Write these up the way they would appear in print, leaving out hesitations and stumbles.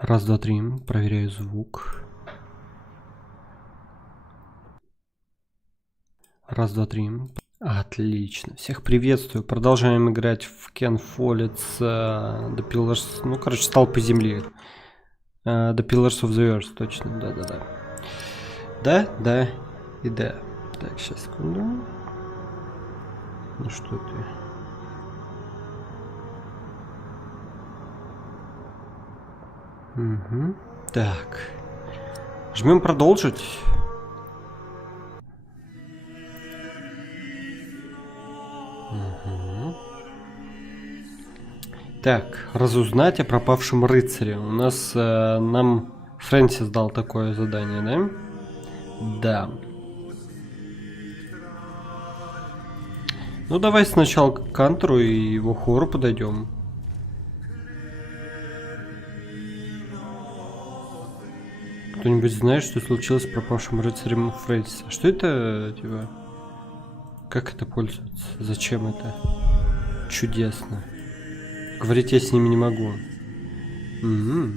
Раз, два, три. Проверяю звук. Раз, два, три. Отлично. Всех приветствую. Продолжаем играть в Ken Follett с The Pillars. Ну, короче, столпы земли. The Pillars of the Earth, точно. Да-да-да. Да и да. Так, сейчас, секунду. Ну что ты? Угу. Так. Жмем продолжить. Угу. Так, разузнать о пропавшем рыцаре. У нас нам Фрэнсис дал такое задание, да? Да. Ну давай сначала к Кантору и его хору подойдем. Кто-нибудь знает, что случилось с пропавшим рыцарем Фрэнсиса? Что это, типа? Как это пользоваться? Зачем это? Чудесно. Говорить я с ними не могу. Угу.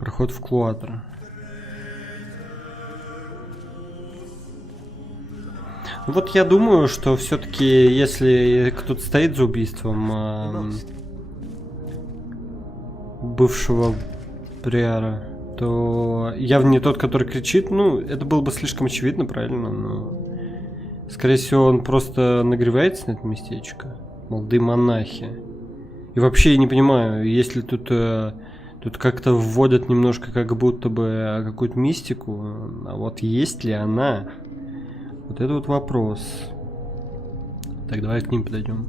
Проход в Клуатр. Вот я думаю, что все-таки, если кто-то стоит за убийством бывшего приора, то явно не тот, который кричит. Ну, это было бы слишком очевидно, правильно? Но, скорее всего, он просто нагревается на это местечко. Молодые монахи. И вообще я не понимаю, если тут как-то вводят немножко как будто бы какую-то мистику, а вот есть ли она? Вот это вот вопрос. Так, давай к ним подойдем.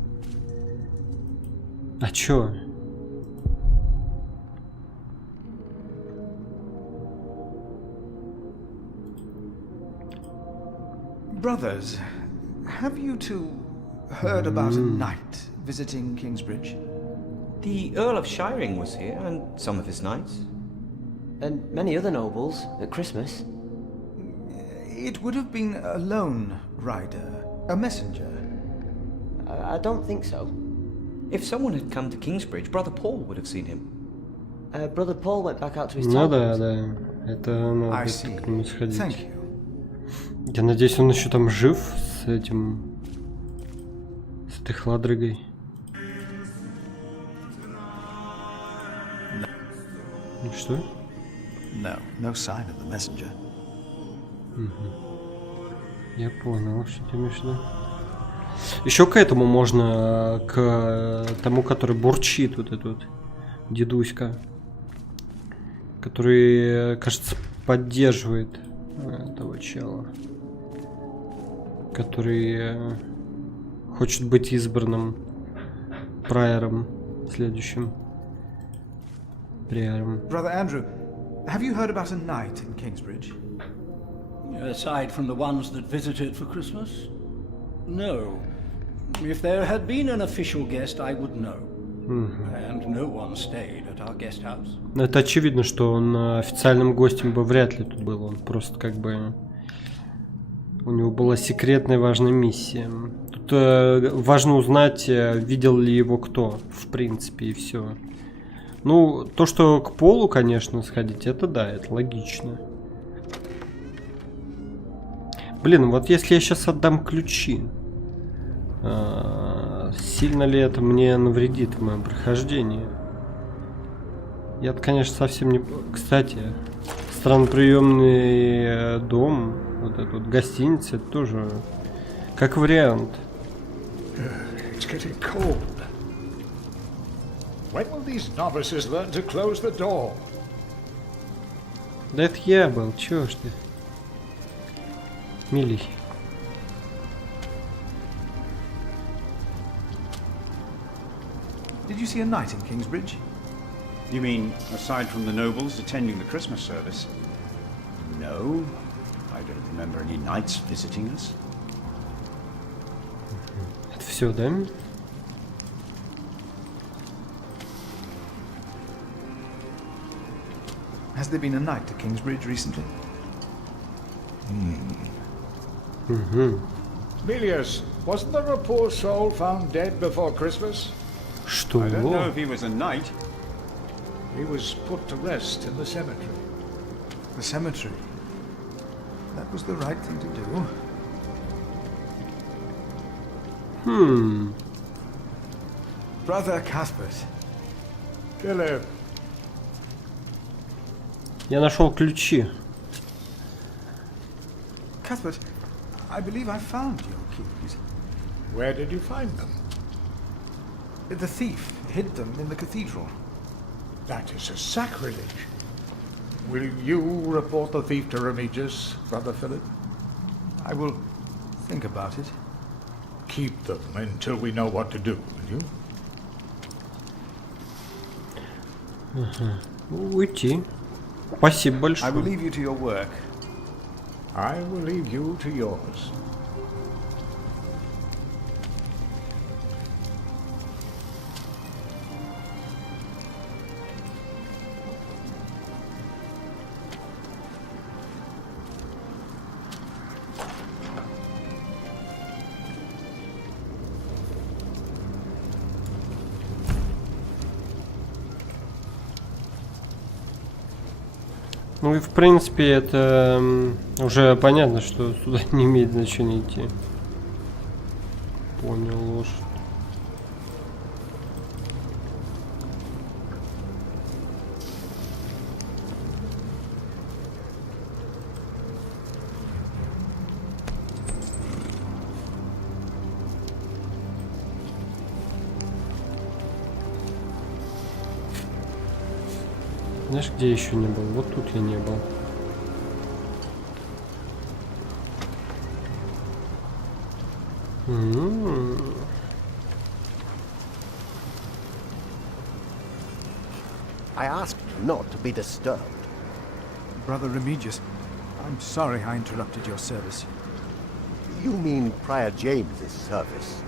А чё? Brothers, have you two heard about a knight visiting Kingsbridge? The Earl of Shiring was here, and some of his knights. And many other nobles at Christmas. It would have been a lone rider, a messenger. I don't think so. If someone had come to Kingsbridge, Brother Paul would have seen him. Brother Paul went back out to his Ну town. да. Это надо к нему сходить. Thank you. Я надеюсь, он еще там жив с этим... С этой хладрыгой. Что? No sign of the messenger. Я понял, что ты имеешь в виду. Еще к этому можно, к тому, который бурчит, вот этот вот дедуська, который, кажется, поддерживает этого чела, который хочет быть избранным прайером следующим. Приором. Brother Andrew, have you heard about a knight in Kingsbridge? Aside from the ones that visited for Christmas? No. If there had been an official guest, I would know. And no one stayed at our guest house. Это очевидно, что он официальным гостем бы вряд ли тут был. Он просто как бы... У него была секретная важная миссия. Тут важно узнать, видел ли его кто, в принципе, и все. Ну, то, что к Полу, конечно, сходить, это да, это логично. Блин, вот если я сейчас отдам ключи, сильно ли это мне навредит в моем прохождении? Я-то, конечно, совсем не... Кстати, странноприемный дом, вот эта вот гостиница, это тоже как вариант. It's getting cold. When will these novices learn to close the door? Да это я был, чё ж ты? Милый. Did you see a knight in Kingsbridge? You mean, aside from the nobles attending the Christmas service? No, I don't remember any knights visiting us. Это все, да? Has there been a knight to Kingsbridge recently? Milius, wasn't there a poor soul found dead before Christmas? Что? I don't know if he was a knight. He was put to rest in the cemetery. The cemetery. That was the right thing to do. Brother Cuthbert. Philip, Я нашел ключи. Cuthbert, I believe I found your keys. where did you find them? The thief hid them in the cathedral. That is a sacrilege. Will you report the thief to Remigius, Brother Philip? I will think about it. Keep them until we know what to do, will you? Уйти. Спасибо I will большое. leave you to your work. I will leave you to yours. Ну и в принципе это уже понятно, что сюда не имеет значения идти. Понял лошадь. Знаешь, где я еще не был? Вот тут я не был. I asked not to be disturbed. Brother Remigius, I'm sorry I interrupted your service. You mean Prior James's service?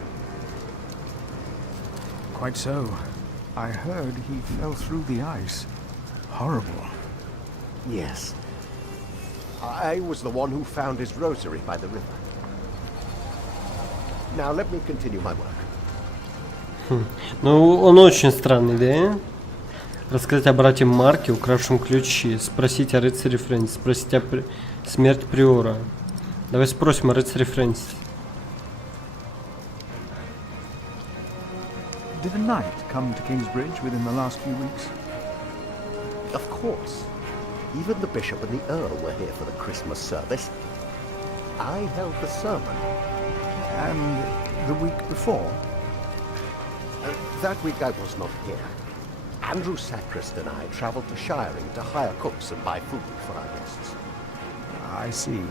Quite so. I heard he fell through the ice. Horrible. Yes. I was the one who found his rosary by the river. Now let me continue my work. Ну, он очень странный, да? Рассказать о брате Марке, укравшем ключи. Спросить о рыцаре Фрэнсисе. Спросить о смерти Приора. Давай спросим о рыцаре Фрэнсисе. Did a knight come to Kingsbridge within the last few weeks? Of course. Even the bishop and the earl were here for the Christmas service. I held the sermon. And the week before? That week I was not here. Andrew Sacrist and I travelled to Shiring to hire cooks and buy food for our guests. I see.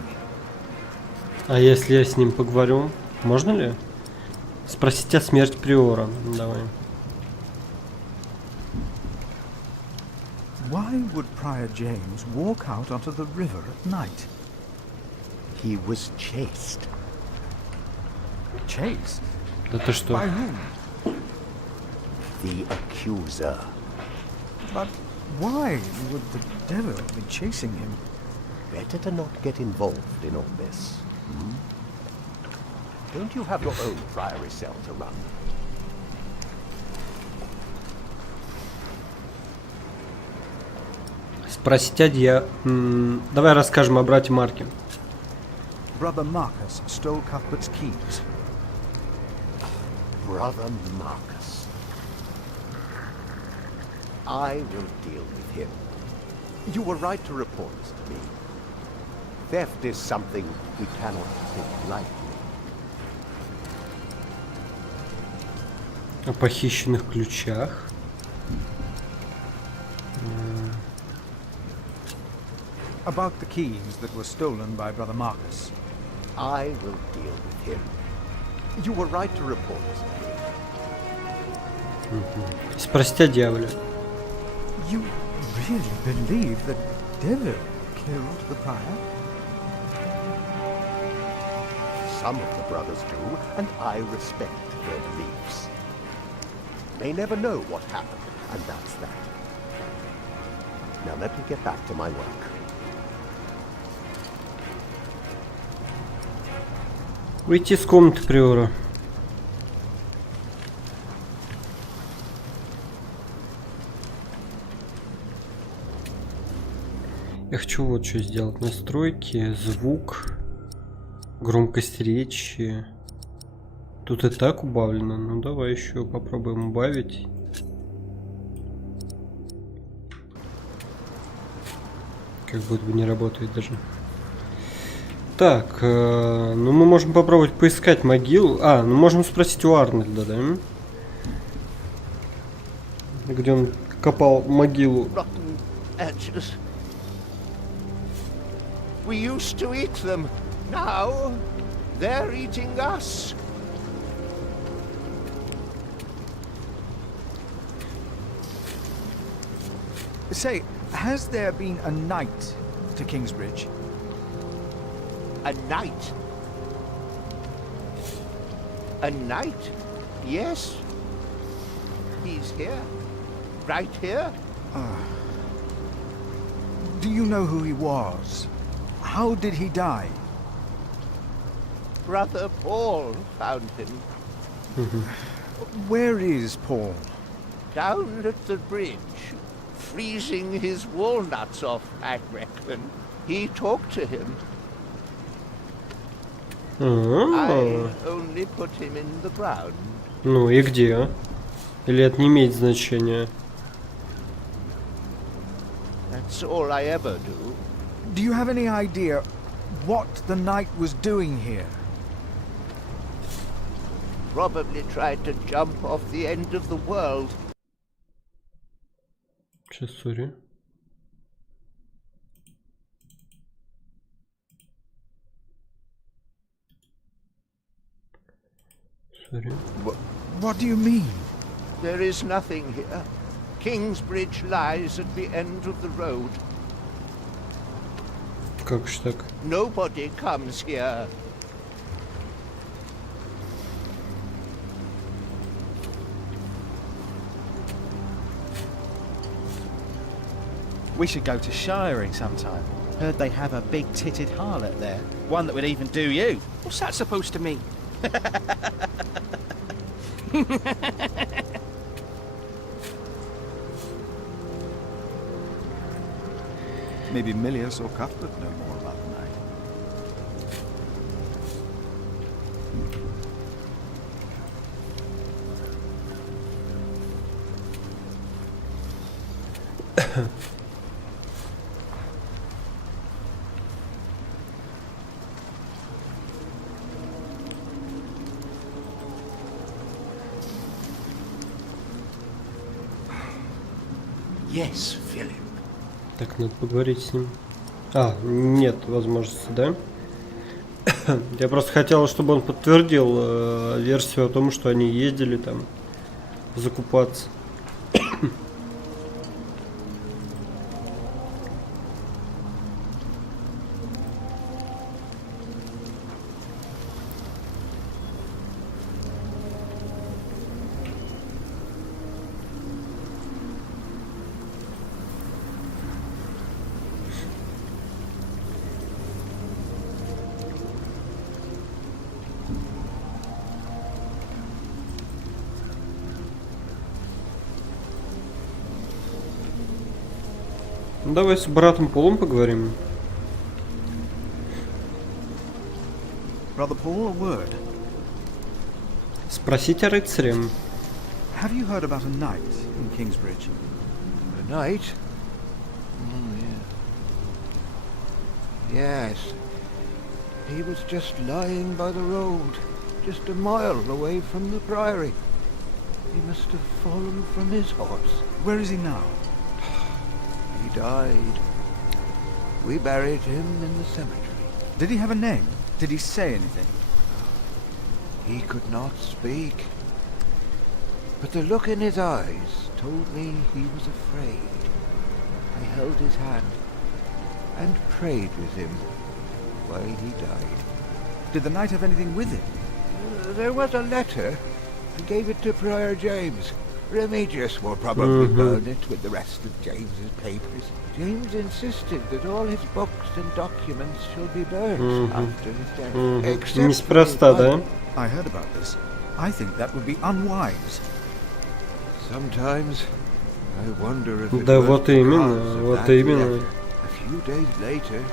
А если я с ним поговорю? Можно ли? Спросить о смерти Приора. Давай. Why would Prior James walk out onto the river at night? He was chased. Chased? Да ты что? By whom? The accuser. But why would the devil be chasing him? Better to not get involved in all this. Don't you have your own priory cell to run? Спросить о Давай расскажем о брате Марке. Brother Marcus stole Cuthbert's keys. Brother Marcus. I will deal with him. You were right to report this to me. Theft is something we cannot take lightly. О похищенных ключах. About the keys that were stolen by Brother Marcus. I will deal with him. You were right to report this to me. Спросить о дьяволе. You really believe the devil killed the prior? Some of the brothers do, and I respect their beliefs. They never know what happened, and that's that. Now let me get back to my work. Выйти из комнаты Приора. Я хочу вот что сделать. Настройки, звук, громкость речи. Тут и так убавлено. Ну давай еще попробуем убавить. Как будто бы не работает даже. Так, ну мы можем попробовать поискать могилу. Ну можем спросить у Арнольда, да? Где он копал могилу. Rotten edges. We used to eat them. Now they're eating us. Say, has there been a knight to Kingsbridge? A knight? A knight? Yes. He's here. Right here. Do you know who he was? How did he die? Brother Paul found him. Where is Paul? Down at the bridge, freezing his walnuts off, I reckon. He talked to him. I only put him in the ground. Ну и где? Или это не имеет значения? That's all I ever do. Do you have any idea what the knight was doing here? Probably tried to jump off the end of the world. Сейчас, сори. Сори. What do you mean? There is nothing here. Kingsbridge lies at the end of the road. Как ж так? Nobody comes here. We should go to Shiring sometime. Heard they have a big-titted harlot there. One that would even do you. What's that supposed to mean? Maybe Milius or Cuthbert know more about the knight. Yes, Philip. Так, надо поговорить с ним. Нет возможности, да? Я просто хотел, чтобы он подтвердил версию о том, что они ездили там закупаться. Давай с братом Полом поговорим. Brother Paul, a word. Спросить о рыцаре. Have you heard about a knight in Kingsbridge? A knight? Oh, yeah. Yes. He was just lying by the road, just a mile away from the priory. He must have fallen from his horse. Where is he now? He died. We buried him in the cemetery. Did he have a name? Did he say anything? He could not speak. But the look in his eyes told me he was afraid. I held his hand and prayed with him while he died. Did the knight have anything with him? There was a letter. I gave it to Prior James. Remigius will probably burn it with the rest of James's papers. James insisted that all his books and documents shall be burned after his death. Except Неспроста, да? I heard about this. I think that would be unwise. Sometimes I wonder if it Да was вот because именно, of вот that именно. letter. A few days later,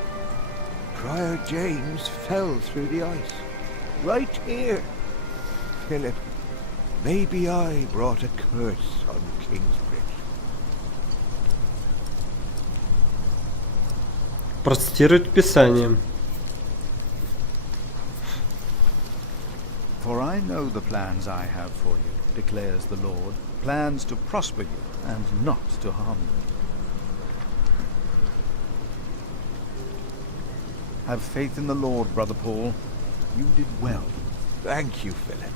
Prior James fell through the ice. Right here. Philip, maybe I brought a curse on Kingsbridge. Процитировать Писание. For I know the plans I have for you, declares the Lord, plans to prosper you and not to harm you. Have faith in the Lord, Brother Paul. You did well. Thank you, Philip.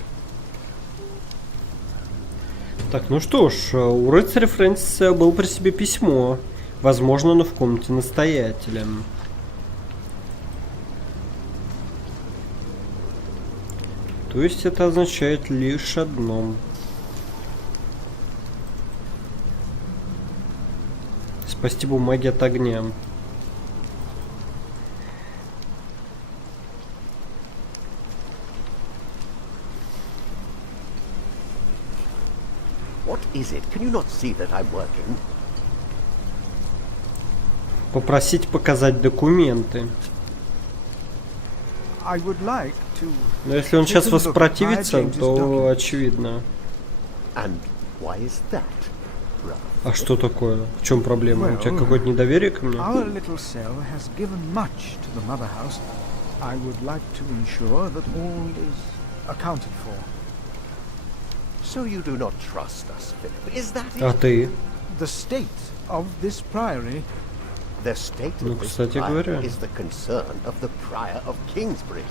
Так, ну что ж, у рыцаря Фрэнсиса было при себе письмо. Возможно, оно в комнате настоятеля. То есть это означает лишь одно. Спасти бумаги от огня. What is it? Can you not see that I'm working? Попросить показать документы. I would like to... Но если он сейчас воспротивится, то очевидно. And why is that, brother? А что такое? В чем проблема? У тебя какое-то недоверие ко мне? Our little cell has given much to the mother house. I would like to ensure that all is accounted for. So you do not trust us, Philip. Is that it? А ты? The state of this priory. The state Ну, of this кстати говоря. priory is the concern of the prior of Kingsbridge.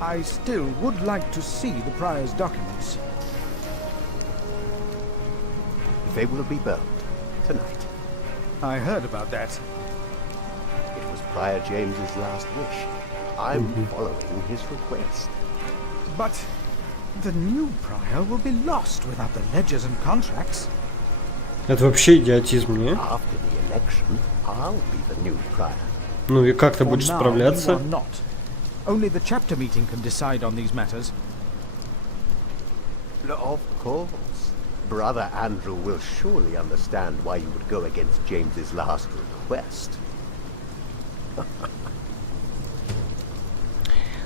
I still would like to see the prior's documents. They will be burned tonight. I heard about that. It was Prior James's last wish. I'm following his request. But the new prior will be lost without the ledgers and contracts. Это вообще идиотизм, не? After the election, I'll be the new prior. Ну и как ты For будешь now, справляться? you are not. Only the chapter meeting can decide on these matters. Of course. Brother Andrew will surely understand why you would go against James's last request.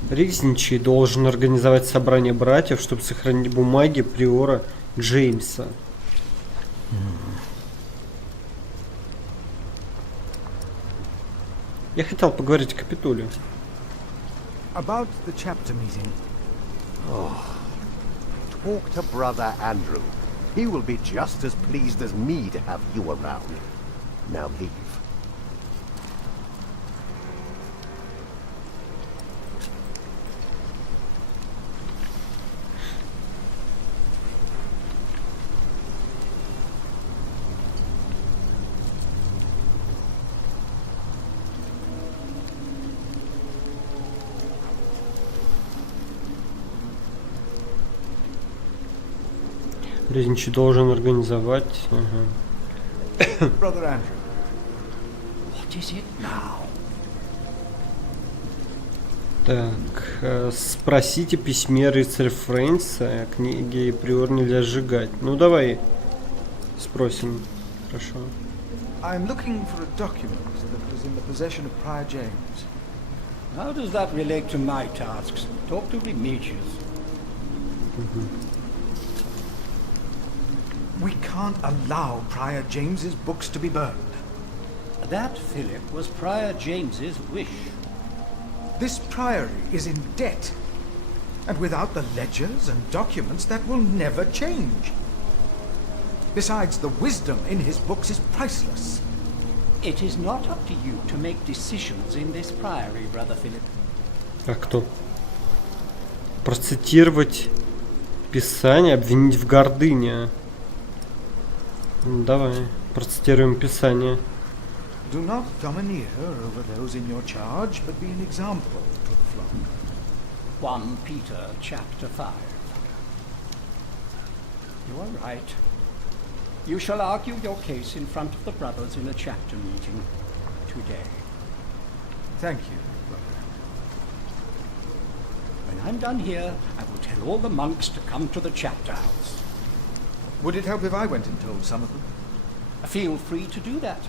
Ризничий должен организовать собрание братьев, чтобы сохранить бумаги приора Джеймса. Я хотел поговорить о Капитуле. About the chapter meeting. Talk to Brother Andrew. He will be just as pleased as me to have you around. Now leave. Ризничий должен организовать... Ага. Brother Andrew. What is it now? Так, спросите письме рыцаря Фрэнсиса, книги приор нельзя сжигать. Ну давай спросим. Хорошо. I'm looking for a document that was in the possession of Prior James. How does that relate to my tasks? Talk to Remigius. We can't allow Prior James's books to be burned. That, Philip, was Prior James's wish. This priory is in debt. And without the ledgers and documents, that will never change. Besides, the wisdom in his books is priceless. It is not up to you to make decisions in this priory, Brother Philip. А кто? Процитировать Писание, обвинить в гордыне. Давай, процитируем Писание. Do not domineer over those in your charge, but be an example to the flock. 1 Peter chapter 5. You are right. You shall argue your case in front of the brothers in a chapter meeting today. Thank you, brother. When I'm done here, I will tell all the monks to come to the chapter house. Would it help if I went and told some of them? Feel free to do that.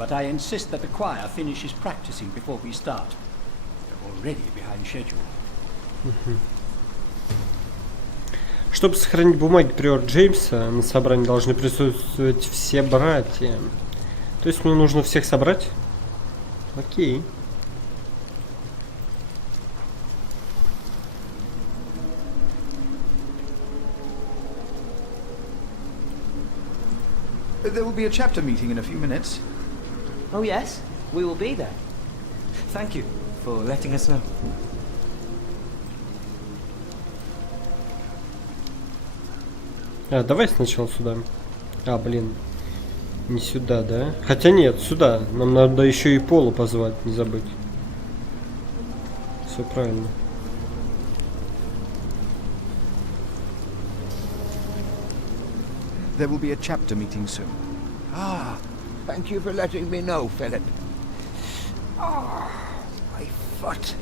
but I insist that the choir finishes practicing before we start. They're already behind schedule. Чтобы сохранить бумаги приора Джеймса, на собрании должны присутствовать все братья. То есть мне нужно всех собрать? Окей. There will be a chapter meeting in a few minutes. Oh, yes, we will be there. Thank you for letting us know. Давай сначала сюда. Блин. Не сюда, да? Хотя нет, сюда. Нам надо еще и Полу позвать, не забыть. Все правильно. There will be a chapter meeting soon. Thank you for letting me know, Philip. My foot.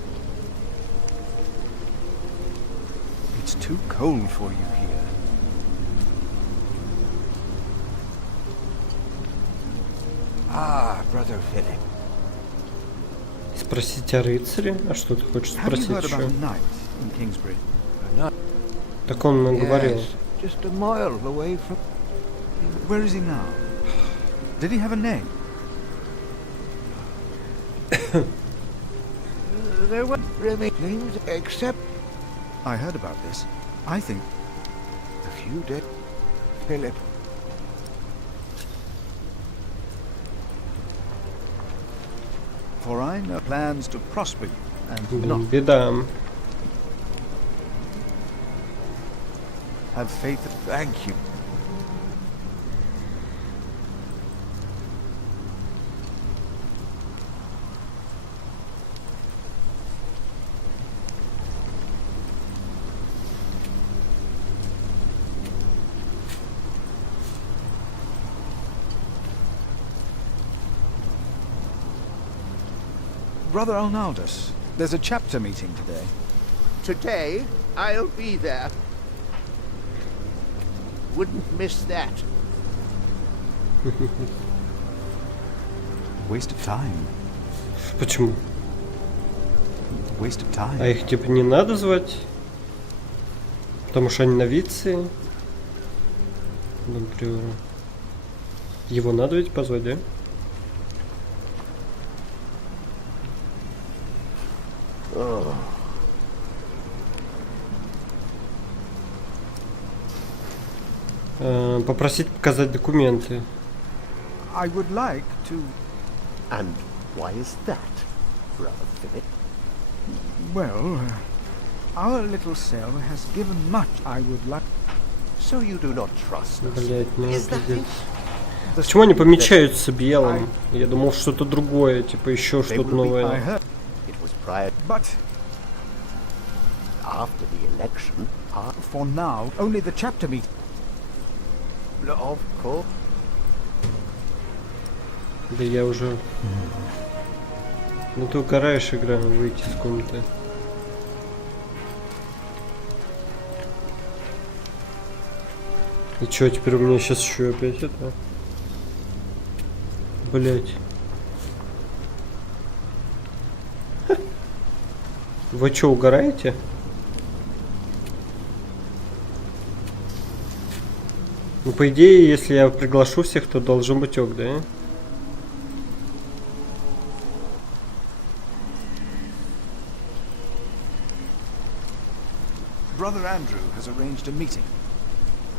It's too cold for you here. Brother Philip. Спросить о рыцаре? А что ты хочешь Have you спросить heard about еще? a knight in Kingsbury? Так он нам говорил. Just a mile away from... Where is he now? Did he have a name? There were many names except... I heard about this. I think... A few days... Philip. For I know plans to prosper you and not Беда. have faith. Thank you. Brother Arnaldus, there's a chapter meeting today. Today, I'll be there. Wouldn't miss that. Waste of time. Почему? Waste of time. А их типа не надо звать? Потому что они новицы. Дом приора. Его надо ведь позвать, да? Попросить показать документы. I would like to... And why is that, Brother Philip? Well, our little cell has given much. I would like... So you do not trust us. Блять, ну Is that пиздец. it? Почему они помечаются белым? Я думал что-то другое, типа еще They что-то will be... I новое. heard... It was prior But after the election. for now, only the chapter meeting. Of course. Да я уже... Ну ты угораешь, игра, выйти из комнаты. И чё, теперь у меня сейчас еще опять это? Блять. Вы чё, угораете? Ну, по идее, если я приглашу всех, то должен быть ок, да? Brother Andrew has arranged a meeting.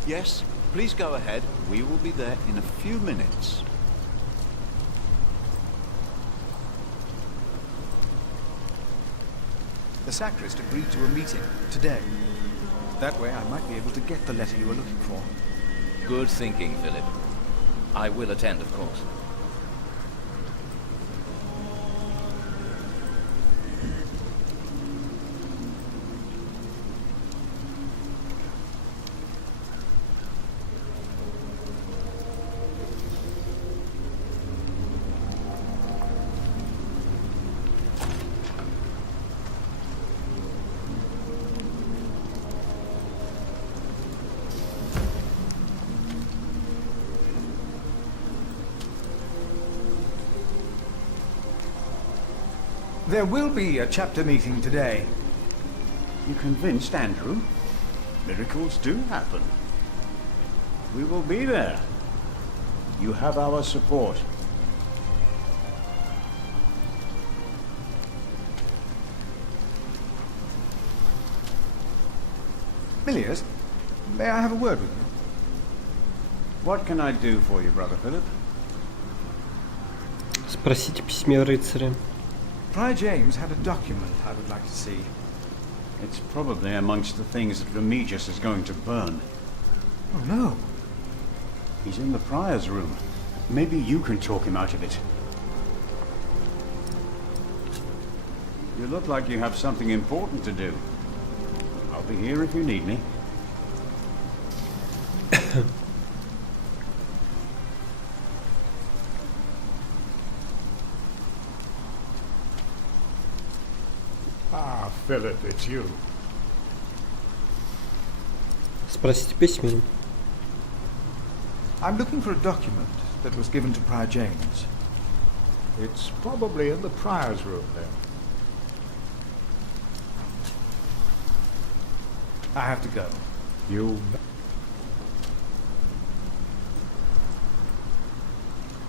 Yes, please go ahead. We will be there in a few minutes. The sacrist agreed to a meeting today. That way I might be able to get the letter you were looking for. Good thinking, Philip. I will attend, of course. There will be a chapter meeting today. You convinced Andrew? Miracles do happen. We will be there. You have our support. Milius, may I have a word with you? What can I do for you, Brother Philip? Спросите письме рыцаря. Prior James had a document I would like to see. It's probably amongst the things that Remigius is going to burn. Oh no. He's in the prior's room. Maybe you can talk him out of it. You look like you have something important to do. I'll be here if you need me. Ah, Philip, it's you. Спросите письме. I'm looking for a document that was given to Prior James. It's probably in the prior's room then. I have to go. You...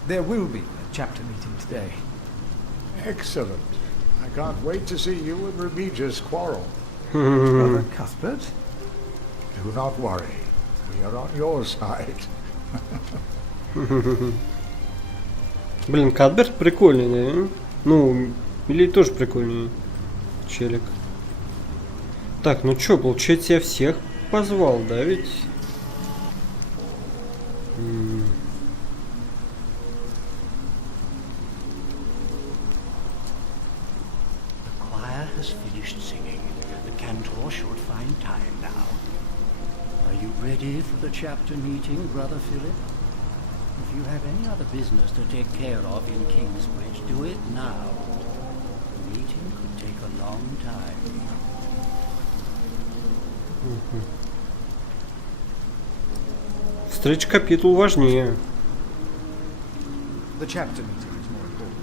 There will be a chapter meeting today. Excellent. I can't wait to see you and Remigius quarrel. Brother Cuthbert? Do not worry. We are on your side. Блин, Кадберт прикольный, да? Ну, или тоже прикольный челик. Так, ну чё, получается, я всех позвал, да ведь? The choir has finished singing. The cantor should find time now. Are you ready for the chapter meeting, Brother Philip? If you have any other business to take care of in Kingsbridge, do it now. The meeting could take a long time. Встреча капитул важнее. The chapter meeting is more important.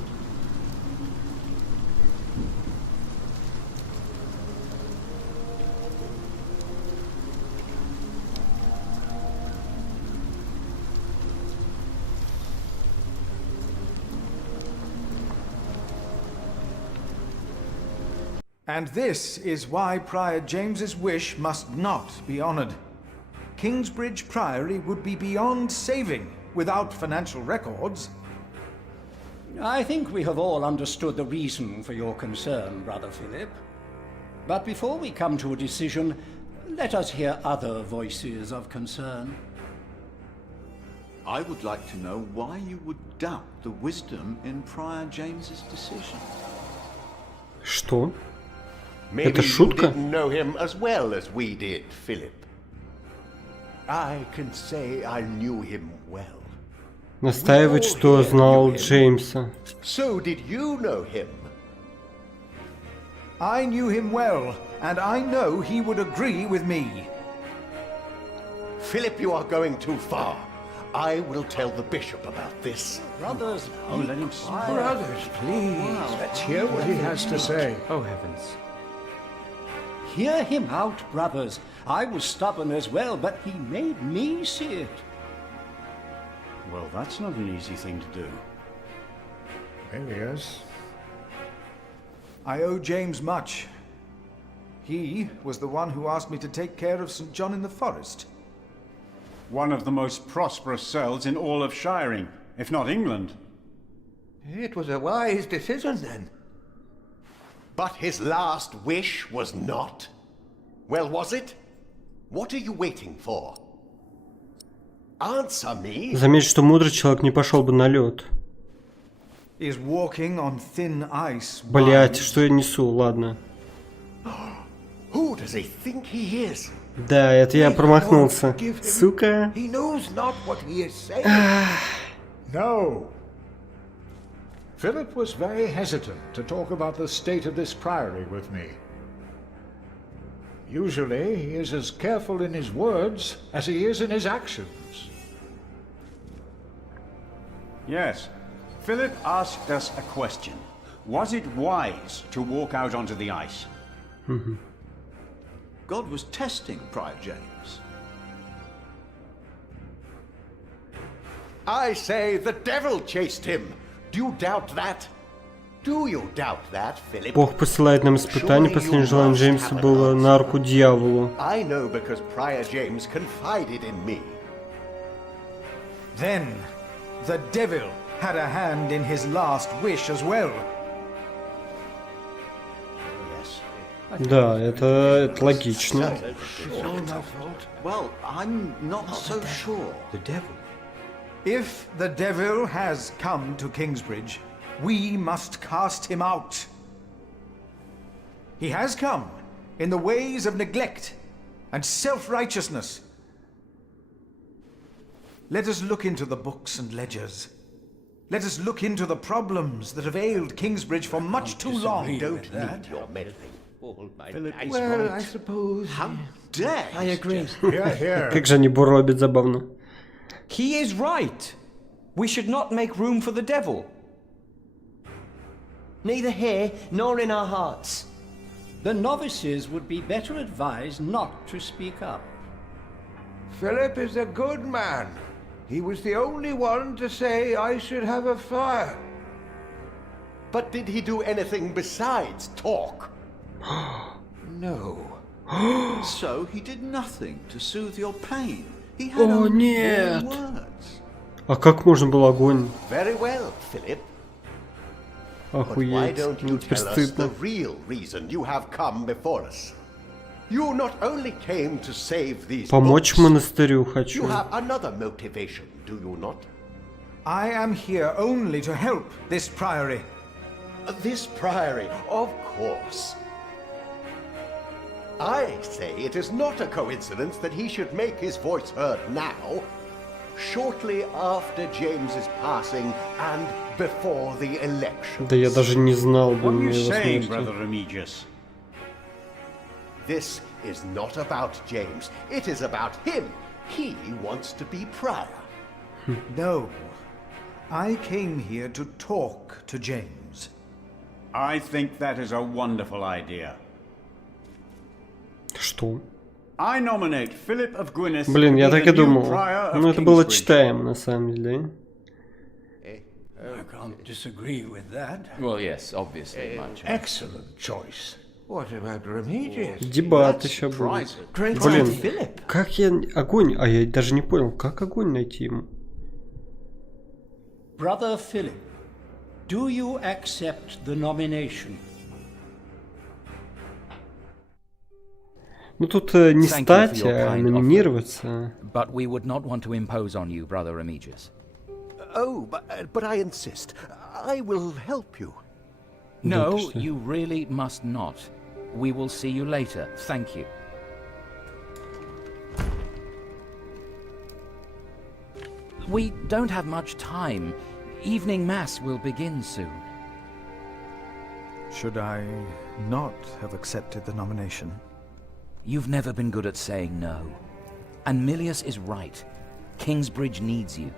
And this is why Prior James's wish must not be honored. Kingsbridge Priory would be beyond saving without financial records. I think we have all understood the reason for your concern, Brother Philip. But before we come to a decision, let us hear other voices of concern. I would like to know why you would doubt the wisdom in Prior James's decision. Что? Maybe Это шутка? you didn't know him as well as we did, Philip. I can say I knew him well. Настаивает, что знал Джеймса. So did you know him? I knew him well, and I know he would agree with me. Philip, you are going too far. I will tell the bishop about this. Brothers, Oh, let him speak. Brothers, please. Let's hear what he has to say. Oh, heavens. hear him out, brothers. I was stubborn as well, but he made me see it. Well, that's not an easy thing to do. Yes. I owe James much. He was the one who asked me to take care of St. John in the Forest. One of the most prosperous cells in all of Shiring, if not England. It was a wise decision then. But his last wish was not. Well, was it? What are you waiting for? Answer me. Заметь, что мудрый человек не пошел бы на лед. Is walking on thin ice. Блять, что я несу, ладно. Who does he think he is? Да, это я промахнулся. Сука. He knows not what he is saying. No. Philip was very hesitant to talk about the state of this priory with me. Usually, he is as careful in his words as he is in his actions. Yes. Philip asked us a question. Was it wise to walk out onto the ice? God was testing Prior James. I say the devil chased him. Do you doubt that? Do you doubt that, Philip? Бог посылает нам испытание. Последнее желание Джеймса было на руку дьяволу. I know because Prior James confided in me. Then, the devil had a hand in his last wish as well. Да, это логично. Well, I'm not so sure. The devil? If the devil has come to Kingsbridge, we must cast him out. He has come in the ways of neglect and self-righteousness. Let us look into the books and ledgers. Let us look into the problems that have ailed Kingsbridge for much too long. Don't need your meddling. Well, I suppose... How dare I agree. Here, here. Как же они буробят забавно. He is right. We should not make room for the devil. Neither here nor in our hearts. The novices would be better advised not to speak up. Philip is a good man. He was the only one to say I should have a fire. But did he do anything besides talk? No. So he did nothing to soothe your pain. He had О, only нет. words. А как можно было огонь? Very well, Philip. But why Охуеть. don't Ну you теперь tell us the стыдно. real reason you have come before us? You not only came to save these Помочь books, монастырю хочу. you have another motivation, do you not? I am here only to help this priory. This priory, of course. I say it is not a coincidence that he should make his voice heard now, shortly after James's passing and before the election. Да я даже не знал бы What are you его saying, смерти. Brother Remigius? This is not about James. It is about him. He wants to be prior. No. I came here to talk to James. I think that is a wonderful idea. Что? I nominate Philip of Gwynedd Блин, to я be так the и new думал. prior of Ну это было Kingsbridge. читаемо на самом деле. I can't disagree with that. Well, yes, obviously, much. Excellent choice. What about Remigius? Дебат еще будет. Блин, как я... Огонь... А я даже не понял, как огонь найти ему? Brother Philip, do you accept the nomination? Ну тут не Thank you for стать, your а kind номинироваться. But we would not want to impose on you, Brother Remigius. Oh, but I insist. I will help you. No, you really must not. We will see you later. Thank you. We don't have much time. Evening Mass will begin soon. Should I not have accepted the nomination? You've never been good at saying no. And Milius is right. Kingsbridge needs you.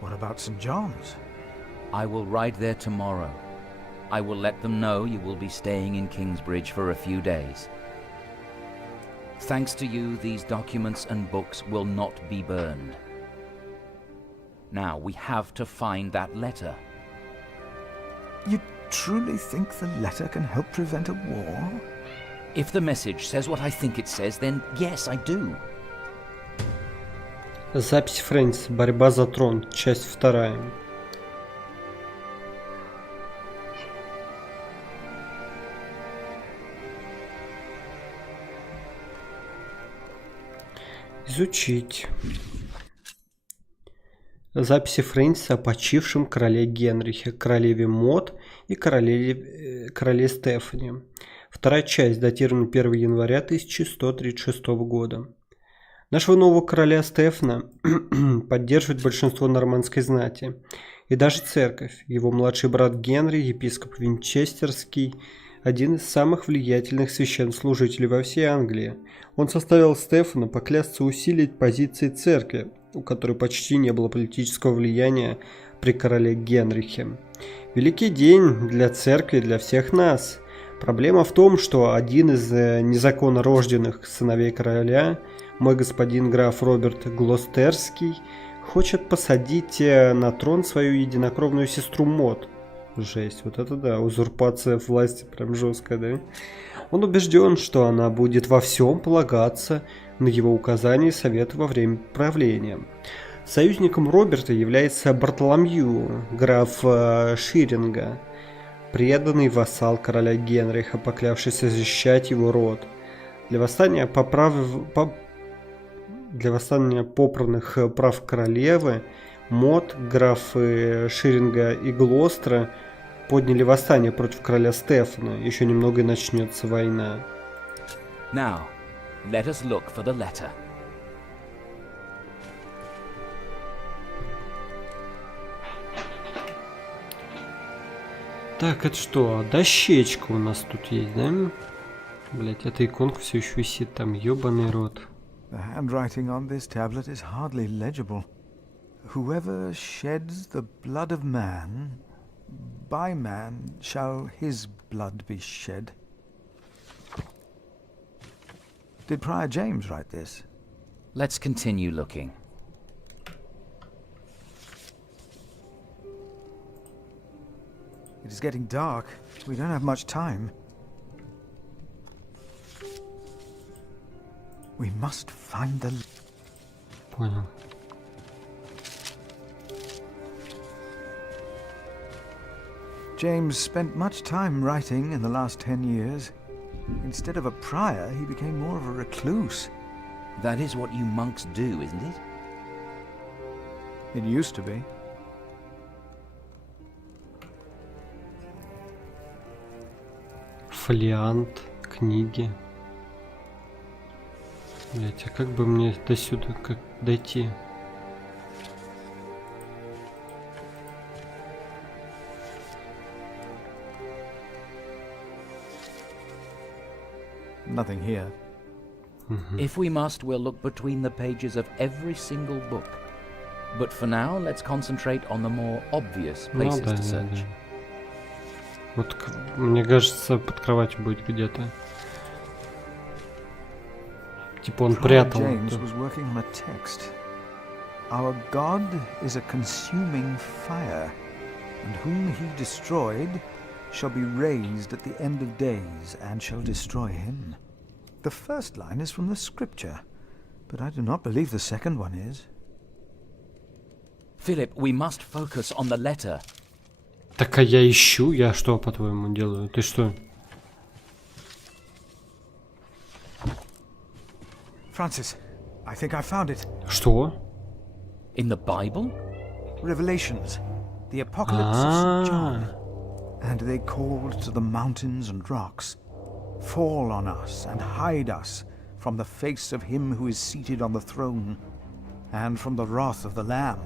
What about St. John's? I will ride there tomorrow. I will let them know you will be staying in Kingsbridge for a few days. Thanks to you, these documents and books will not be burned. Now, we have to find that letter. You truly think the letter can help prevent a war? If the message says what I think it says, then yes, I do. Запись Фрэнсис. Борьба за трон. Часть 2. Изучить. Записи Фрэнсиса о почившем короле Генрихе, королеве Мод и короле Стефани. Вторая часть, датирована 1 января 1136 года. Нашего нового короля Стефана поддерживает большинство нормандской знати и даже церковь. Его младший брат Генри, епископ Винчестерский, один из самых влиятельных священнослужителей во всей Англии. Он составил Стефана поклясться усилить позиции церкви, у которой почти не было политического влияния при короле Генрихе. Великий день для церкви, для всех нас. Проблема в том, что один из незаконно рожденных сыновей короля, мой господин граф Роберт Глостерский, хочет посадить на трон свою единокровную сестру Мод. Жесть, вот это да, узурпация власти прям жесткая, да? Он убежден, что она будет во всем полагаться на его указания и советы во время правления. Союзником Роберта является Бартоломью, граф Ширинга, преданный вассал короля Генриха, поклявшийся защищать его род. Для восстания попранных прав королевы Мод, графы Ширинга и Глостера подняли восстание против короля Стефана. Еще немного и начнется война. Now, let us look for the letter. Так, это что? Дощечка у нас тут есть, да? Блять, эта иконка все еще висит там, ёбаный рот. The handwriting on this tablet is hardly legible. Whoever sheds the blood of man, by man shall his blood be shed. Did Prior James write this? Let's continue looking. It is getting dark. We don't have much time. We must find the... Понял. James spent much time writing in the last 10 years. Instead of a prior, he became more of a recluse. That is what you monks do, isn't it? It used to be. Фолиант, книги. Блять, а как бы мне до сюда как дойти? Nothing here. If we must, we'll look between the pages of every single book. But for now, let's concentrate on the more obvious places to search. Вот, мне кажется, под кроватью будет где-то. Типа он прятал. James was working on a text. Our God is a consuming fire, and whom he destroyed shall be raised at the end of days and shall destroy him. The first line is from the scripture, but I do not believe the second one is. Philip, we must focus on the letter. Так, а я ищу? Я что, по-твоему, делаю? Ты что? Francis, I think I found it. Что? In the Bible? Revelations, the apocalypse of John. And they called to the mountains and rocks, fall on us and hide us from the face of him who is seated on the throne, and from the wrath of the Lamb.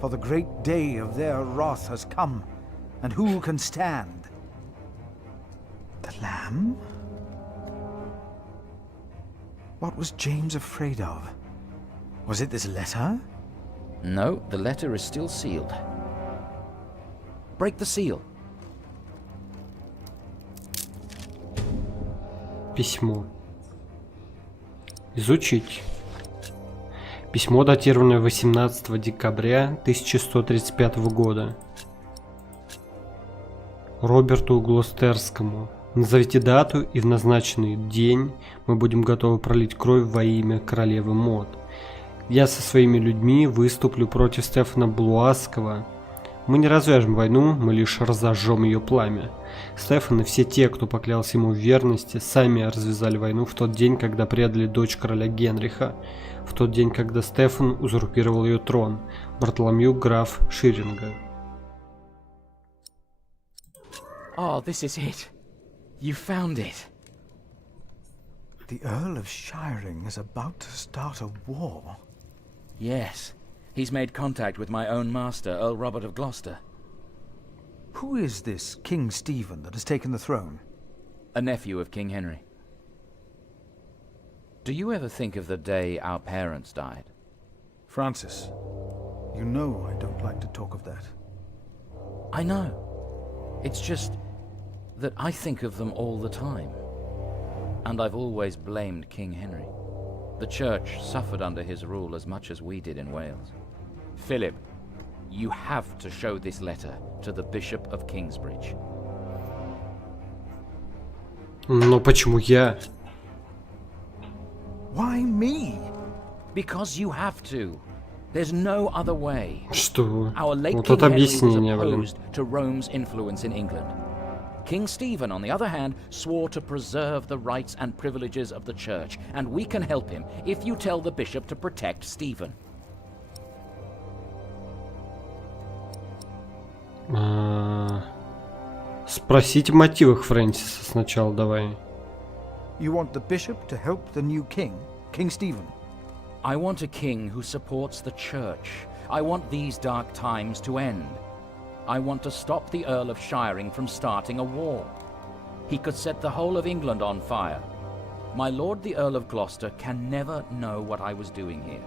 For the great day of their wrath has come, and who can stand? The Lamb? What was James afraid of? Was it this letter? No, the letter is still sealed. Break the seal. Письмо. Изучить. Письмо, датированное 18 декабря 1135 года. Роберту Глостерскому. Назовите дату, и в назначенный день мы будем готовы пролить кровь во имя королевы Мод. Я со своими людьми выступлю против Стефана Блуасского. Мы не развяжем войну, мы лишь разожжем ее пламя. Стефан и все те, кто поклялся ему в верности, сами развязали войну в тот день, когда предали дочь короля Генриха, в тот день, когда Стефан узурпировал ее трон, Бартоломью граф Ширинга. Oh, this is it. You found it. The Earl of Shiring is about to start a war. Yes. He's made contact with my own master, Earl Robert of Gloucester. Who is this King Stephen that has taken the throne? A nephew of King Henry. Do you ever think of the day our parents died? Francis, You know I don't like to talk of that. I know. It's just that I think of them all the time. And I've always blamed King Henry. The church suffered under his rule as much as we did in Wales. Philip, you have to show this letter to the Bishop of Kingsbridge. Но почему я? Why me? Because you have to. There's no other way. Что? Our late Вот King это Henry was объяснение, блин. opposed to Rome's influence in England. King Stephen, on the other hand, swore to preserve the rights and privileges of the church, and we can help him if you tell the bishop to protect Stephen. Спросите о мотивах Фрэнсиса сначала, давай. You want the bishop to help the new king, King Stephen? I want a king who supports the church. I want these dark times to end. I want to stop the Earl of Shiring from starting a war. He could set the whole of England on fire. My lord the Earl of Gloucester can never know what I was doing here.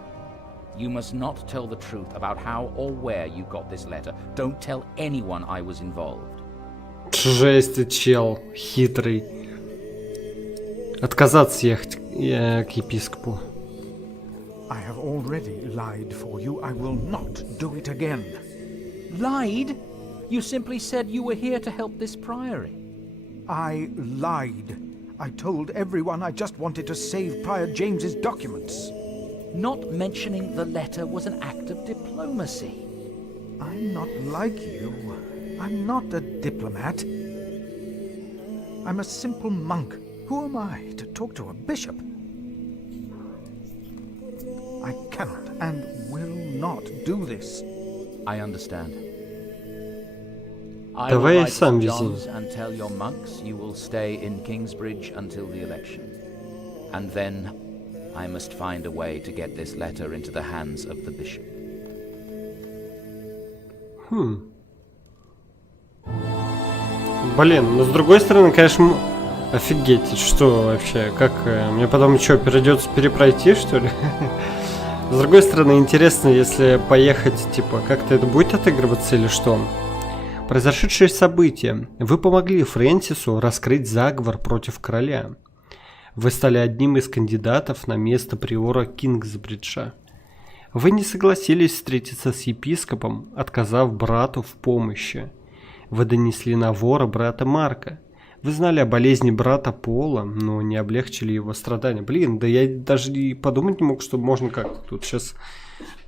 You must not tell the truth about how or where you got this letter. Don't tell anyone I was involved. Жесть, чел, хитрый. Отказаться ехать к епископу. I have already lied for you. I will not do it again. Lied? You simply said you were here to help this priory. I lied. I told everyone I just wanted to save Prior James's documents. Not mentioning the letter was an act of diplomacy. I'm not like you. I'm not a diplomat. I'm a simple monk. Who am I to talk to a bishop? I cannot and will not do this. I understand. Давай I я will сам write to вези. John's and tell your monks you will stay in Kingsbridge until the election. And then I must find a way to get this letter into the hands of the bishop. Блин, но с другой стороны, конечно, офигеть, что вообще, как, мне потом что, придется перепройти, что ли? С другой стороны, интересно, если поехать, типа, как-то это будет отыгрываться или что? Произошедшие события. Вы помогли Фрэнсису раскрыть заговор против короля. Вы стали одним из кандидатов на место приора Кингсбриджа. Вы не согласились встретиться с епископом, отказав брату в помощи. Вы донесли на вора брата Марка. Вы знали о болезни брата Пола, но не облегчили его страдания. Блин, да я даже и подумать не мог, что можно как-то тут сейчас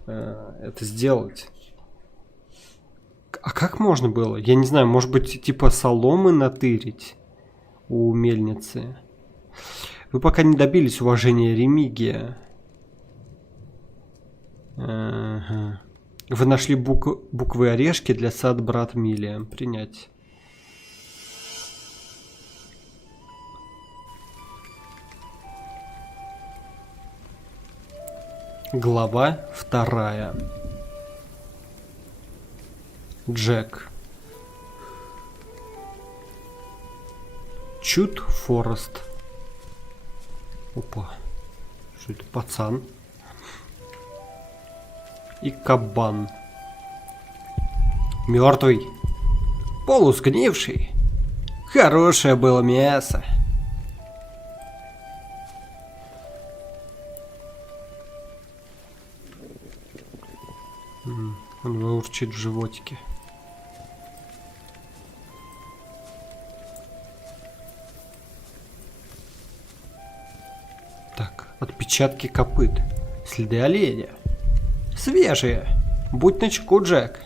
это сделать. А как можно было? Я не знаю, может быть, типа соломы натырить у мельницы? Вы пока не добились уважения Ремигия. Ага. Вы нашли буквы орешки для сад брата Милия. Принять. Глава 2. Джек. Чуд Форест. Опа. Что это? Пацан. И кабан. Мертвый. Полусгнивший. Хорошее было мясо. Он урчит в животике. Так, отпечатки копыт. Следы оленя. Свежие. Будь начеку, Джек.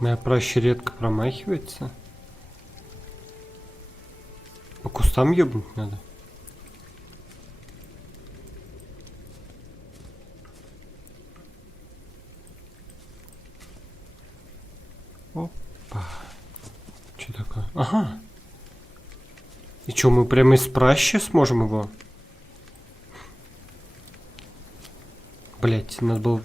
Моя праща редко промахивается. По кустам ёбнуть надо. Опа. Что такое? Ага. И чё, мы прямо из пращи сможем его? Блять, надо было...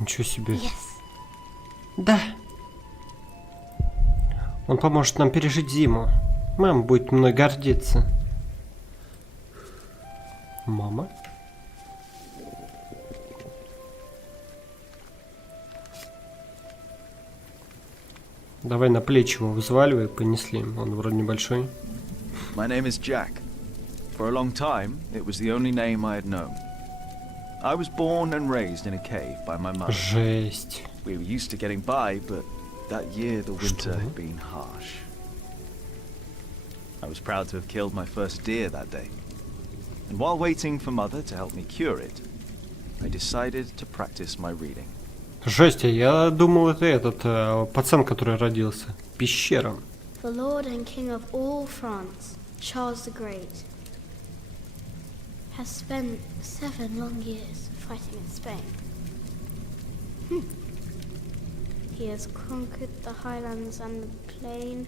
Ничего себе. Да. Он поможет нам пережить зиму. Мама будет мной гордиться. Мама? Давай на плечи его взваливай, понесли. Он вроде небольшой. My name is Jack. For a long time, it was the only name I had known. I was born and raised in a cave by my mother. Жесть. We were used to getting by, but that year the winter had been harsh. I was proud to have killed my first deer that day. And while waiting for Mother to help me cure it, I decided to practice my reading. Жесть, я думал, это этот пацан, который родился. Пещера. The Lord and King of all France, Charles the Great, has spent 7 long years fighting in Spain. He has conquered the highlands and the plain.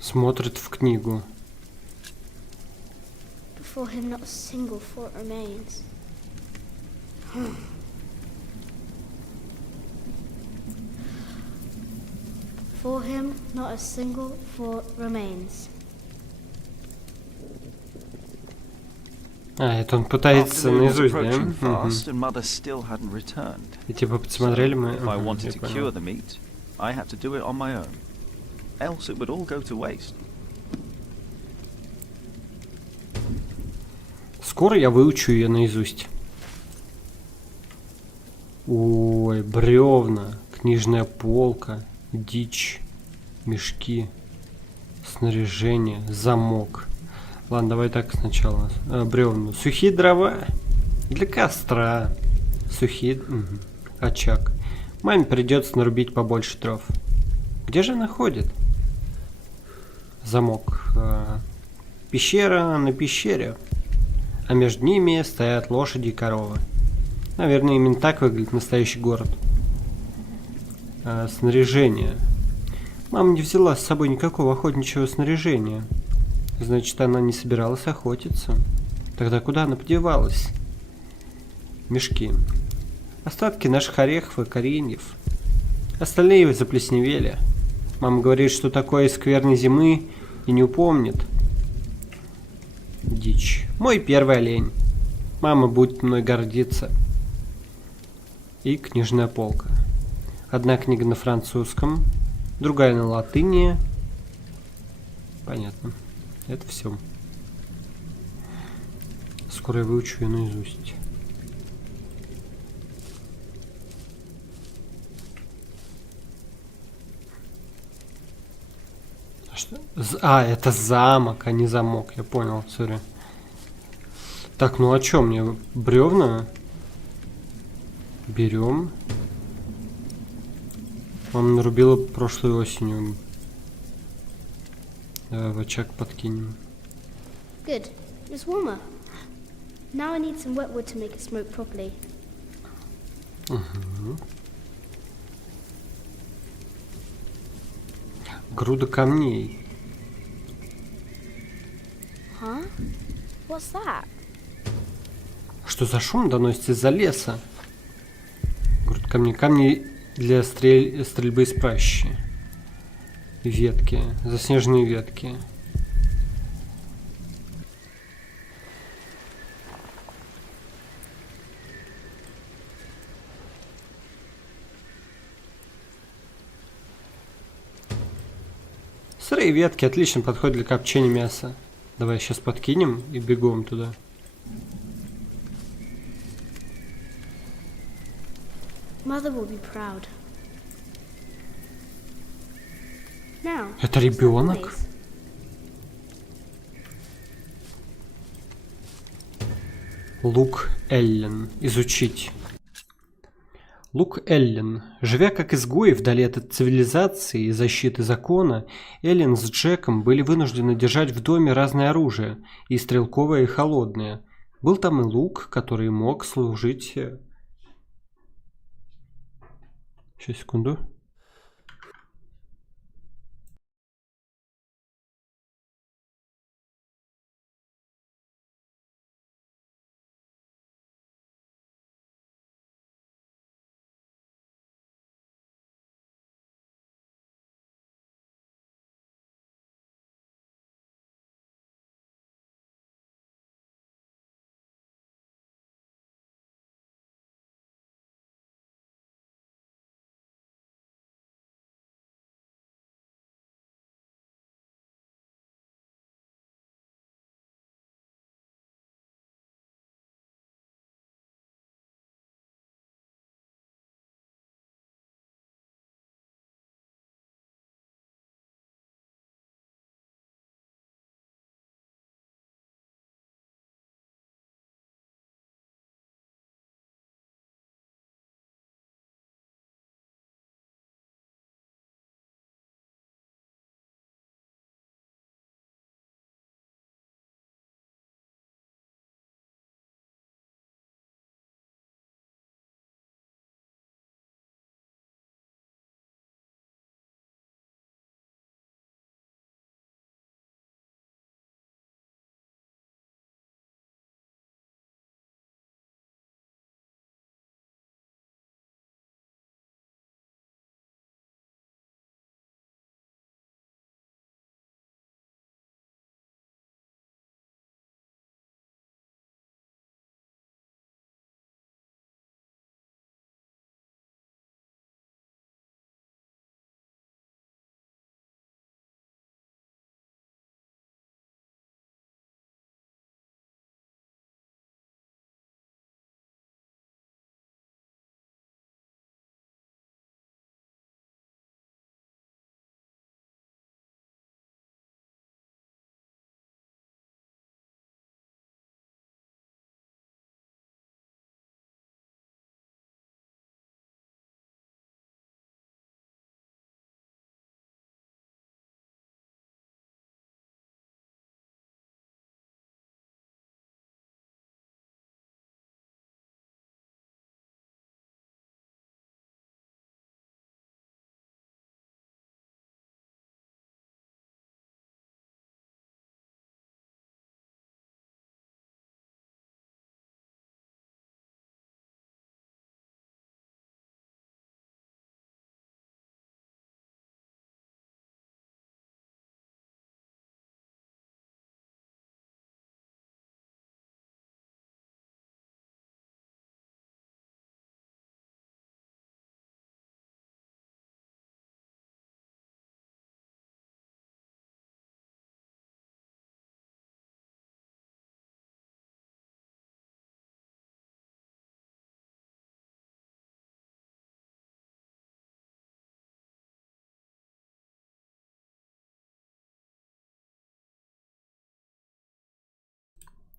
Смотрит в книгу. Before him not a single fort remains. For him not a single fort remains. А, это он пытается наизусть, да? И типа посмотрели мы... Скоро я выучу ее наизусть. Ой, бревна, книжная полка, дичь, мешки, снаряжение, замок. Ладно, давай так сначала. Бревна. Сухие дрова для костра. Сухие... Очаг. Маме придется нарубить побольше дров. Где же она ходит? Замок. Пещера на пещере. А между ними стоят лошади и коровы. Наверное, именно так выглядит настоящий город. Снаряжение. Мама не взяла с собой никакого охотничьего снаряжения. Значит, она не собиралась охотиться. Тогда куда она подевалась? Мешки. Остатки наших орехов и кореньев. Остальные заплесневели. Мама говорит, что такое скверной зимы и не упомнит. Дичь. Мой первый олень. Мама будет мной гордиться. И книжная полка. Одна книга на французском, другая на латыни. Понятно. Это все. Скоро я выучу ее наизусть. Что? Это замок, а не замок. Я понял, сори. Так, ну а что мне? Бревна? Берем. Мама нарубила прошлой осенью. В очаг подкинем. Good. It's warmer. Now I need some wet wood to make it smoke properly. Груда камней. Huh? What's that? Что за шум доносится из-за леса? Груда камней. Камни для стрельбы из пращи. Ветки. Заснеженные ветки. Сырые ветки отлично подходят для копчения мяса. Давай сейчас подкинем и бегом туда. Mother will be proud. Now, Это ребенок? Лук Эллен. Изучить. Лук Эллен. Живя как изгои вдали от цивилизации и защиты закона, Эллен с Джеком были вынуждены держать в доме разное оружие, и стрелковое, и холодное. Был там и лук, который мог служить... Сейчас, секунду.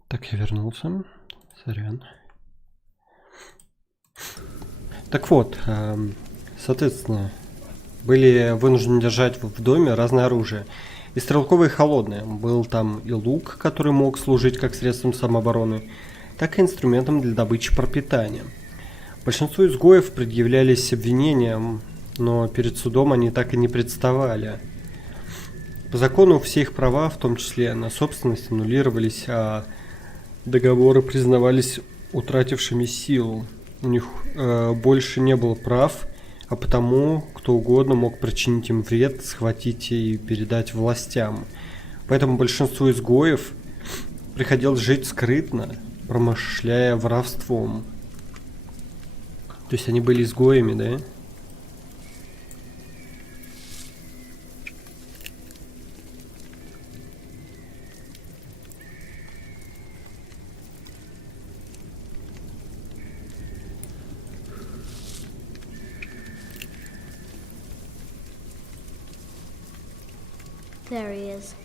Так, я вернулся. Сорян. Так вот, соответственно, были вынуждены держать в доме разное оружие. И стрелковое, и холодное. Был там и лук, который мог служить как средством самообороны, так и инструментом для добычи пропитания. Большинству изгоев предъявлялись обвинения, но перед судом они так и не представали. По закону все их права, в том числе на собственность, аннулировались, а договоры признавались утратившими силу. У них больше не было прав, а потому кто угодно мог причинить им вред, схватить и передать властям. Поэтому большинству изгоев приходилось жить скрытно, промышляя воровством. То есть они были изгоями, да? There he is.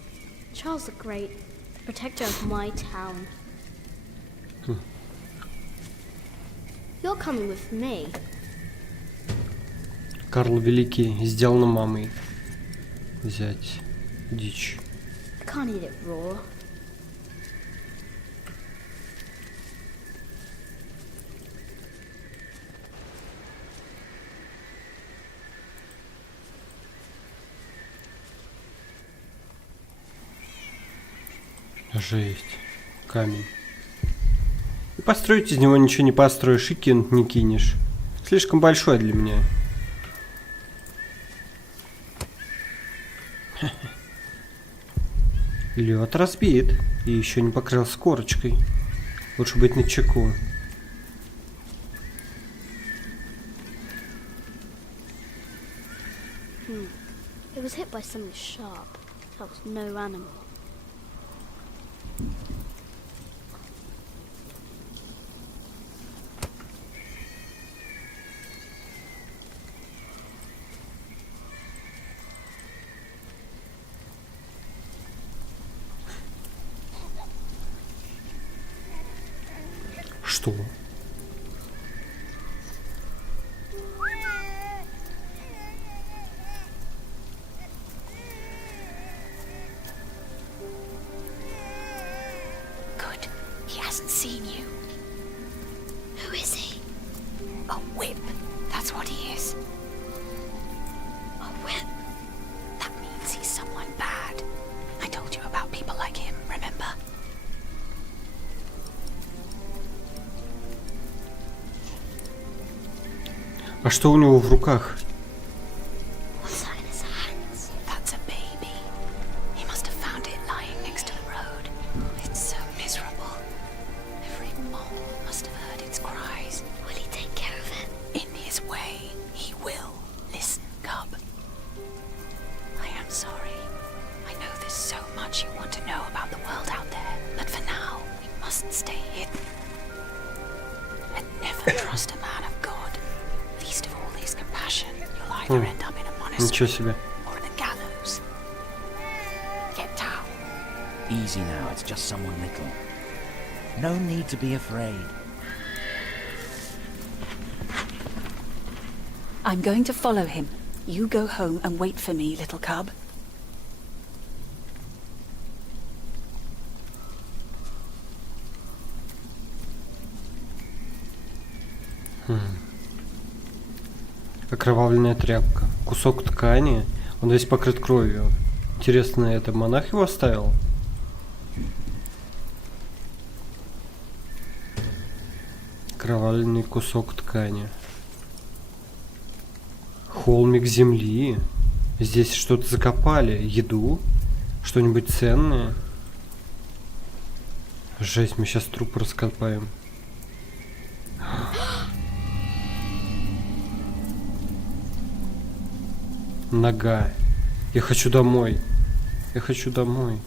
Charles the Great, the protector of my town. You're coming with me. Карл Великий сделано мамой. Взять дичь. I can't eat it raw. Жесть. Камень. И построить из него ничего не построишь, и кинуть не кинешь. Слишком большой для меня. Лед разбит. И еще не покрылся корочкой. Лучше быть начеку. It was hit by something sharp. That was no animal. Что? Good. He hasn't seen you. Who is he? A whip. That's what he is. A whip. That means he's someone bad. I told you about people like him, remember? А что у него в руках? What's that in his hands? That's a baby. He must have found it lying next to the road. It's so miserable. Every mole must have heard its cries. Will he take care of it? In his way, he will. Listen, cub. I am sorry. I know there's so much you want to know about the world out there, but for now, we must stay hidden. And never trust a man of God. Least of all these compassion, you'll either end up in a monastery or in a gallows. Get down. Easy now, it's just someone little. No need to be afraid. I'm going to follow him. You go home and wait for me, little cub. Окровавленная тряпка. Кусок ткани. Он весь покрыт кровью. Интересно, это монах его оставил? Окровавленный кусок ткани. Холмик земли. Здесь что-то закопали. Еду? Что-нибудь ценное? Жесть, мы сейчас труп раскопаем. Нога. Я хочу домой. Я хочу домой.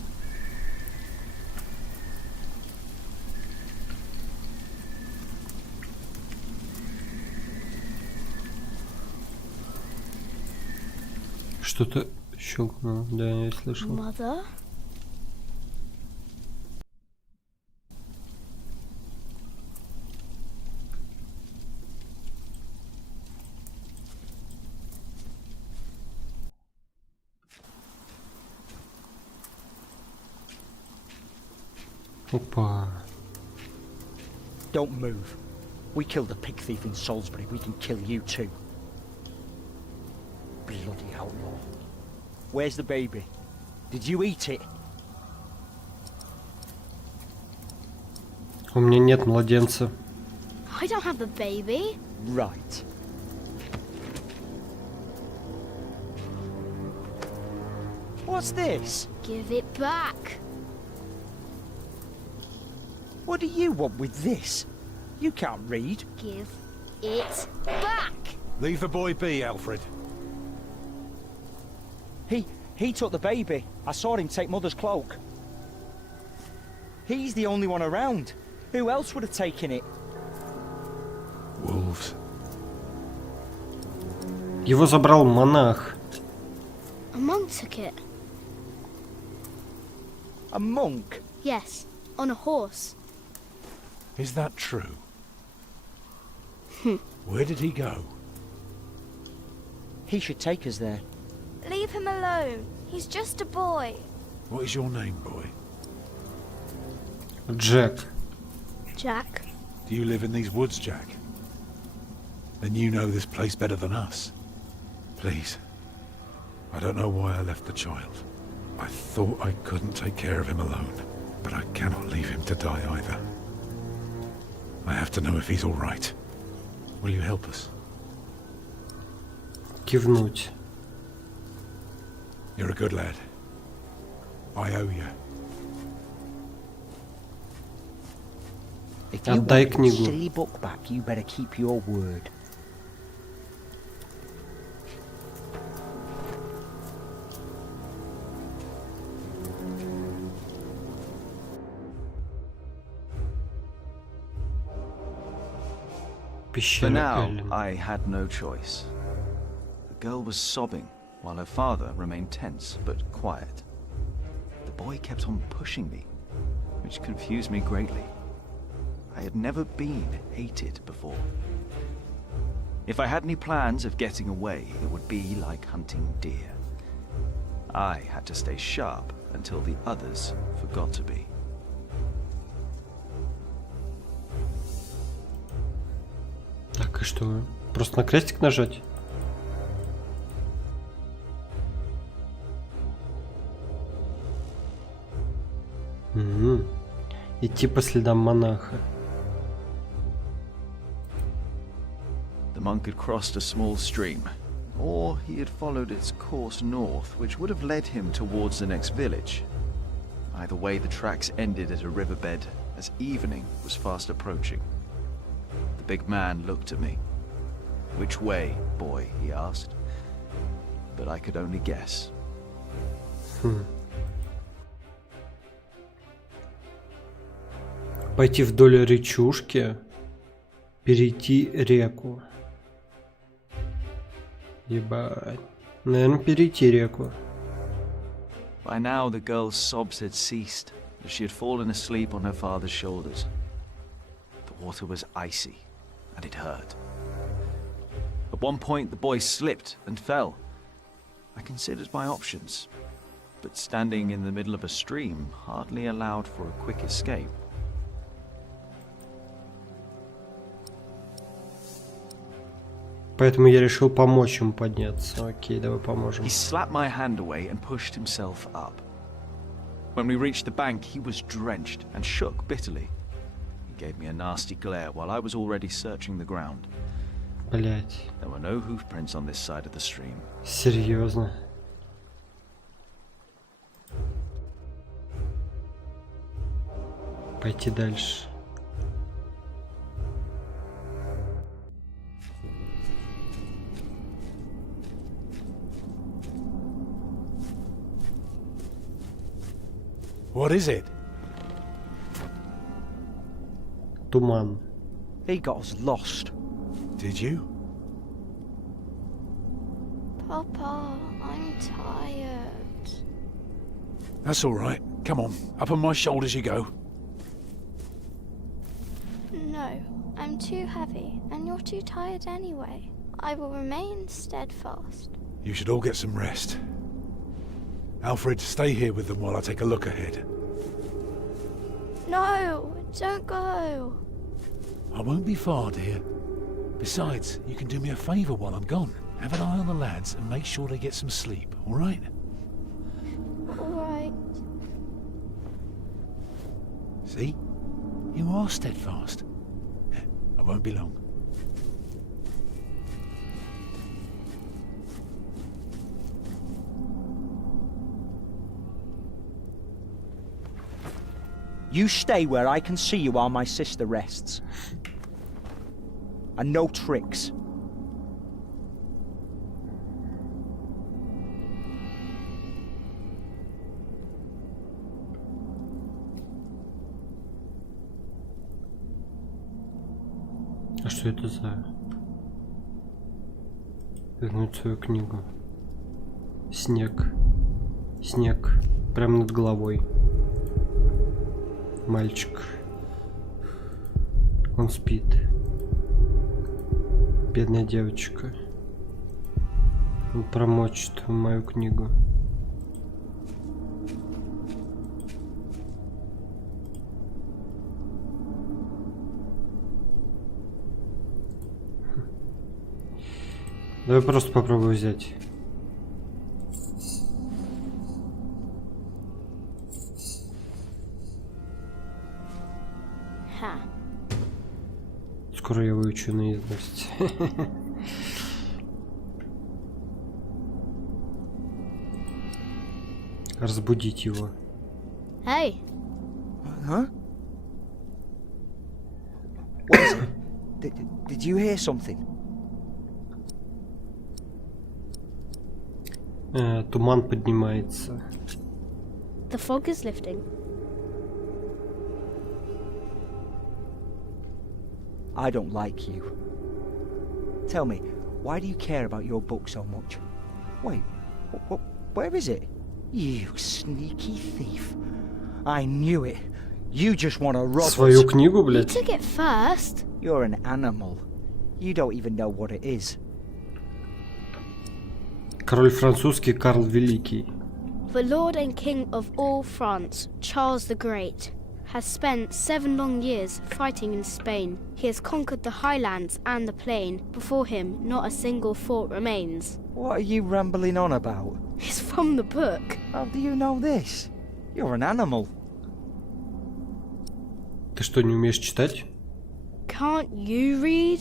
Что-то щелкнуло. Да, я слышал. Mother? Опа. Don't move. We killed the pig thief in Salisbury. We can kill you too. Bloody outlaw. Where's the baby? Did you eat it? У меня нет младенца. I don't have the baby. Right. What's this? Give it back. What do you want with this? You can't read. Give it back. Leave the boy be, Alfred. He took the baby. I saw him take Mother's cloak. He's the only one around. Who else would have taken it? Wolves. Его забрал монах. A monk took it. A monk? Yes, on a horse. Is that true? Where did he go? He should take us there. Leave him alone. He's just a boy. What is your name, boy? Jack. Jack? Do you live in these woods, Jack? Then you know this place better than us. Please. I don't know why I left the child. I thought I couldn't take care of him alone, but I cannot leave him to die either. I have to know if he's all right. Will you help us? Кивнуть. You're a good lad. I owe you. If you Отдай want your книгу. silly book back, you better keep your word. For Пещера now, Эллен. I had no choice. The girl was sobbing, while her father remained tense but quiet. The boy kept on pushing me, which confused me greatly. I had never been hated before. If I had any plans of getting away, it would be like hunting deer. I had to stay sharp until the others forgot to be. Так, и что? Просто на крестик нажать? Угу. Идти по следам монаха. The monk had crossed a small stream, or he had followed its course north, which would have led him towards the next village. Either way, the tracks ended at a riverbed as evening was fast approaching. The big man looked at me. "Which way, boy?" he asked. But I could only guess. Пойти вдоль речушки, перейти реку. Ебать. Наверное, перейти реку. By now, the girl's sobs had ceased, as she had fallen asleep on her father's shoulders. The water was icy, and it hurt. At one point, the boy slipped and fell. I considered my options, but standing in the middle of a stream hardly allowed for a quick escape. Поэтому я решил помочь ему подняться. Окей, давай поможем. He slapped my hand away and pushed himself up. When we reached the bank, he was drenched and shook bitterly. He gave me a nasty glare while I was already searching the ground. Блять. There were no hoof prints on this side of the stream. Серьезно. Пойти дальше. What is it? Туман. He got us lost. Did you? Papa, I'm tired. That's all right. Come on, up on my shoulders you go. No, I'm too heavy, and you're too tired anyway. I will remain steadfast. You should all get some rest. Alfred, stay here with them while I take a look ahead. No, don't go. I won't be far, dear. Besides, you can do me a favour while I'm gone. Have an eye on the lads and make sure they get some sleep, all right? All right. See? You are steadfast. I won't be long. You stay where I can see you while my sister rests. And no tricks. А что это за... Вернуть свою книгу. Снег. Снег. Прямо над головой. Мальчик. Он спит. Бедная девочка. Он промочит мою книгу. Давай просто попробую взять. Скоро я выучу наизусть. Разбудить его. Hey. Huh? What is it? Did you hear something? Туман поднимается. The fog is lifting. I don't like you. Tell me, why do you care about your book so much? Wait, where is it? You sneaky thief. I knew it. You just want to rob us. Свою книгу, блядь. You took it first. You're an animal. You don't even know what it is. Король французский Карл Великий. The Lord and King of all France, Charles the Great, has spent 7 long years fighting in Spain. He has conquered the highlands and the plain. Before him, not a single fort remains. What are you rambling on about? It's from the book. How do you know this? You're an animal. Ты что, не умеешь читать? Can't you read?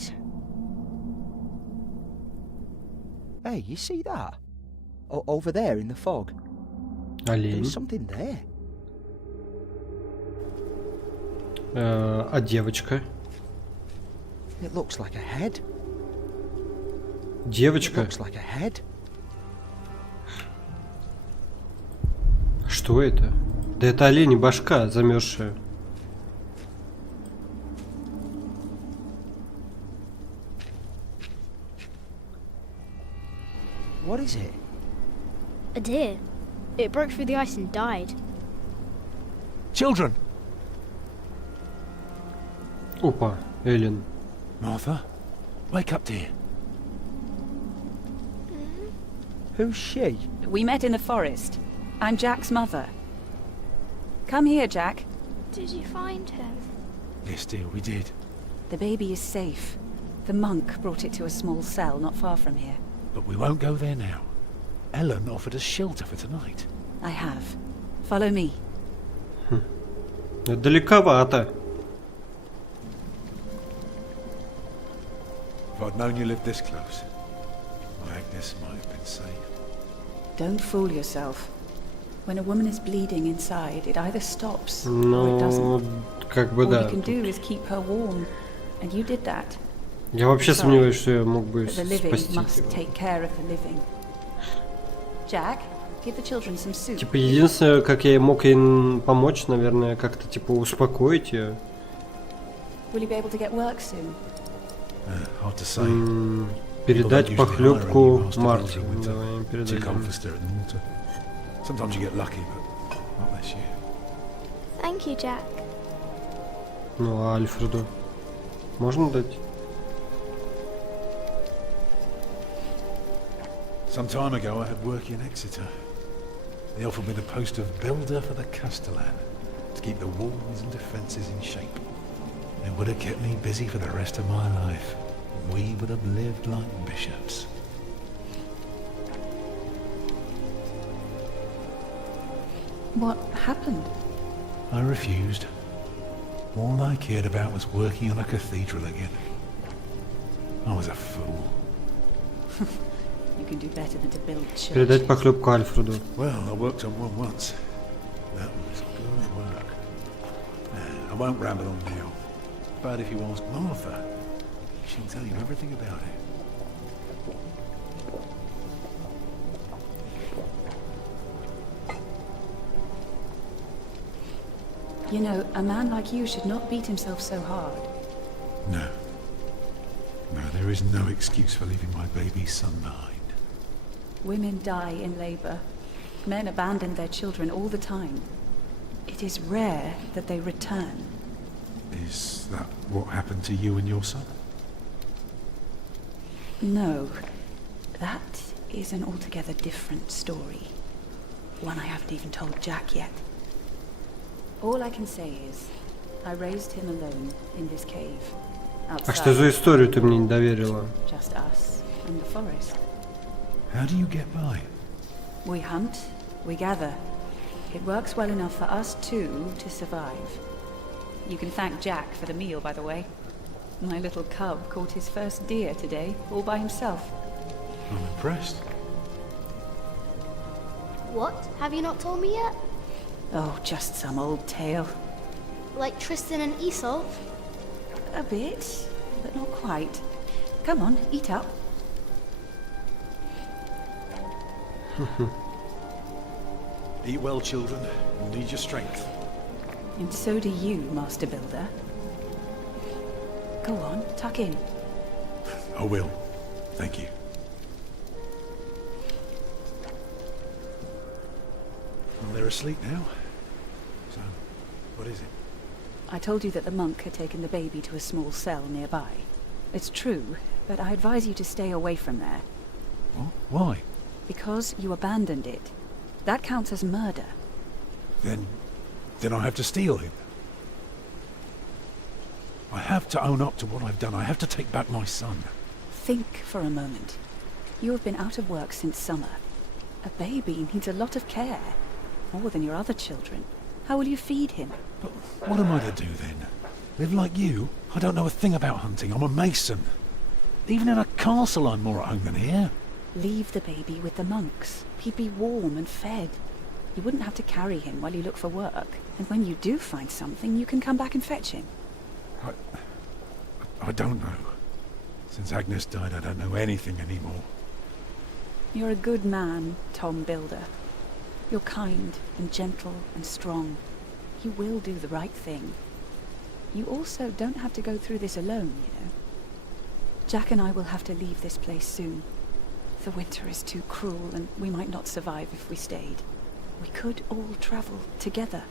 Hey, you see that? Over there in the fog. Олень. There's something there. А девочка? It looks like a head. Девочка? It looks like a head. Что это? Да это олень башка замерзшая. What is it? A deer. It broke through the ice and died. Children! Опа, Эллен. Martha, wake up, dear. Who's she? We met in the forest. I'm Jack's mother. Come here, Jack. Did you find him? Yes, dear, we did. The baby is safe. The monk brought it to a small cell not far from here. But we won't go there now. Ellen offered us shelter for tonight. I have. Follow me. Далековато. If I'd known you lived this close, my Agnes might have been safe. Don't fool yourself. When a woman is bleeding inside, it either stops or it Ну, doesn't. как бы All да. you can do is keep her warm, and you did that. Я вообще Sorry, сомневаюсь, что я мог бы but the living спасти must его. take care of the living. Jack, give the children some soup. Типа, единственное, как я мог ей помочь, наверное, как-то, типа, успокоить ее. Will you be able to get work soon? Hard to say. Передать похлебку Марте. Давай Too передадим. cold for stirring the water. Sometimes you get lucky, but not this year. Thank you, Jack. Ну, а Альфреду можно дать? Some time ago I had work in Exeter. They offered me the post of builder for the Castellan, to keep the walls and defences in shape. It would have kept me busy for the rest of my life. We would have lived like bishops. What happened? I refused. All I cared about was working on a cathedral again. I was a fool. You can do better than to build churches. Передать похлебку Альфреду. Well, I worked on one once. That was good work. I won't ramble on now. But if you ask Martha, she'll tell you everything about it. You know, a man like you should not beat himself so hard. No. No, there is no excuse for leaving my baby son behind. Women die in labor. Men abandon their children all the time. It is rare that they return. Is that what happened to you and your son? No, that is an altogether different story. One I haven't even told Jack yet. All I can say is, I raised him alone in this cave. А что за историю ты мне не доверила? Just us and the forest. How do you get by? We hunt, we gather. It works well enough for us two to survive. You can thank Jack for the meal, by the way. My little cub caught his first deer today, all by himself. I'm impressed. What? Have you not told me yet? Oh, just some old tale. Like Tristan and Isolde? A bit, but not quite. Come on, eat up. Eat well, children. You'll need your strength. And so do you, Master Builder. Go on, tuck in. I will. Thank you. Well, they're asleep now. So, what is it? I told you that the monk had taken the baby to a small cell nearby. It's true, but I advise you to stay away from there. What? Why? Because you abandoned it. That counts as murder. Then I have to steal him. I have to own up to what I've done. I have to take back my son. Think for a moment. You have been out of work since summer. A baby needs a lot of care. More than your other children. How will you feed him? But what am I to do then? Live like you? I don't know a thing about hunting. I'm a mason. Even in a castle I'm more at home than here. Leave the baby with the monks. He'd be warm and fed. You wouldn't have to carry him while you look for work. And when you do find something, you can come back and fetch him. I don't know. Since Agnes died, I don't know anything anymore. You're a good man, Tom Builder. You're kind and gentle and strong. You will do the right thing. You also don't have to go through this alone, you know. Jack and I will have to leave this place soon. The winter is too cruel, and we might not survive if we stayed. We could all travel together.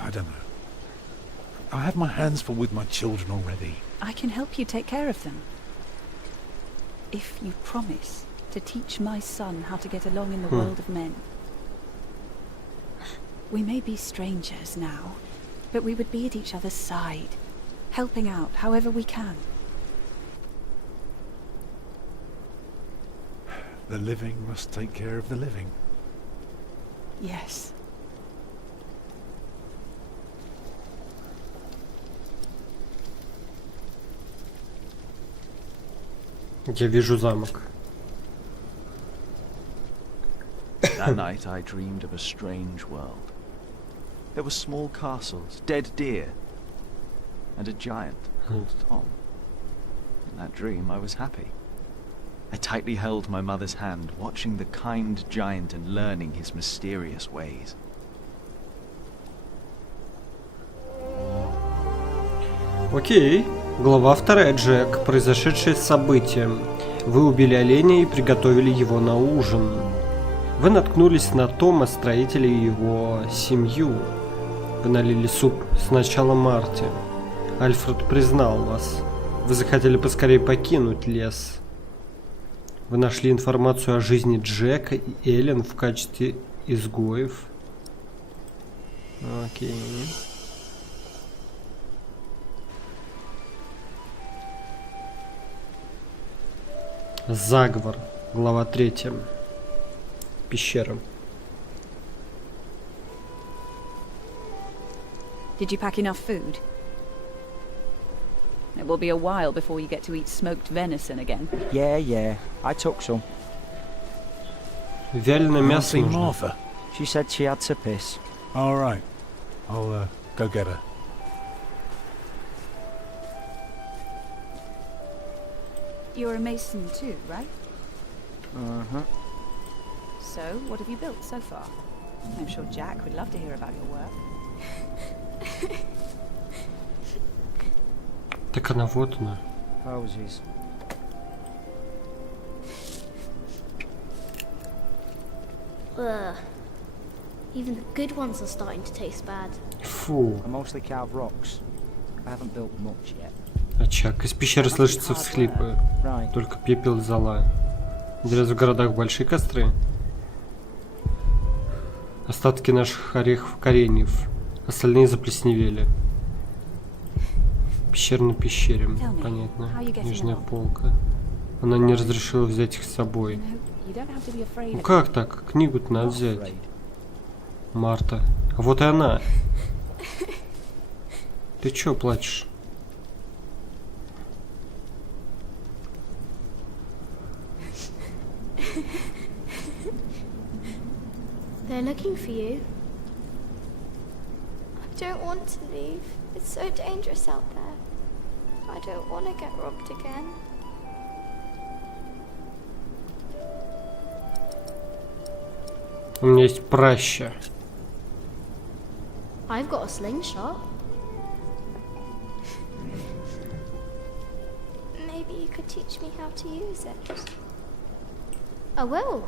I don't know. I have my hands full with my children already. I can help you take care of them. If you promise to teach my son how to get along in the world of men. We may be strangers now, but we would be at each other's side, helping out however we can. The living must take care of the living. Yes. Я вижу замок. That night I dreamed of a strange world. There were small castles, dead deer, and a giant called Tom. In that dream I was happy. I tightly held my mother's hand, watching the kind giant and learning his mysterious ways. Окей. Глава 2. Джек. Произошедшие события. Вы убили оленя и приготовили его на ужин. Вы наткнулись на Тома, строителя и его семью. Вы налили суп с начала марта. Альфред признал вас. Вы захотели поскорее покинуть лес. Вы нашли информацию о жизни Джека и Эллен в качестве изгоев. Окей. Заговор. Глава 3. Пещера. Did you pack enough food? It will be a while before you get to eat smoked venison again. Yeah, I took some. Вяленое мясо нужно. Martha. She said she had to piss. All right. I'll go get her. You're a mason too, right? Uh-huh. So, what have you built so far? I'm sure Jack would love to hear about your work. Так она вот она. Houses. Even the good ones are starting to taste bad. Фу. I mostly carve rocks. I haven't built much yet. Очаг. Из пещеры слышатся всхлипы. Только пепел и зола. Интересно, в городах большие костры? Остатки наших орехов кореньев. Остальные заплесневели. Пещера на пещере. Понятно. Нижняя полка. Она не разрешила взять их с собой. Ну как так? Книгу-то надо взять. Марта. А вот и она. Ты чё плачешь? They're looking for you. I don't want to leave. It's so dangerous out there. I don't want to get robbed again. У меня есть праща. I've got a slingshot. Maybe you could teach me how to use it. I will.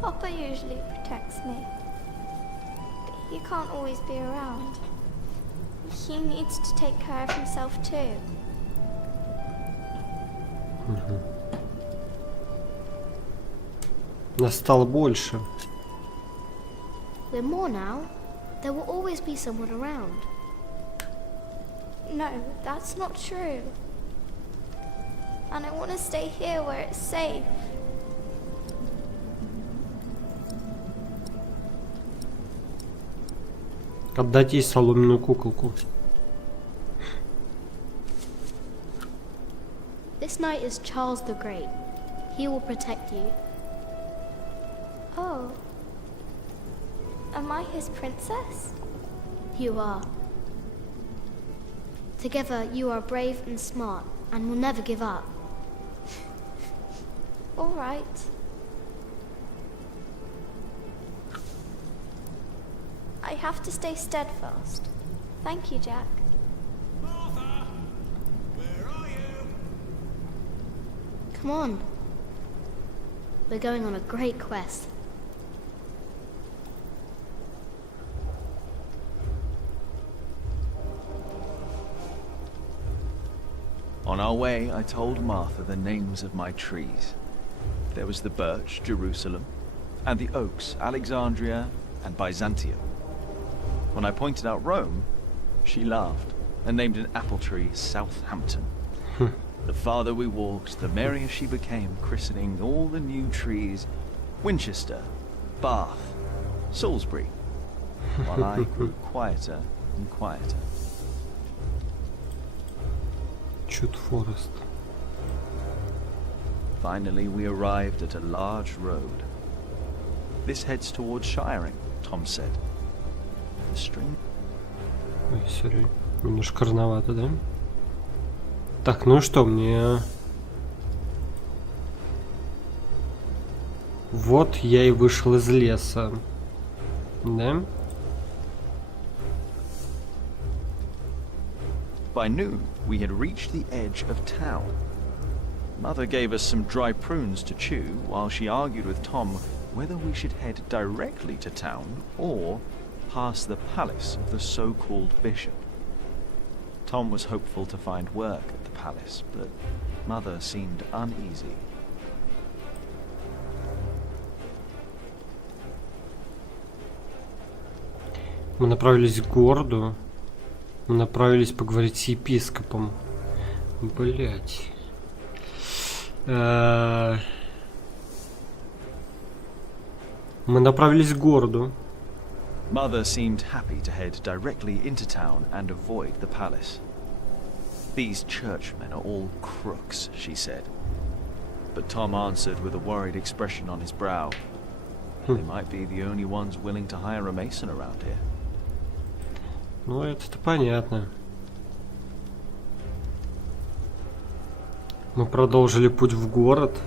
Papa usually protects me. But he can't always be around. He needs to take care of himself too. Нас стало больше. We're more now. There will always be someone around. No, that's not true. And I want to stay here where it's safe. Отдать ей соломенную куколку. This knight is Charles the Great. He will protect you. Oh. Am I his princess? You are. Together you are brave and smart and will never give up. All right. I have to stay steadfast. Thank you, Jack. Martha! Where are you? Come on. We're going on a great quest. On our way, I told Martha the names of my trees. There was the birch, Jerusalem, and the oaks, Alexandria and Byzantium. When I pointed out Rome, she laughed and named an apple tree Southampton. The farther we walked, the merrier she became, christening all the new trees Winchester, Bath, Salisbury, while I grew quieter and quieter. Chute Forest. Finally, we arrived at a large road. This heads towards Shiring, Tom said. The string... Ой, сори. Немножко рановато, да? Так, ну и что мне... Вот я и вышел из леса. Да? By noon, we had reached the edge of town. Mother gave us some dry prunes to chew while she argued with Tom whether we should head directly to town or past the palace of the so-called bishop. Tom was hopeful to find work at the palace, but Mother seemed uneasy. Мы направились к городу. Мы направились поговорить с епископом. Блять. Мы направились к городу. Mother seemed happy to head directly into town and avoid the palace. These churchmen are all crooks, she said. But Tom answered with a worried expression on his brow. They might be the only ones willing to hire a mason around here. Ну, это-то понятно. Мы продолжили путь в город.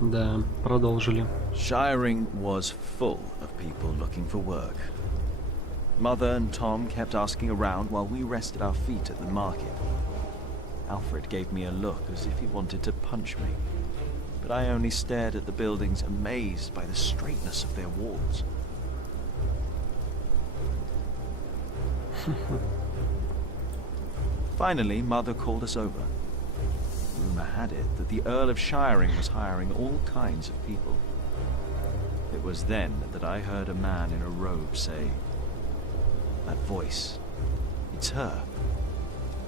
Да, продолжили. Shiring was full of people looking for work. Mother and Tom kept asking around while we rested our feet at the market. Alfred gave me a look as if he wanted to punch me, but I only stared at the buildings, amazed by the straightness of their walls. Finally, Mother called us over. Rumour had it that the Earl of Shiring was hiring all kinds of people. It was then that I heard a man in a robe say, "That voice, it's her.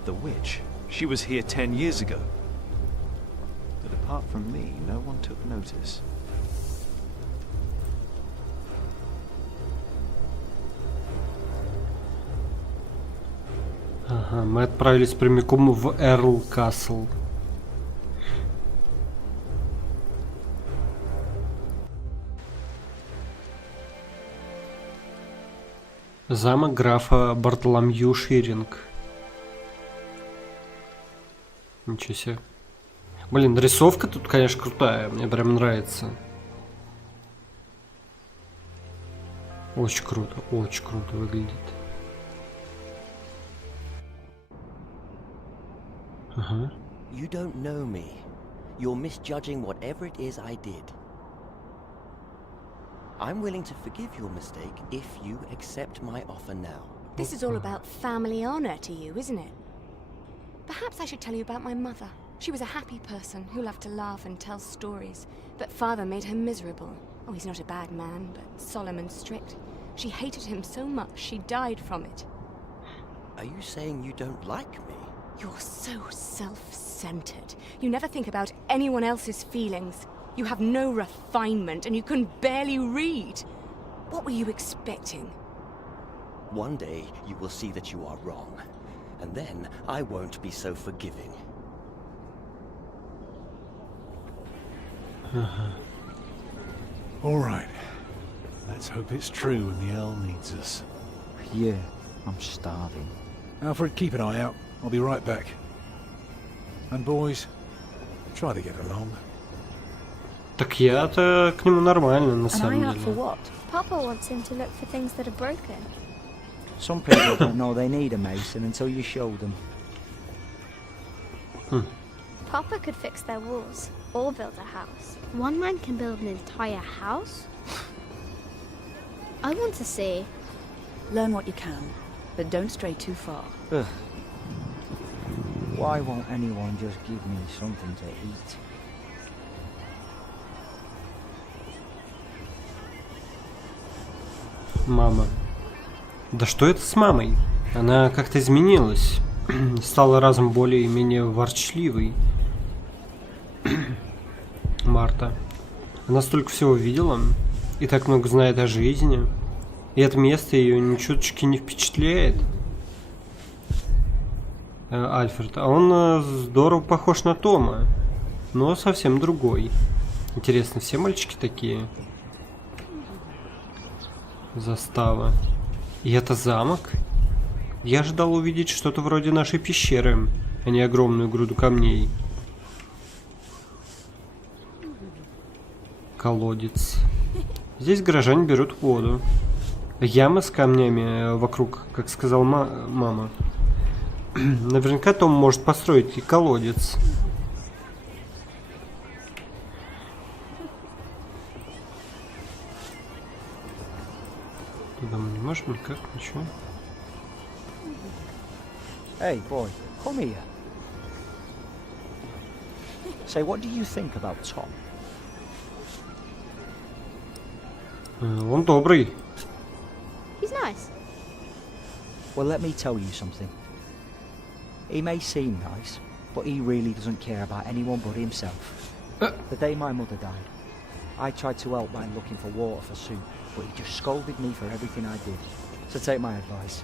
The witch. She was here 10 years ago." But apart from me, no one took notice. Ага, мы отправились прямиком в Эрл Касл. Замок графа Бартоломью Ширинг. Ничего себе. Блин, рисовка тут, конечно, крутая. Мне прям нравится. Очень круто выглядит. Ага. You don't know me. You're misjudging whatever it is I did. I'm willing to forgive your mistake if you accept my offer now. This is all about family honor to you, isn't it? Perhaps I should tell you about my mother. She was a happy person who loved to laugh and tell stories, but father made her miserable. Oh, he's not a bad man, but solemn and strict. She hated him so much she died from it. Are you saying you don't like me? You're so self-centered. You never think about anyone else's feelings. You have no refinement and you can barely read. What were you expecting? One day you will see that you are wrong, and then I won't be so forgiving. All right. Let's hope it's true and the Earl needs us. Yeah, I'm starving. Alfred, keep an eye out. I'll be right back. And boys, try to get along. Так я-то к нему нормально, на самом up for деле. what? Papa wants him to look for things that are broken. Some people don't know they need a mason until you show them. Papa could fix their walls or build a house. One man can build an entire house? I want to see. Learn what you can, but don't stray too far. Ugh. Why won't anyone just give me something to eat? Мама. Да что это с мамой? Она как-то изменилась. Стала разом более-менее ворчливой. Марта. Она столько всего видела и так много знает о жизни. И это место ее ни чуточки не впечатляет. Альфред. А он здорово похож на Тома, но совсем другой. Интересно, все мальчики такие? Застава. И это замок? Я ожидал увидеть что-то вроде нашей пещеры, а не огромную груду камней. Колодец. Здесь горожане берут воду. Ямы с камнями вокруг, как сказал мама. Наверняка Том может построить и колодец. Туда мы не можем никак, ничего. Hey, boy, come here. Say, what do you think about Tom? Он добрый. He's nice. Well, let me tell you something. He may seem nice, but he really doesn't care about anyone but himself. The day my mother died, I tried to help by looking for water for soup, but he just scolded me for everything I did. So take my advice.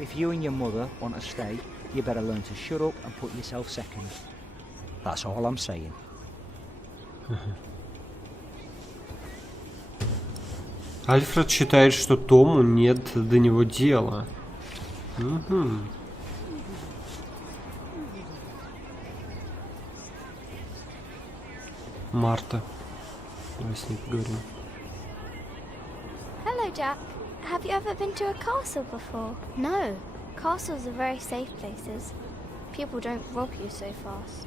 If you and your mother want to stay, you better learn to shut up and put yourself second. That's all I'm saying. Альфред считает, что Тому нет до него дела. Угу. Марта. Давай с ней поговорим. Hello, Jack. Have you ever been to a castle before? No. Castles are very safe places. people don't rob you so fast.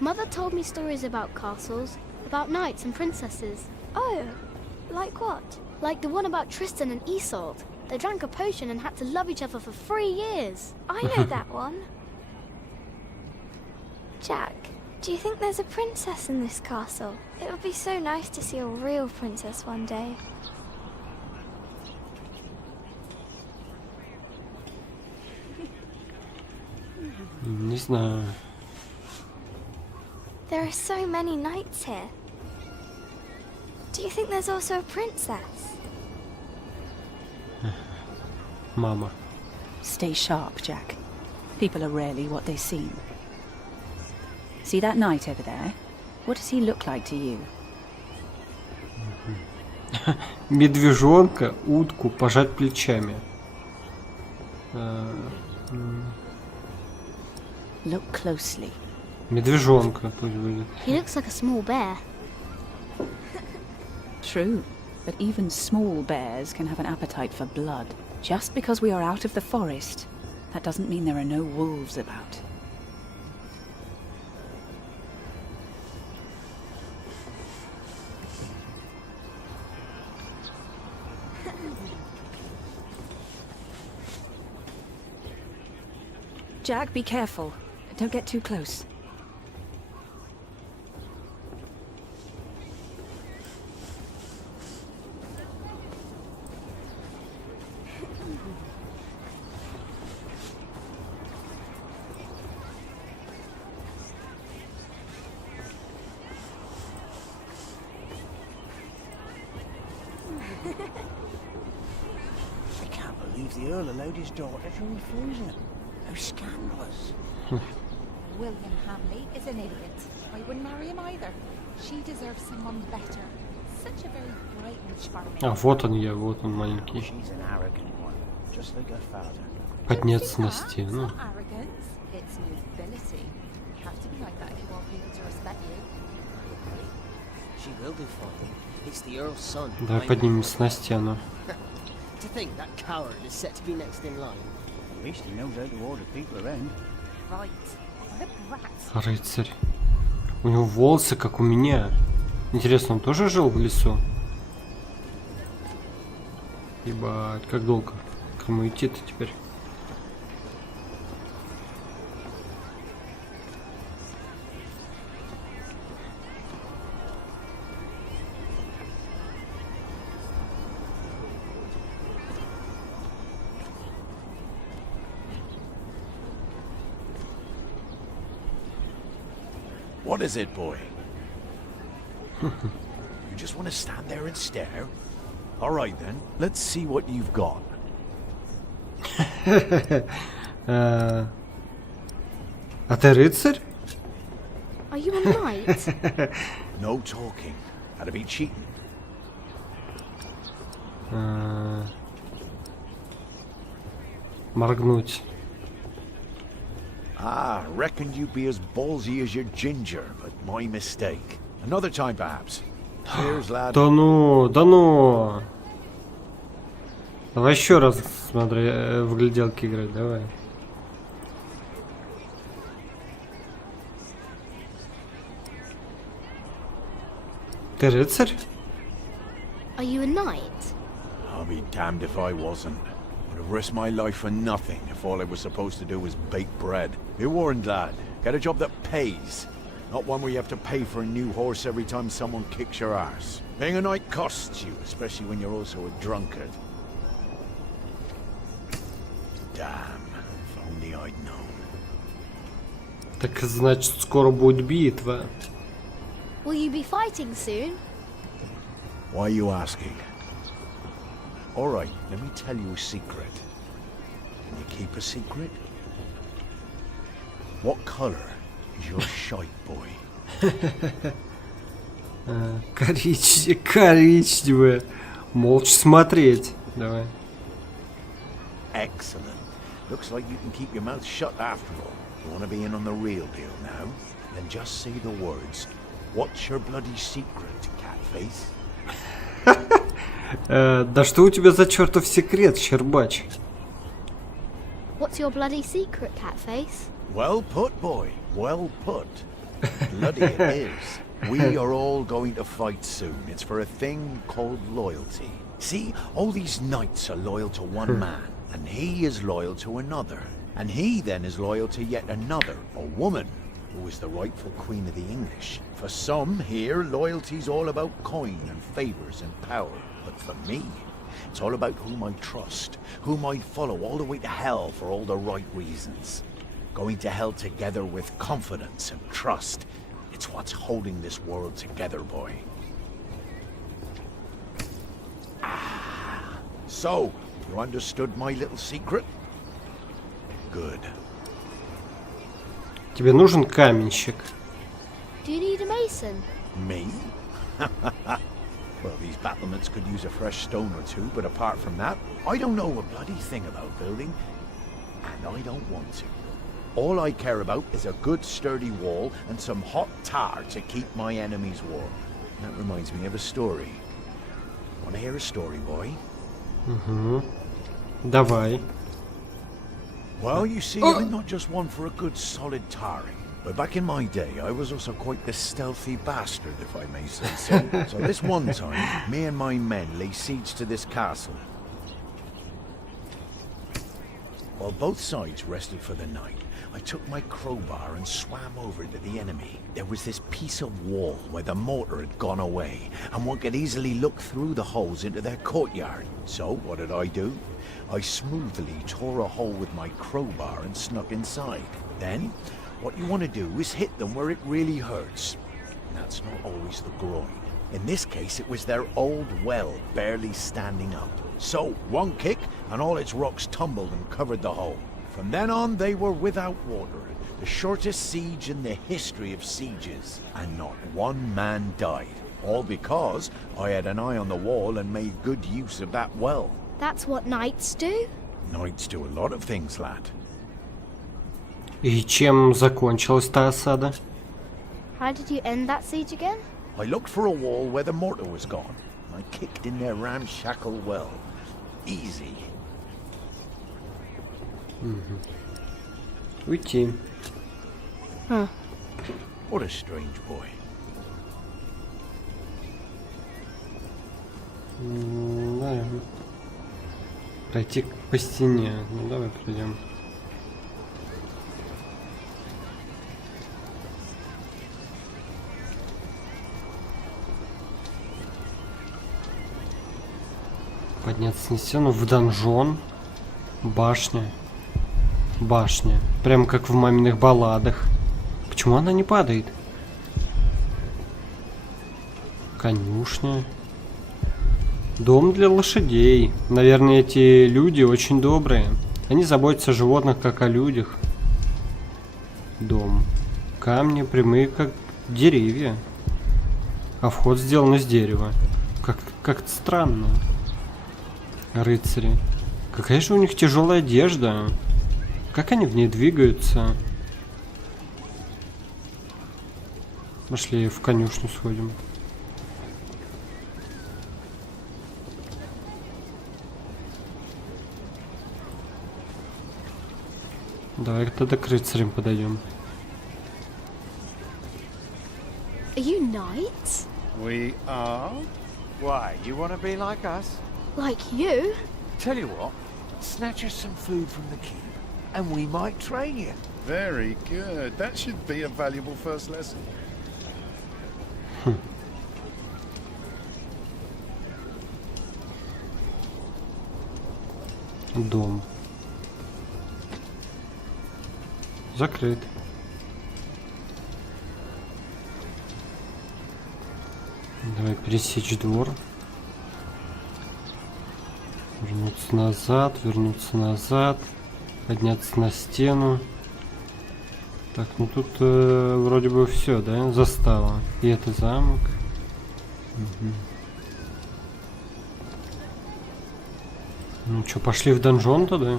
Mother told me stories about castles, about knights and princesses. Oh, like what? Like the one about Tristan and Isolde. They drank a potion and had to love each other for 3 years. I know that one. Jack, do you think there's a princess in this castle? It would be so nice to see a real princess one day. Не знаю. There are so many knights here. Do you think there's also a princess? Mama. Stay sharp, Jack. People are rarely what they seem. See that knight over there? What does he look like to you? Медвежонка, утку, пожать плечами. Look closely. Медвежонка пусть будет. He looks like a small bear. True, but even small bears can have an appetite for blood. Just because we are out of the forest, that doesn't mean there are no wolves about. Jack, be careful. Don't get too close. I can't believe the Earl allowed his daughter to refuse him. How scandalous. William Hamley is an idiot. I wouldn't marry him either. She deserves someone better. Such a very bright and charming. А, вот он я, вот он маленький. She's an arrogant one, just like her father. Подняться на стену. Arrogance, it's nobility. You have to be like that if you want people to respect you. She will do fine. It's the Earl's son. Давай поднимемся на стену. To think that coward is set to be next in line. At least he knows how to order people around. Right. What a brat. Рыцарь. У него волосы, как у меня. Интересно, он тоже жил в лесу? Ебать, как долго? Как ему идти-то теперь? What is it, boy? You just want to stand there and stare? All right then, let's see what you've got. А ты рыцарь? Are you a knight? No talking. That'd be cheating. Моргнуть. Ah, reckoned you'd be as ballsy as your ginger, but my mistake. Another time, perhaps. Cheers, lad. Да ну, да ну. Давай еще раз, смотри, в гляделки играть, давай. Ты рыцарь? Are you a knight? I'll be damned if I wasn't. Would have risked my life for nothing if all I was supposed to do was bake bread. Be warned, lad. Get a job that pays. Not one where you have to pay for a new horse every time someone kicks your arse. Being a knight costs you, especially when you're also a drunkard. Damn, if only I'd known. Так значит, скоро будет битва. Will you be fighting soon? Why are you asking? All right, let me tell you a secret. Can you keep a secret? What color is your shite, boy? Коричневая. Молча смотреть. Давай. Excellent. Looks like you can keep your mouth shut after all. You want to be in on the real deal now? Then just say the words. What's your bloody secret, catface? Да что у тебя за чертов секрет, Щербач? What's What's your bloody secret, Catface? Well put, boy. Well put. Bloody it is. We are all going to fight soon. It's for a thing called loyalty. See, all these knights are loyal to one man, and he is loyal to another. And he then is loyal to yet another, a woman, who is the rightful queen of the English. For some here, loyalty's all about coin and favours and power. But for me, it's all about whom I trust, whom I follow all the way to hell for all the right reasons. Going to hell together with confidence and trust. It's what's holding this world together, boy. So, you understood my little secret? Good. Тебе нужен каменщик. Do you need a mason? Me? Well, these battlements could use a fresh stone or two, but apart from that, I don't know a bloody thing about building, and I don't want to. All I care about is a good sturdy wall and some hot tar to keep my enemies warm. That reminds me of a story. Want to hear a story, boy? Давай. Well, you see, I'm not just one for a good solid tarring. But back in my day, I was also quite the stealthy bastard, if I may say so. So this one time, me and my men lay siege to this castle. While both sides rested for the night, I took my crowbar and swam over to the enemy. There was this piece of wall where the mortar had gone away, and one could easily look through the holes into their courtyard. So, what did I do? I smoothly tore a hole with my crowbar and snuck inside. Then, what you want to do is hit them where it really hurts. And that's not always the groin. In this case, it was their old well barely standing up. So, one kick, and all its rocks tumbled and covered the hole. From then on, they were without water, the shortest siege in the history of sieges, and not one man died. All because I had an eye on the wall and made good use of that well. That's what knights do? Knights do a lot of things, lad. И чем закончилась та осада? How did you end that siege again? I looked for a wall where the mortar was gone. I kicked in their ramshackle well. Easy. Уйти. Huh. What a strange boy. Да. Пройти по стене. Ну давай пройдем. Подняться на стену в донжон. Башня. Башня. Прям как в маминых балладах. Почему она не падает? Конюшня. Дом для лошадей. Наверное, эти люди очень добрые. Они заботятся о животных, как о людях. Дом. Камни прямые, как деревья. А вход сделан из дерева. Как-то странно. Рыцари. Какая же у них тяжелая одежда. Как они в ней двигаются? Пошли в конюшню сходим. Давай тогда к рыцарям подойдем. Are you knights? We are? Why, you want to be like us? Like you? Tell you what, snatch us some food from the keep, and we might train you. Very good. That should be a valuable first lesson. Дом. Закрыт. Давай пересечь двор. Вернуться назад. Подняться на стену. Так, ну тут вроде бы все, да? Застава. И это замок. Ну что, пошли в донжон тогда?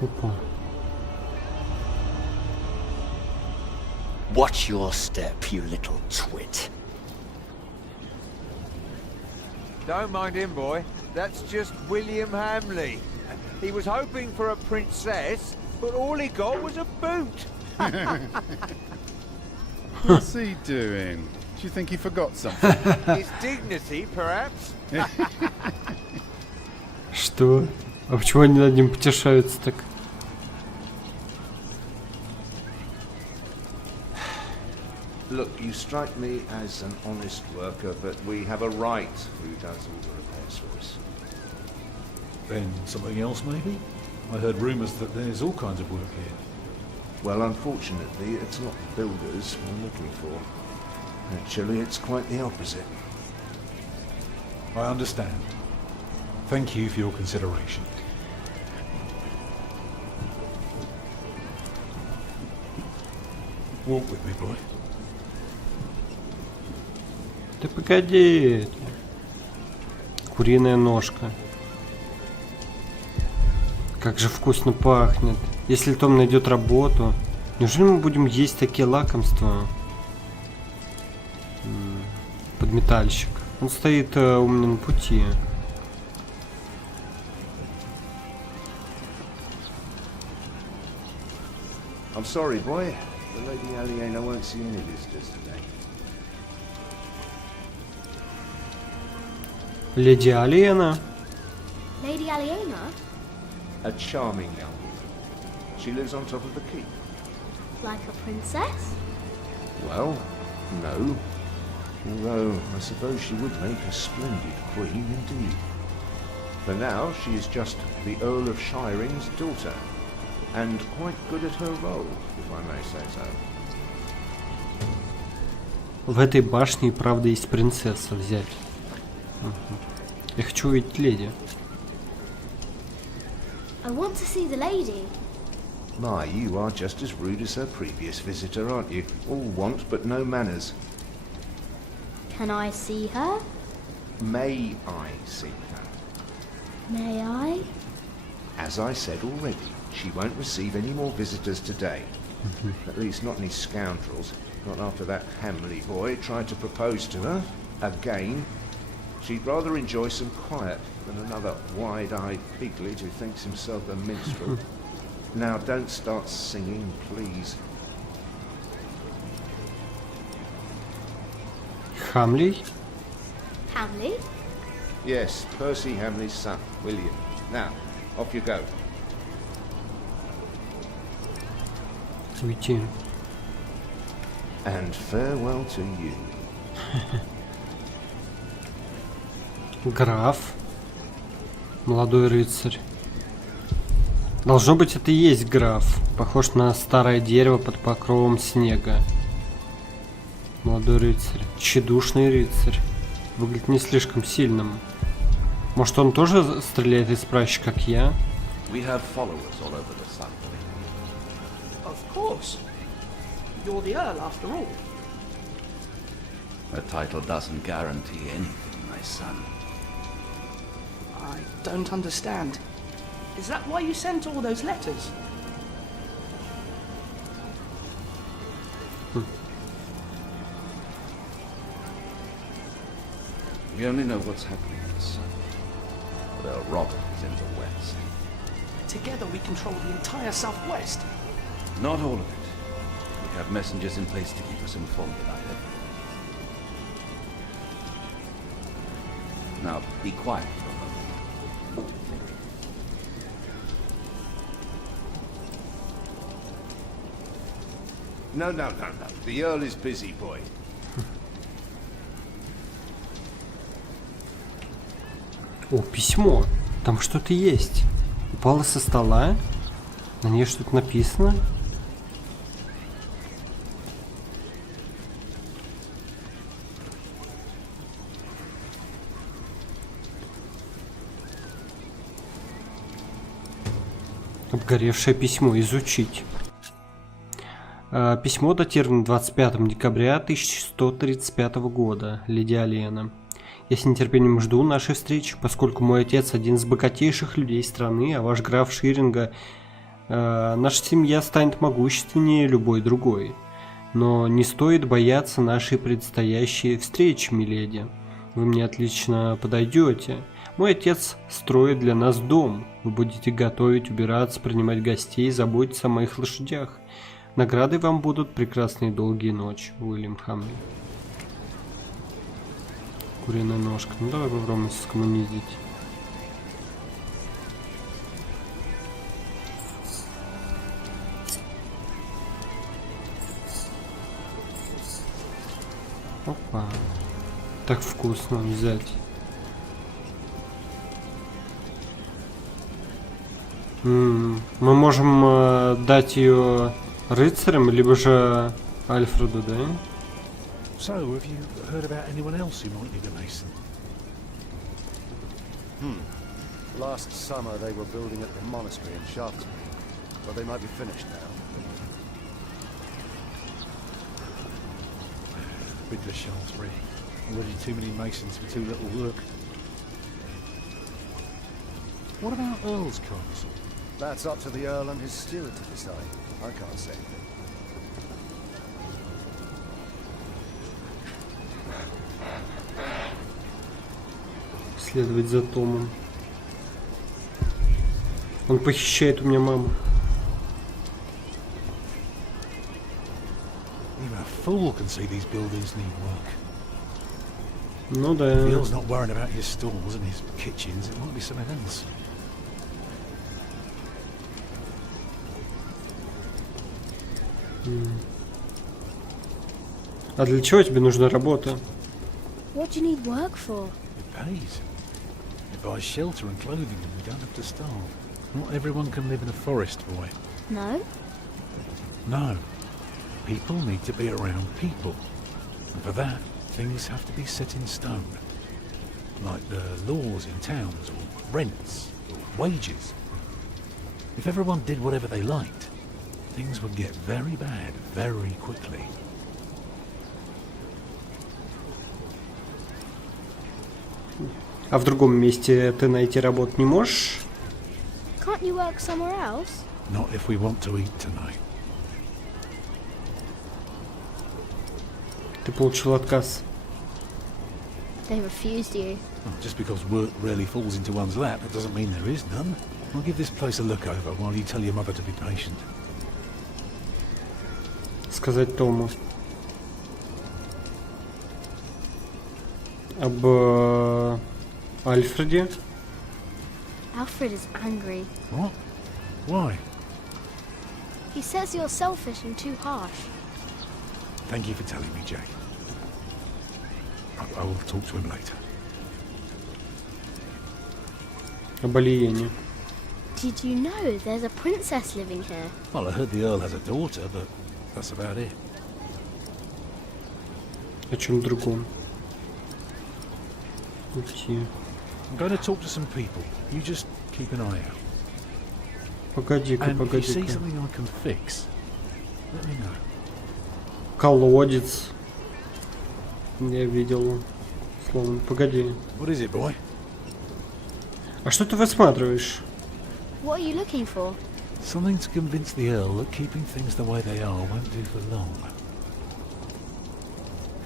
Опа. Watch your step, you little twit. Don't mind him, boy. That's just William Hamley. He was hoping for a princess, but all he got was a boot. What's he doing? Do you think he forgot something? His dignity, perhaps? Что? А почему они над ним потешаются так? Look, you strike me as an honest worker, but we have a right who does all the repairs for us. Then something else, maybe? I heard rumours that there's all kinds of work here. Well, unfortunately, it's not builders we're looking for. Actually, it's quite the opposite. I understand. Thank you for your consideration. Walk with me, boy. Да погоди. Куриная ножка. Как же вкусно пахнет. Если Том найдет работу, неужели мы будем есть такие лакомства? Подметальщик. Он стоит у меня на пути. I'm sorry, boy. The Lady Aliena won't see any visitors today. Леди Алиена. Lady Aliena? A charming young woman. She lives on top of the keep. Like a princess? Well, no. Although, I suppose she would make a splendid queen indeed. For now, she is just the Earl of Shiring's daughter, and quite good at her role, if I may say so. В этой башне и правда есть принцесса взять. Я хочу увидеть леди. I want to see the lady. My, you are just as rude as her previous visitor, aren't you? All want but no manners. Can I see her? May I see her? May I? As I said already, she won't receive any more visitors today. At least not any scoundrels. Not after that Hamley boy tried to propose to her. Again. She'd rather enjoy some quiet than another wide-eyed piglet who thinks himself a minstrel. Now don't start singing, please. Хамлей? Hamley? Yes, Percy Hamley's son, William. Now, off you go. Уйти. And farewell to you. Граф. Молодой рыцарь. Должно быть, это и есть граф. Похож на старое дерево под покровом снега. Молодой рыцарь. Тщедушный рыцарь. Выглядит не слишком сильным. Может, он тоже стреляет из пращи, как я? We have followers all over the sun. Of course. You're the Earl, after all. A title doesn't guarantee anything, my son. I don't understand. Is that why you sent all those letters? We only know what's happening in the sun. But Earl Robert is in the west. Together we control the entire southwest. Not all of it. We have messengers in place to keep us informed about everything. Now, be quiet for a moment. No. The Earl is busy, boy. О, письмо. Там что-то есть. Упало со стола. На ней что-то написано. Обгоревшее письмо. Изучить. Письмо датировано 25 декабря 1135 года. Леди Алиена. Я с нетерпением жду нашей встречи, поскольку мой отец один из богатейших людей страны, а ваш граф Ширинга, наша семья станет могущественнее любой другой. Но не стоит бояться нашей предстоящей встречи, миледи. Вы мне отлично подойдете. Мой отец строит для нас дом. Вы будете готовить, убираться, принимать гостей, заботиться о моих лошадях. Наградой вам будут прекрасные долгие ночи. Уильям Хамли. Куриная ножка. Ну давай попробуем скоммунизить. Опа. Так вкусно взять. Мы можем дать ее рыцарям, либо же Альфреду, да? So, have you heard about anyone else who might need a mason? Last summer they were building at the Monastery in Shaftesbury, but they might be finished now. Been to Shaftesbury. Already too many masons for too little work. What about Earl's Castle? That's up to the Earl and his steward to decide. I can't say anything. Следовать за Томом. Он похищает у меня маму. Even a fool can see these buildings need work. Ну да. If Earl's not worrying about his stalls and his kitchens, it might be something else. А для чего тебе нужна работа? What do you need work for? It pays. It buys shelter and clothing and we don't have to starve. Not everyone can live in a forest, boy. No? No. People need to be around people. And for that, things have to be set in stone. Like the laws in towns, or rents, or wages. If everyone did whatever they liked, things would get very bad very quickly. А в другом месте ты найти работу не можешь? Can't you work somewhere else? Not if we want to eat tonight. Ты получил отказ. They refused you. Well, just because work rarely falls into one's lap, that doesn't mean there is none. I'll give this place a look over while you tell your mother to be patient. Сказать Тому. Об Альфреде. Alfred is angry. What? Why? He says you're selfish and too harsh. Thank you for telling me, Jack. I will talk to him later. Об Алиене. Did you know there's a princess living here? Well, I heard the Earl has a daughter, but that's about it. О чем другом? Уйти. I'm going to talk to some people. You just keep an eye out. Погоди-ка, And if you see погоди-ка. something I can fix, let me know. Колодец. Я видел. Словно. Погоди. What is it, boy? А что ты высматриваешь? What are you looking for? Something to convince the Earl that keeping things the way they are won't do for long.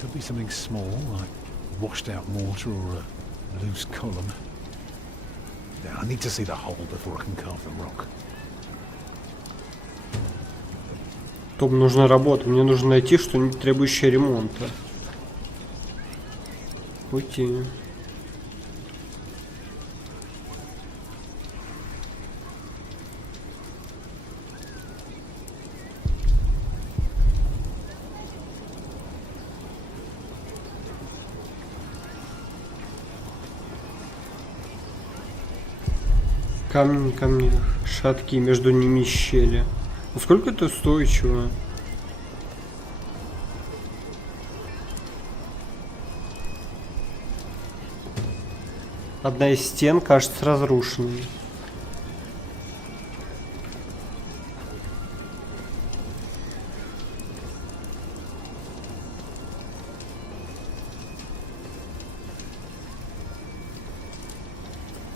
Could be something small, like washed out mortar or a loose column. Now, I need to see the hole before I can carve the rock. Том, нужна работа. Мне нужно найти что-нибудь требующее ремонта. Уйти. Камни, шаткие, между ними щели. Насколько это устойчиво? Одна из стен кажется разрушенной.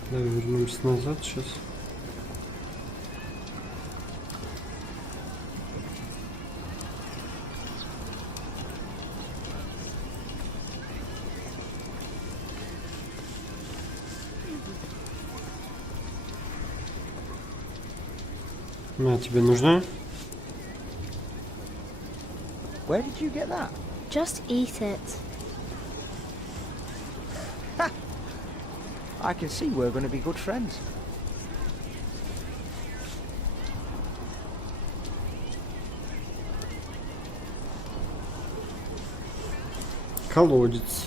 Давай вернемся назад сейчас. На, тебе нужно? Where did you get that? Just eat it. I can see we're going to be good friends. Колодец.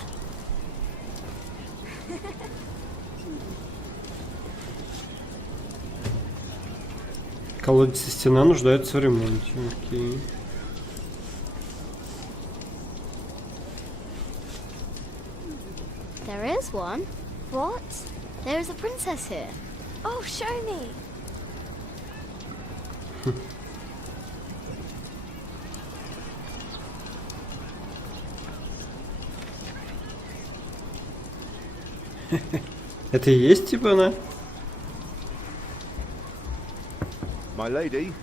Колодец и стена нуждаются в ремонте. Окей. There is one. What? There is a princess here. Oh, show me. Это и есть типа она? My lady,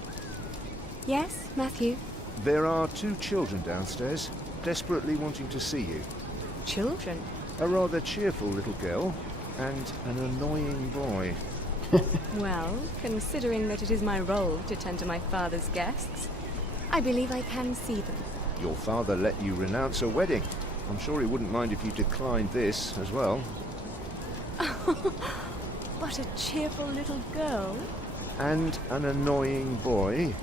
Yes, Matthew? there are 2 children downstairs, desperately wanting to see you. Children? A rather cheerful little girl and an annoying boy. Well, considering that it is my role to tend to my father's guests, I believe I can see them. Your father let you renounce a wedding. I'm sure he wouldn't mind if you declined this as well. What a cheerful little girl. And an annoying boy.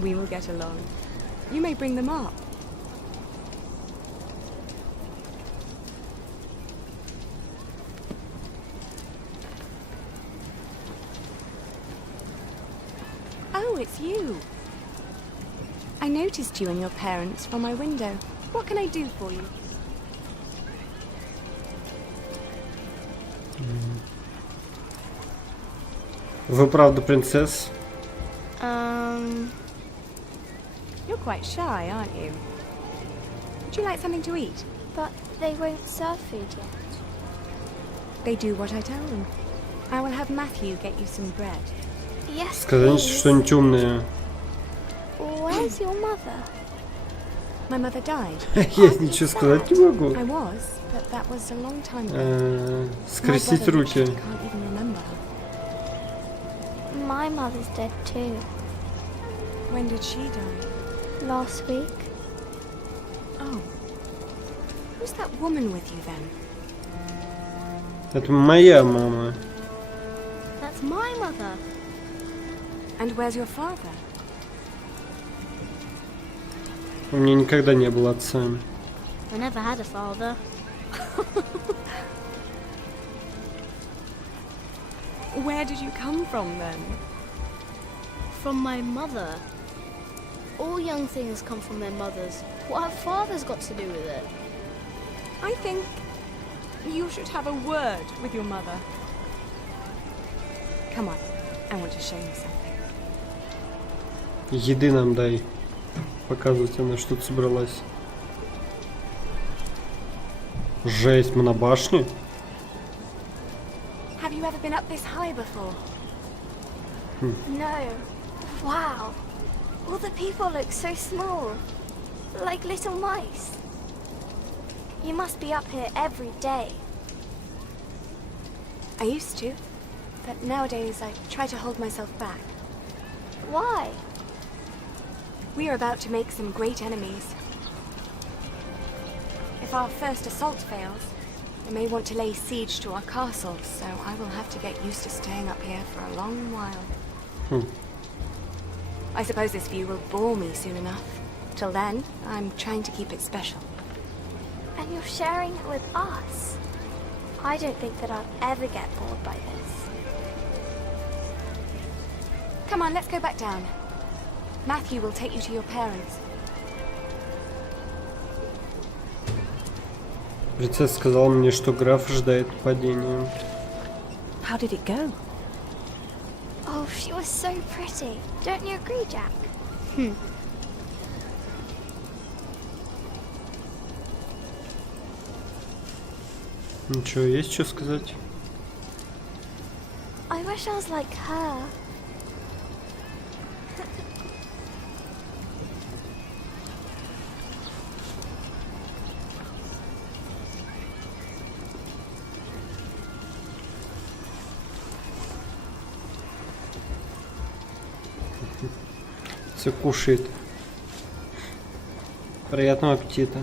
We will get along. You may bring them up. Oh, it's you. I noticed you and your parents from my window. What can I do for you? Вы правда принцесса? You're quite shy, aren't you? Would you like something to eat? But they won't serve food yet. They do what I tell them. I will have Matthew get you some bread. Yes, Сказать please. что-нибудь умное. Where's your mother? My mother died. Я ничего сказать не могу. I was, but that was a long time ago. Скрестить руки. Can't even remember her. My mother's dead too. When did she die? Last week. Oh. Who's that woman with you then? Это моя мама. That's my mother. And where's your father? У меня никогда не было отца. I never had a father. Where did you come from then? From my mother. All young things come from their mothers. What have fathers got to do with it? I think you should have a word with your mother. Come on, I want to show you something. Еды нам дай. Показывать она что-то собралась. Жесть, мы на башне? Have you ever been up this high before? No. Wow. All the people look so small. Like little mice. You must be up here every day. I used to, but nowadays I try to hold myself back. Why? We are about to make some great enemies. If our first assault fails, they may want to lay siege to our castle, so I will have to get used to staying up here for a long while. I suppose this view will bore me soon enough. Till then, I'm trying to keep it special. And you're sharing it with us. I don't think that I'll ever get bored by this. Come on, let's go back down. Matthew will take you to your parents. Принцесса сказала мне, что граф ждает падения. How did it go? Oh, she was so pretty. Don't you agree, Jack? Ничего, есть что сказать? I wish I was like her. Все кушает. Приятного аппетита.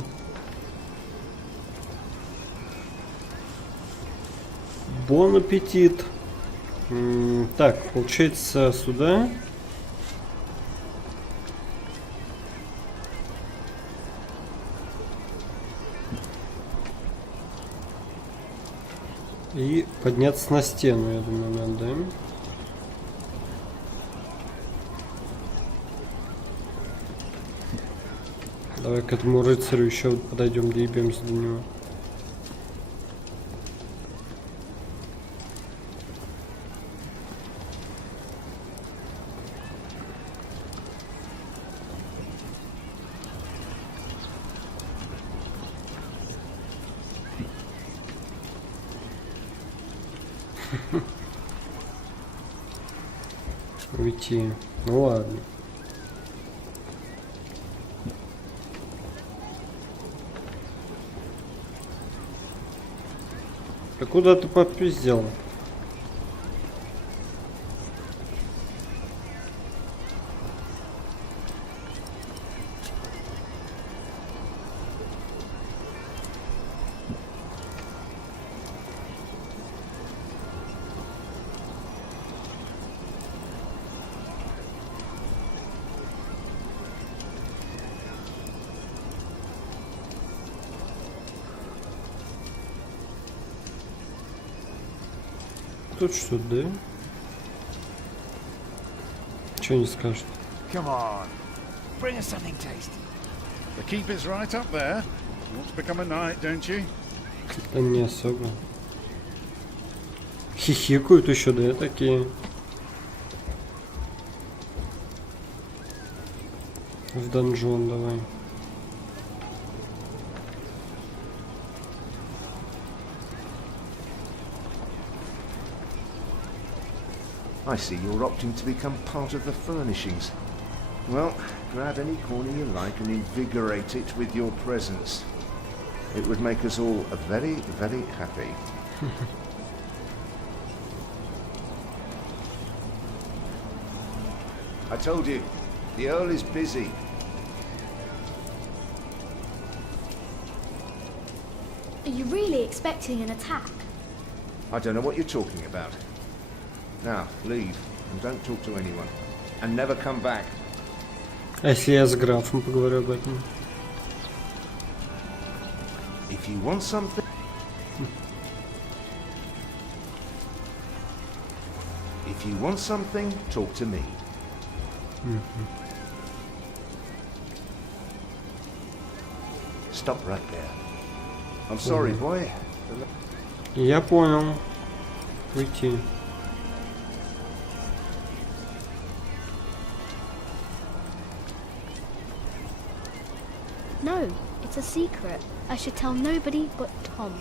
Бон аппетит. Так, получается сюда. И подняться на стену, я думаю, надо, да? Давай к этому рыцарю еще подойдем, доебемся до него. Уйти. Ну ладно. А куда ты попиздел? Тут что, да? Чего не скажет? Come on, bring us something tasty. The keep is right up there. You want to become a knight, don't you? Да не особо. Хихикают еще, да, такие. В донжон давай. I see you're opting to become part of the furnishings. Well, grab any corner you like and invigorate it with your presence. It would make us all very, very happy. I told you, the Earl is busy. Are you really expecting an attack? I don't know what you're talking about. Now, leave, and don't talk to anyone. And never come back. А если я с графом поговорю об этом? If you want something... If you want something, talk to me. Stop right there. I'm sorry, boy. Я понял. Уйти. No, it's a secret. I should tell nobody but Tom.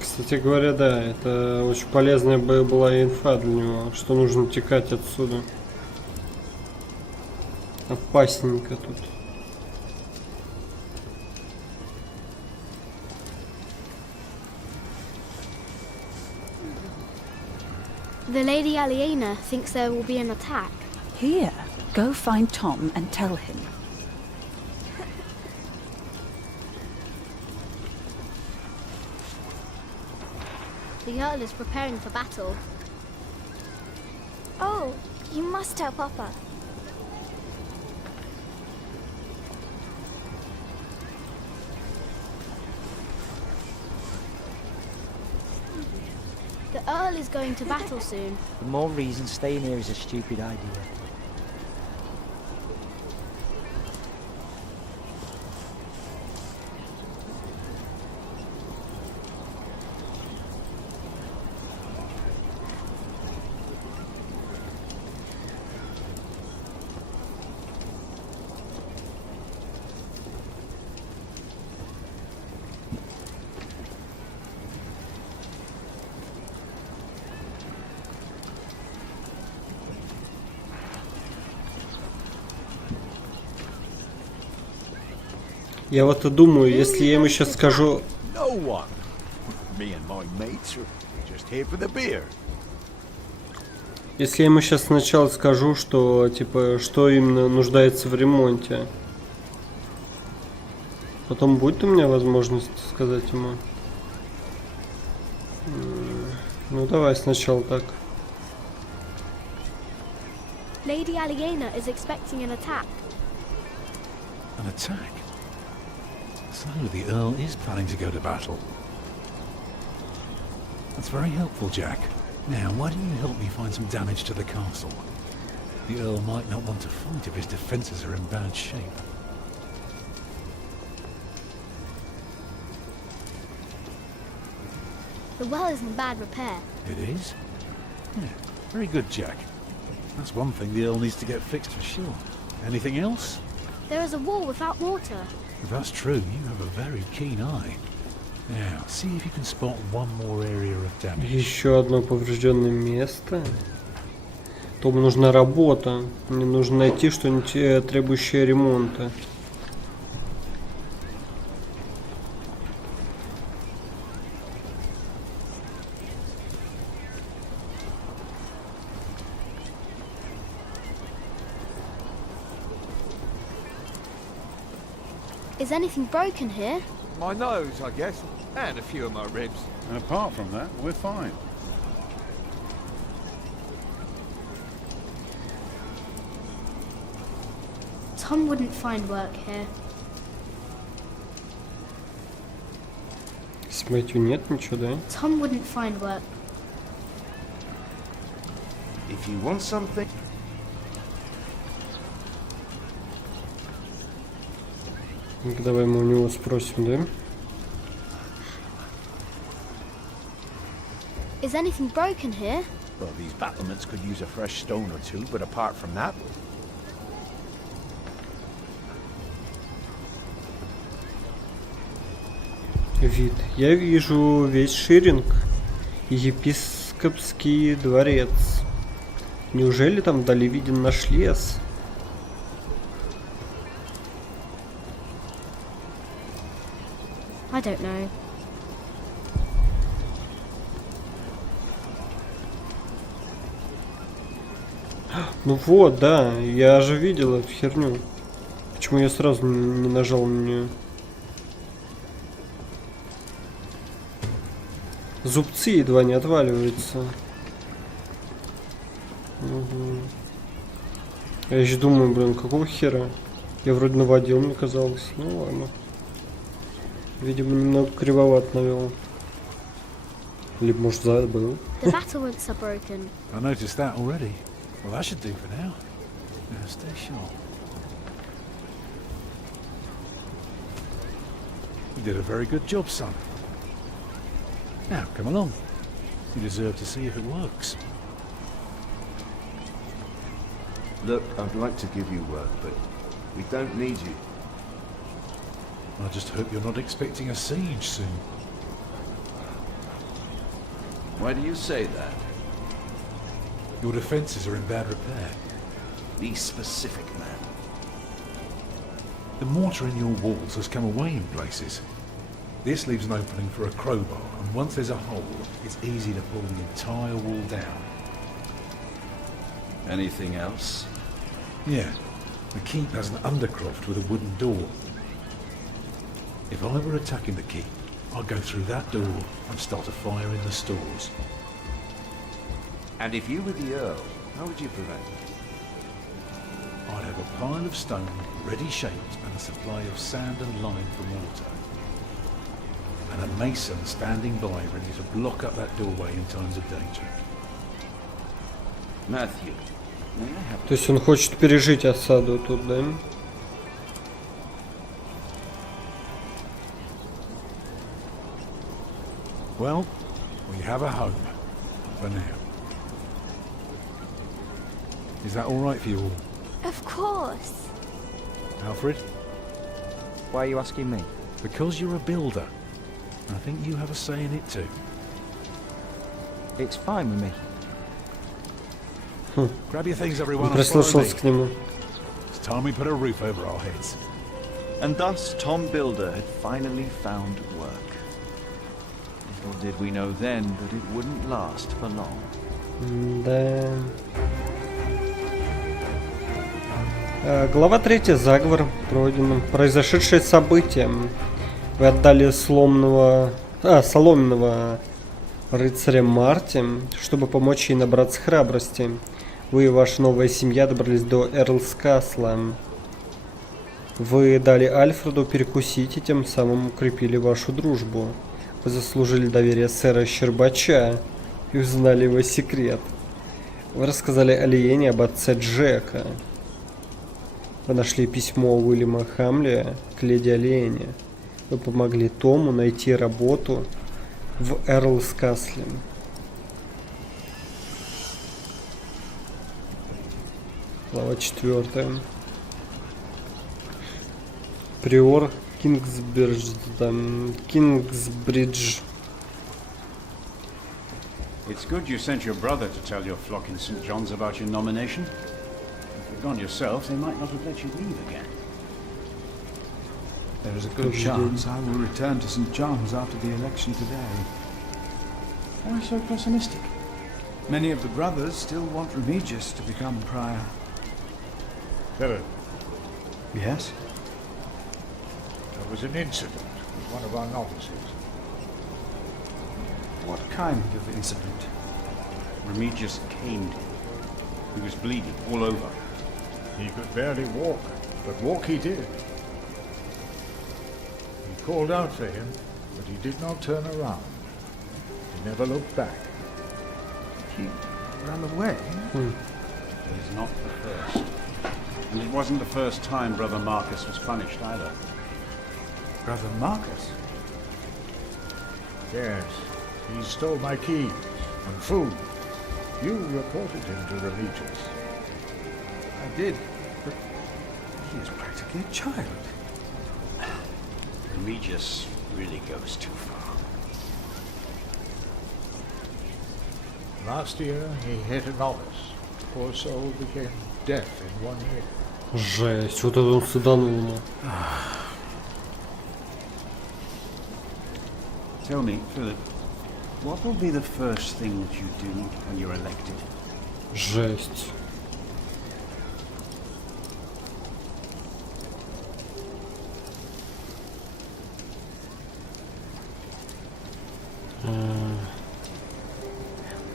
Кстати говоря, да, это очень полезная была инфа для него, что нужно утекать отсюда. Опасненько тут. The Lady Aliena thinks there will be an attack. Here, go find Tom and tell him. The Earl is preparing for battle. Oh, you must tell Papa. The Earl is going to battle soon. The more reason staying here is a stupid idea. Я вот и думаю, если я ему сейчас скажу... No one. Me and my mates are just here for the beer. Если я ему сейчас сначала скажу, что, типа, что именно нуждается в ремонте, потом будет у меня возможность сказать ему? Ну, давай сначала так. Lady Aliena is expecting an attack. An attack? So the Earl is planning to go to battle. That's very helpful, Jack. Now, why don't you help me find some damage to the castle? The Earl might not want to fight if his defences are in bad shape. The well is in bad repair. It is? Yeah, very good, Jack. That's one thing the Earl needs to get fixed for sure. Anything else? There is a wall without mortar. If that's true, you have a very keen eye. Now, see if you can spot one more area of damage. Еще одно поврежденное место. Тому нужна работа. Мне нужно найти что-нибудь требующее ремонта. Is anything broken here? My nose, I guess, and a few of my ribs. And apart from that, we're fine. Tom wouldn't find work here. С Мэтью нет ничего, да? Tom wouldn't find work. If you want something... Давай мы у него спросим, да? Is anything broken here? Well, these battlements could use a fresh stone or two, but apart from that... Вид. Я вижу весь Ширинг. Епископский дворец. Неужели там вдали виден наш лес? I don't know. Ну вот, да, я же видел эту херню. Почему я сразу не нажал на нее? Зубцы едва не отваливаются. Угу. Я еще думаю, блин, какого хера? Я вроде наводил, мне казалось. Ну ладно. Видимо, немного кривоват навел. Либо, может, забыл. The battlements are broken. I noticed that already. Well, that should do for now. Now, stay sharp. You did a very good job, son. Now, come along. You deserve to see if it works. Look, I'd like to give you work, but we don't need you. I just hope you're not expecting a siege soon. Why do you say that? Your defences are in bad repair. Be specific, man. The mortar in your walls has come away in places. This leaves an opening for a crowbar, and once there's a hole, it's easy to pull the entire wall down. Anything else? Yeah. The keep has an undercroft with a wooden door. If I were attacking the keep, I'd go through that door and start a fire in the stores. And if you were the Earl, how would you prevent it? I'd have a pile of stone, ready shaped, and a supply of sand and lime for mortar. And a mason standing by ready to block up that doorway in times of danger. Matthew, may I have... То есть он хочет пережить осаду тут, да? Well, we have a home. For now. Is that all right for you all? Of course. Alfred? Why are you asking me? Because you're a builder. I think you have a say in it too. It's fine with me. Grab your things, everyone. Прислушался к нему. It's time we put a roof over our heads. And thus Tom Builder had finally found work. Little did we know then that it wouldn't last for long. Да. Глава 3. Заговор пройдено. Произошедшее событие. Вы отдали соломенного рыцаря Марти, чтобы помочь ей набраться храбрости. Вы и ваша новая семья добрались до Эрлс Касла. Вы дали Альфреду перекусить и тем самым укрепили вашу дружбу. Вы заслужили доверие сэра Щербача и узнали его секрет. Вы рассказали Алиене об отце Джека. Вы нашли письмо Уильяма Хамли к леди Алиене. Вы помогли Тому найти работу в Эрлс Касле. Глава 4. Приор Кингсбридж. It's good you sent your brother to tell your flock in St. John's about your nomination. If you'd gone yourself, they might not have let you leave again. There is a good chance I will return to St. John's after the election today. Why so pessimistic? Many of the brothers still want Remigius to become prior. Philip, Yes? there was an incident with one of our novices. What kind of incident? Remigius caned him. He was bleeding all over. He could barely walk, but walk he did. He called out for him, but he did not turn around. He never looked back. He ran away? He's not the first. And it wasn't the first time Brother Marcus was punished either. Brother Marcus? Yes, he stole my keys and food. You reported him to Remigius. I did, but he is practically a child. Remigius really goes too far. Last year, he hit a novice. Poor soul became deaf in 1 year. Жесть, вот это он суданул ему. Tell me, Philip, what will be the first thing that you do when you're elected? Жесть.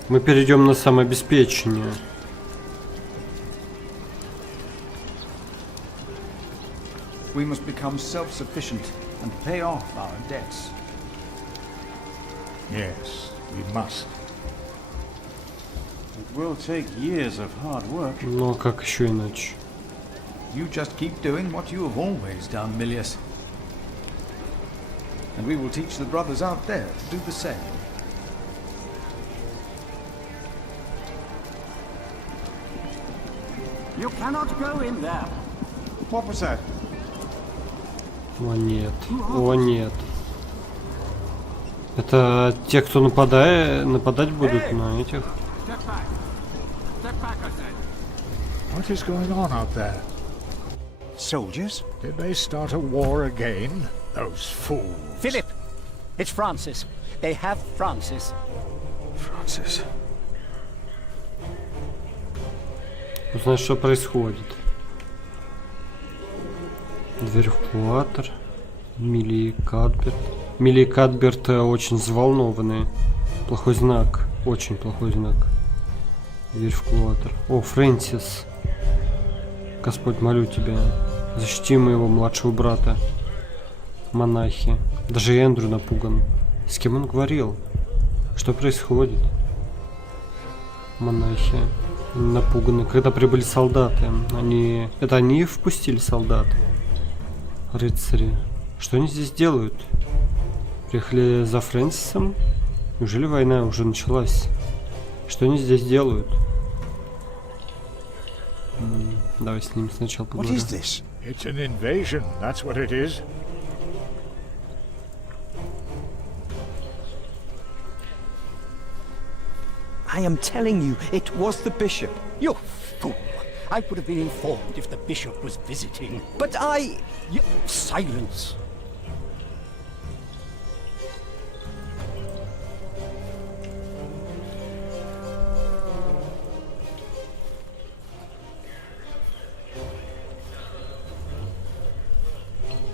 Мы перейдем на самообеспечение. We must become self-sufficient and pay off our debts. Yes, we must. It will take years of hard work. Но как еще иначе? You just keep doing what you have always done, Milius. And we will teach the brothers out there to do the same. You cannot go in there. What was that? О нет, о нет. Это те, кто нападать будут на этих. What is going on out there? Soldiers? Did they start a war again? Those fools. Philip! It's Francis. They have Francis. Francis. Узнать, что происходит. Дверь в куатор. Милли и Кадберт. Милли и Кадберт очень взволнованы. Плохой знак. Очень плохой знак. Дверь в куатор. О, Фрэнсис. Господь, молю тебя. Защити моего младшего брата. Монахи. Даже Эндрю напуган. С кем он говорил? Что происходит? Монахи. Напуганы. Когда прибыли солдаты. Это они впустили солдат. Рыцари. Что они здесь делают? Приехали за Фрэнсисом? Неужели война уже началась? Что они здесь делают? Давай с ним сначала поговорим. What is this? It's an invasion, that's what it is. I am telling you, it was the bishop. You fool! I would have been informed if the bishop was visiting. But I... Silence!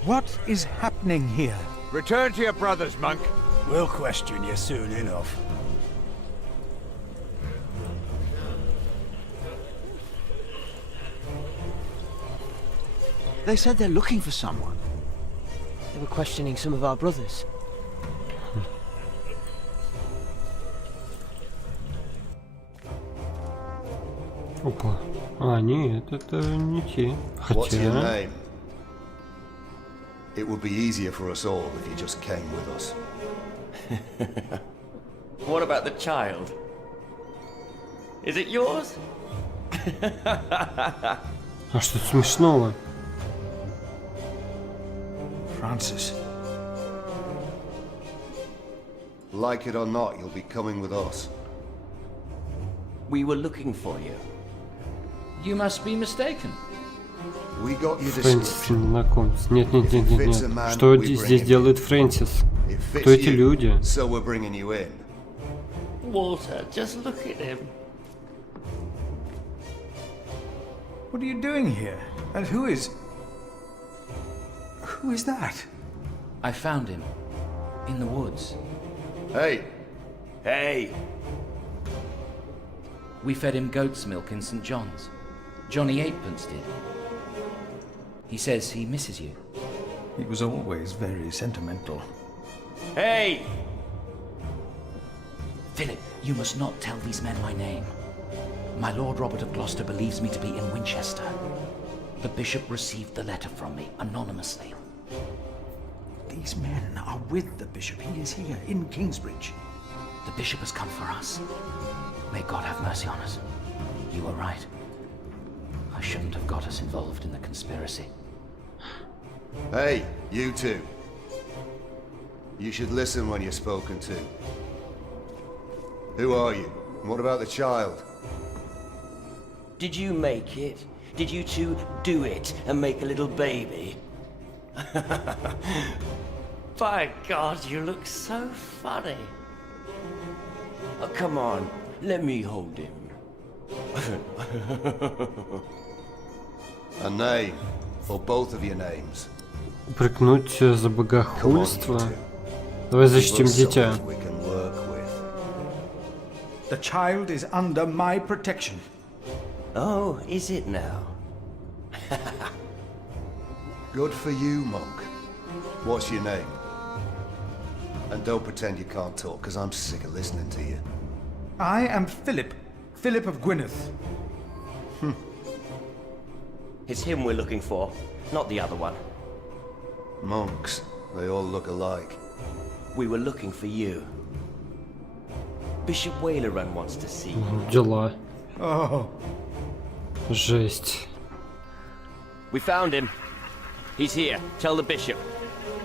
What is happening here? Return to your brothers, monk. We'll question you soon enough. They said they're looking for someone. They were questioning some of our brothers. Опа. А, нет, это не те. What's your Хотя... name? It would be easier for us all if you just came with us. What about the child? Is it yours? А что смешного? Francis. Like it or not, you'll be coming with us. We were looking for you. You must be mistaken. We got your Фрэнсис description. незнакомец. Нет. Что здесь делает Фрэнсис? Кто эти люди? So we're bringing you in. Walter, just look at him. What are you doing here? And who is that? I found him. In the woods. Hey! Hey! We fed him goat's milk in St. John's. Johnny Eightpence did. He says he misses you. He was always very sentimental. Hey! Philip, you must not tell these men my name. My Lord Robert of Gloucester believes me to be in Winchester. The bishop received the letter from me, anonymously. These men are with the bishop. He is here, in Kingsbridge. The bishop has come for us. May God have mercy on us. You were right. I shouldn't have got us involved in the conspiracy. Hey, you two. You should listen when you're spoken to. Who are you? And what about the child? Did you make it? Did you two do it and make a little baby? By God, you look so funny. Oh, come on, let me hold him. A name, or both of your names. Упрекнуть за богохульство? Давай защитим дитя. The child is under my protection. Oh, is it now? Good for you, monk. What's your name? And don't pretend you can't talk, because I'm sick of listening to you. I am Philip. Philip of Gwynedd. It's him we're looking for, not the other one. Monks, they all look alike. We were looking for you. Bishop Wailerun wants to see you. Дела. Oh. Жесть. We found him. He's here. Tell the bishop.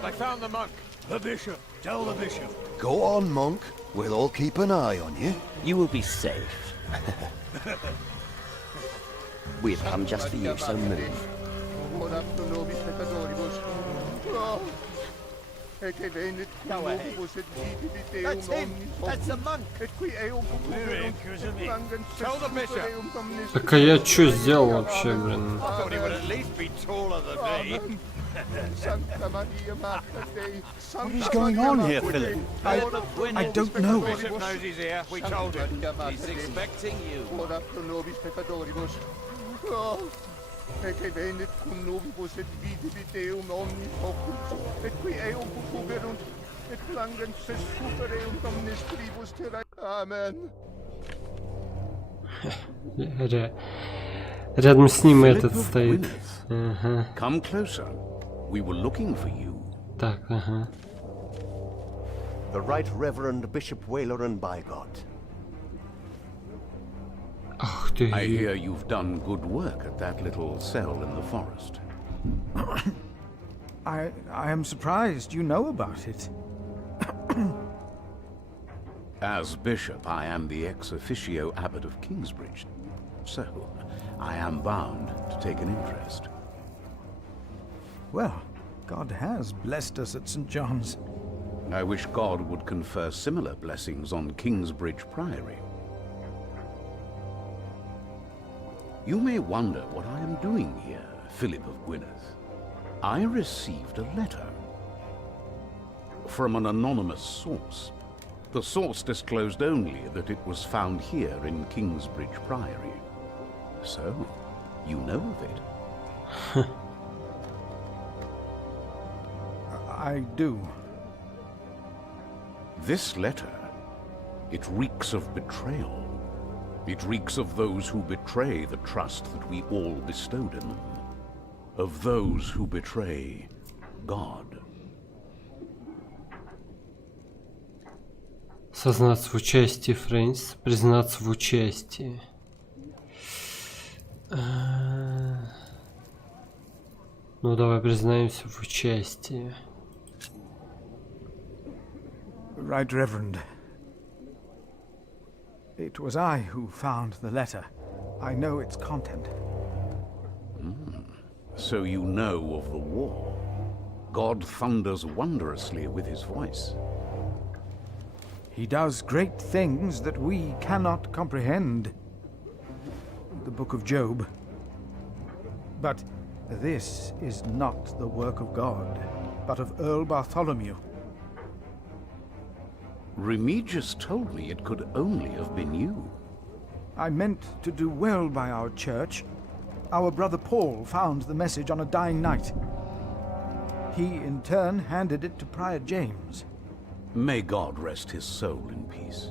I found the monk. The bishop. Tell the bishop. Go on, monk. We'll all keep an eye on you. You will be safe. We've come just for you, so move. Go ahead. That's him. That's the monk. Tell the bishop. Так а я чё сделал вообще, блин? I thought he would at least be taller than me. What is going on here, Philip? I don't know. The bishop knows he's here. We told him. He's expecting you. E che venit cum nobibus et vidi Deum omnis opus, et qui eum fugerunt, et langens se supereum omnis tribus terrae. Amen. Рядом с ним этот стоит. Ага. Come closer. We were looking for you. Так, ага. The Right Reverend Bishop Wailerun Bygott. Ах ты. I hear you've done good work at that little cell in the forest. I am surprised you know about it. As bishop, I am the ex officio abbot of Kingsbridge, so I am bound to take an interest. Well, God has blessed us at St. John's. I wish God would confer similar blessings on Kingsbridge Priory. You may wonder what I am doing here, Philip of Gwynedd. I received a letter from an anonymous source. The source disclosed only that it was found here in Kingsbridge Priory. So, you know of it? I do. This letter, it reeks of betrayal. It reeks of those who betray the trust that we all bestowed in them. Of those who betray God. Сознаться в участии, Фрэнсис. Признаться в участии. Ну, давай признаемся в участии. Right, Reverend. It was I who found the letter. I know its content. So you know of the war. God thunders wondrously with his voice. He does great things that we cannot comprehend. The Book of Job. But this is not the work of God, but of Earl Bartholomew. Remigius told me it could only have been you. I meant to do well by our church. Our brother Paul found the message on a dying night. He, in turn, handed it to Prior James. May God rest his soul in peace.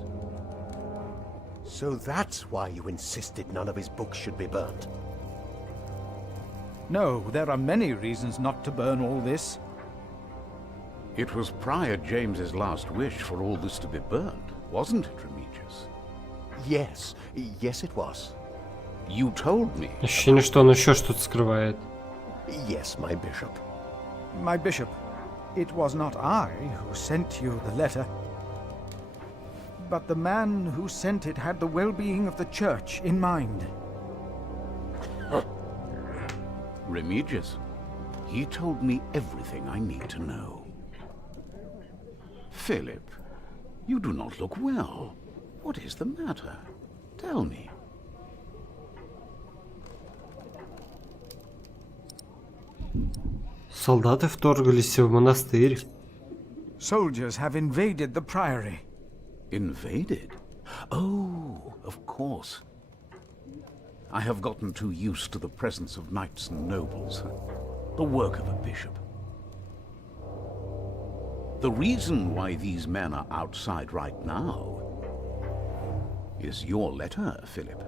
So that's why you insisted none of his books should be burnt? No, there are many reasons not to burn all this. It was Prior James's last wish for all this to be burned, wasn't it, Remigius? Yes, yes it was. You told me. Ощущение, что он еще что-то скрывает. Yes, my bishop. My bishop, it was not I who sent you the letter. But the man who sent it had the well-being of the church in mind. Remigius, he told me everything I need to know. Philip, you do not look well. What is the matter? Tell me. Солдаты вторглись в монастырь. Soldiers have invaded the priory. Invaded? Oh, of course. I have gotten too used to the presence of knights and nobles. The work of a bishop. The reason why these men are outside right now is your letter, Philip.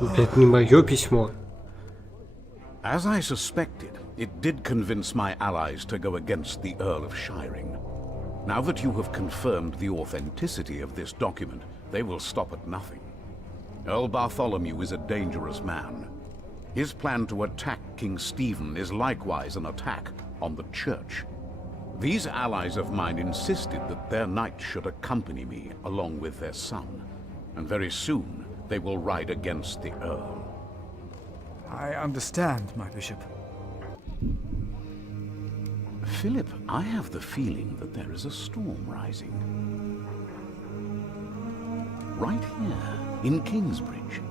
Это не мое письмо. As I suspected, it did convince my allies to go against the Earl of Shiring. Now that you have confirmed the authenticity of this document, they will stop at nothing. Earl Bartholomew is a dangerous man. His plan to attack King Stephen is likewise an attack on the church. These allies of mine insisted that their knight should accompany me along with their son, and very soon they will ride against the Earl. I understand, my bishop. Philip, I have the feeling that there is a storm rising. Right here, in Kingsbridge.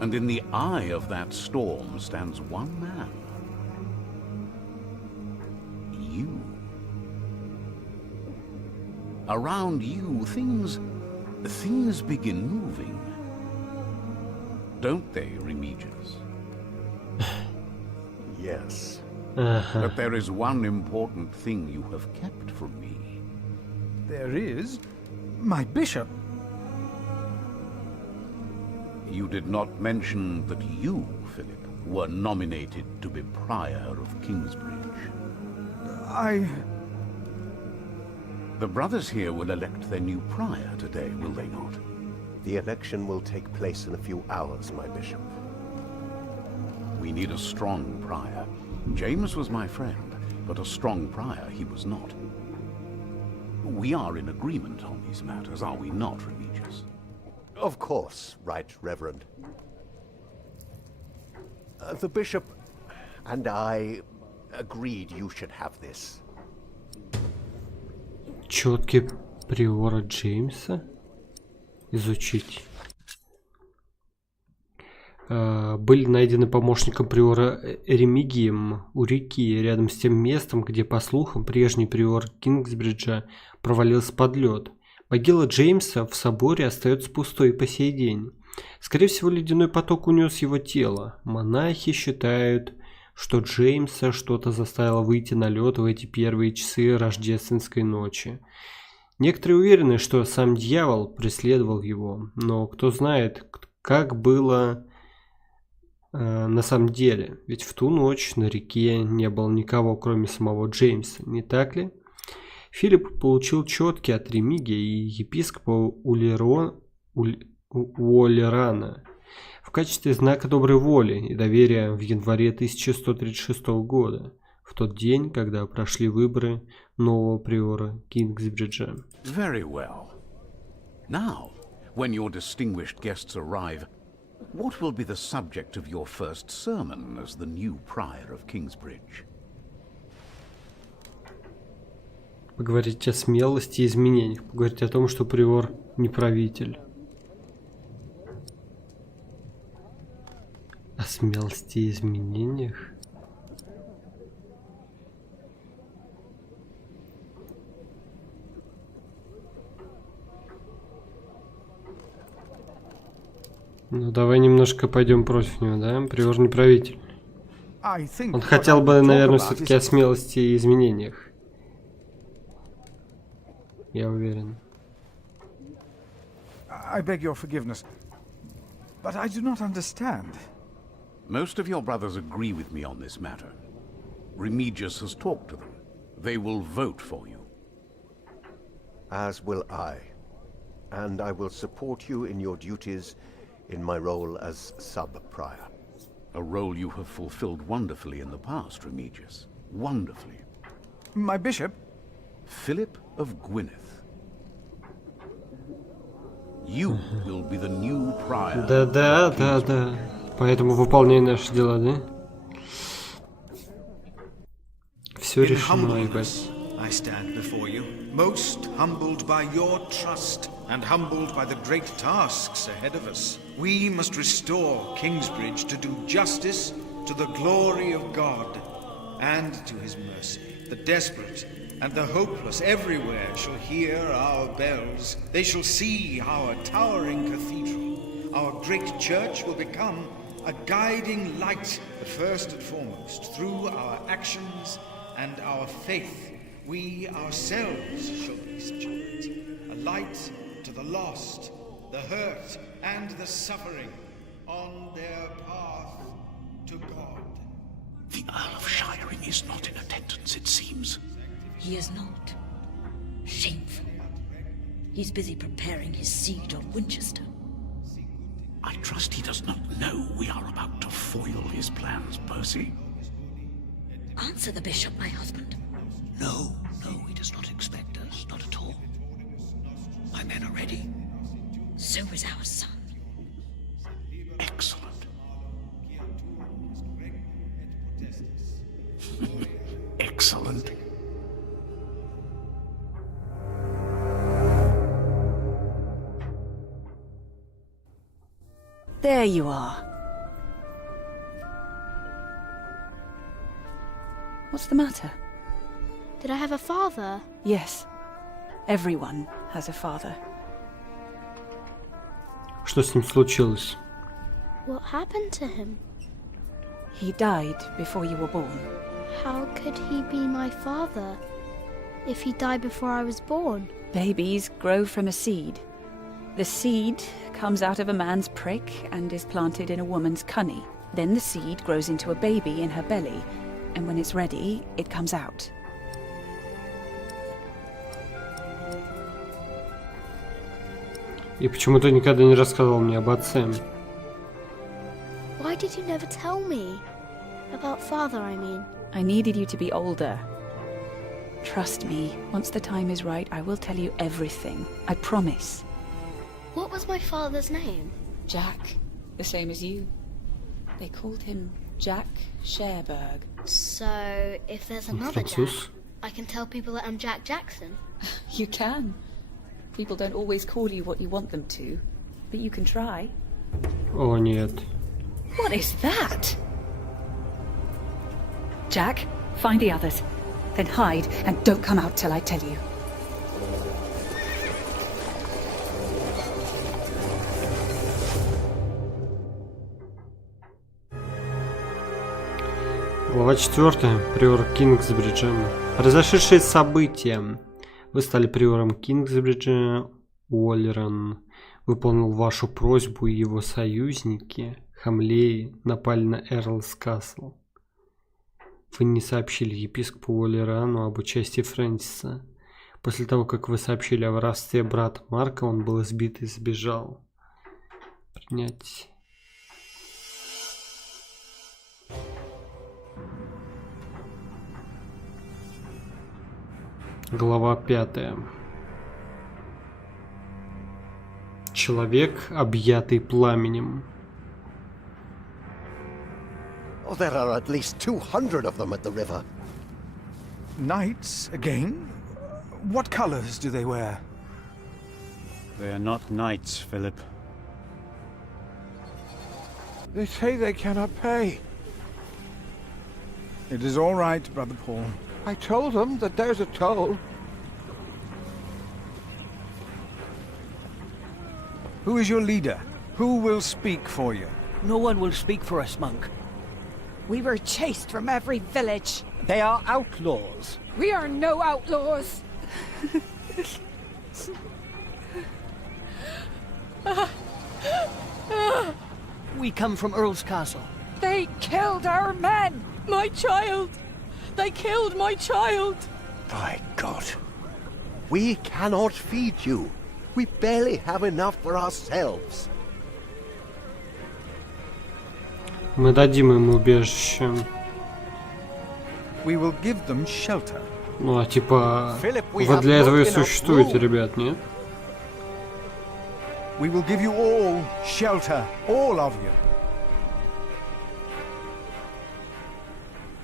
And in the eye of that storm stands one man. You. Around you, things begin moving. Don't they, Remigius? Yes. But there is one important thing you have kept from me. There is? My bishop? You did not mention that you, Philip, were nominated to be Prior of Kingsbridge. The brothers here will elect their new Prior today, will they not? The election will take place in a few hours, my bishop. We need a strong Prior. James was my friend, but a strong Prior he was not. We are in agreement on these matters, are we not, Remigius? Of course, Right Reverend. The bishop and I agreed you should have this. Четки приора Джеймса. Изучить. были найдены помощником приора Ремигием у реки, рядом с тем местом, где, по слухам, прежний приор Кингсбриджа провалился под лед. Могила Джеймса в соборе остается пустой и по сей день. Скорее всего, ледяной поток унес его тело. Монахи считают, что Джеймса что-то заставило выйти на лед в эти первые часы рождественской ночи. Некоторые уверены, что сам дьявол преследовал его, но кто знает, как было на самом деле, ведь в ту ночь на реке не было никого, кроме самого Джеймса, не так ли? Филипп получил четки от Ремигия и епископа Уоллерана в качестве знака доброй воли и доверия в январе 1136 года, в тот день, когда прошли выборы нового приора Кингсбриджа. Very well. Now, when your distinguished guests arrive, what will be the subject of your first sermon as the new prior of Kingsbridge? Поговорить о смелости и изменениях, поговорить о том, что приор не правитель. О смелости и изменениях? Ну, давай немножко пойдем против него, да? Приор не правитель. Он хотел бы, наверное, все-таки о смелости и изменениях. Я уверен. I beg your forgiveness, but I do not understand. Most of your brothers agree with me on this matter. Remigius has talked to them. They will vote for you. As will I. And I will support you in your duties in my role as sub-prior. A role you have fulfilled wonderfully in the past, Remigius. Wonderfully. My bishop? Philip of Gwynedd. You will be the new prior. Да. Поэтому выполняй наши дела, да? Все решено, ребят. I stand before you, most humbled by your trust and humbled by the great tasks ahead of us. We must restore Kingsbridge to do justice to the glory of God and to his mercy. The desperate and the hopeless everywhere shall hear our bells. They shall see our towering cathedral. Our great church will become a guiding light, but first and foremost, through our actions and our faith, we ourselves shall be such a light to the lost, the hurt, and the suffering on their path to God. The Earl of Shiring is not in attendance, it seems. He is not. Shameful. He's busy preparing his siege on Winchester. I trust he does not know we are about to foil his plans, Percy. Answer the bishop, my husband. No, he does not expect us, not at all. My men are ready. So is our son. Excellent. Excellent. There you are. What's the matter? Did I have a father? Yes. Everyone has a father. Что с ним случилось? What happened to him? He died before you were born. How could he be my father if he died before I was born? Babies grow from a seed. The seed comes out of a man's prick and is planted in a woman's cunny. Then the seed grows into a baby in her belly, and when it's ready, it comes out. И почему ты никогда не рассказывал мне об отце? Why did you never tell me? About father, I mean. I needed you to be older. Trust me, once the time is right, I will tell you everything. I promise. What was my father's name? Jack, the same as you. They called him Jack Sherberg. So, if there's another Jack, I can tell people that I'm Jack Jackson? You can. People don't always call you what you want them to, but you can try. О, нет. What is that? Jack, find the others. Then hide and don't come out till I tell you. Глава 4. Приор Кингсбриджа. Произошедшие события. Вы стали приором Кингсбриджа. Уоллерон выполнил вашу просьбу, и его союзники, Хамлеи, напали на Эрлс Касл. Вы не сообщили епископу Уоллерану об участии Фрэнсиса. После того, как вы сообщили о воровстве брата Марка, он был избит и сбежал. Принять. Глава 5. Человек, объятый пламенем. Oh, there are at least 200 of them at the river. Knights again? What colors do they wear? They are not knights, Philip. They say they cannot pay. It is all right, Brother Paul. I told them that there's a toll. Who is your leader? Who will speak for you? No one will speak for us, monk. We were chased from every village. They are outlaws. We are no outlaws. We come from Earl's Castle. They killed our men. My child. They killed my child. By God. We cannot feed you. We barely have enough for ourselves. Мы дадим им убежище. We will give them shelter. Ну, а типа, вы для этого и существуете, ребят, нет? We will give you all shelter, all of you.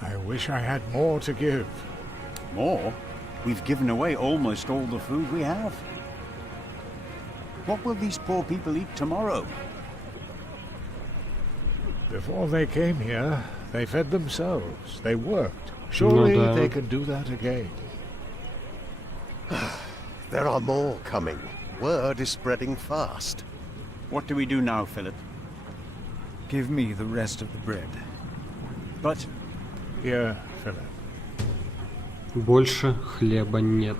I wish I had more to give. More? We've given away almost all the food we have. What will these poor people eat tomorrow? Before they came here, they fed themselves. They worked. Surely they can do that again. There are more coming. Word is spreading fast. What do we do now, Philip? Give me the rest of the bread. But... Here, Philip. Больше хлеба нет.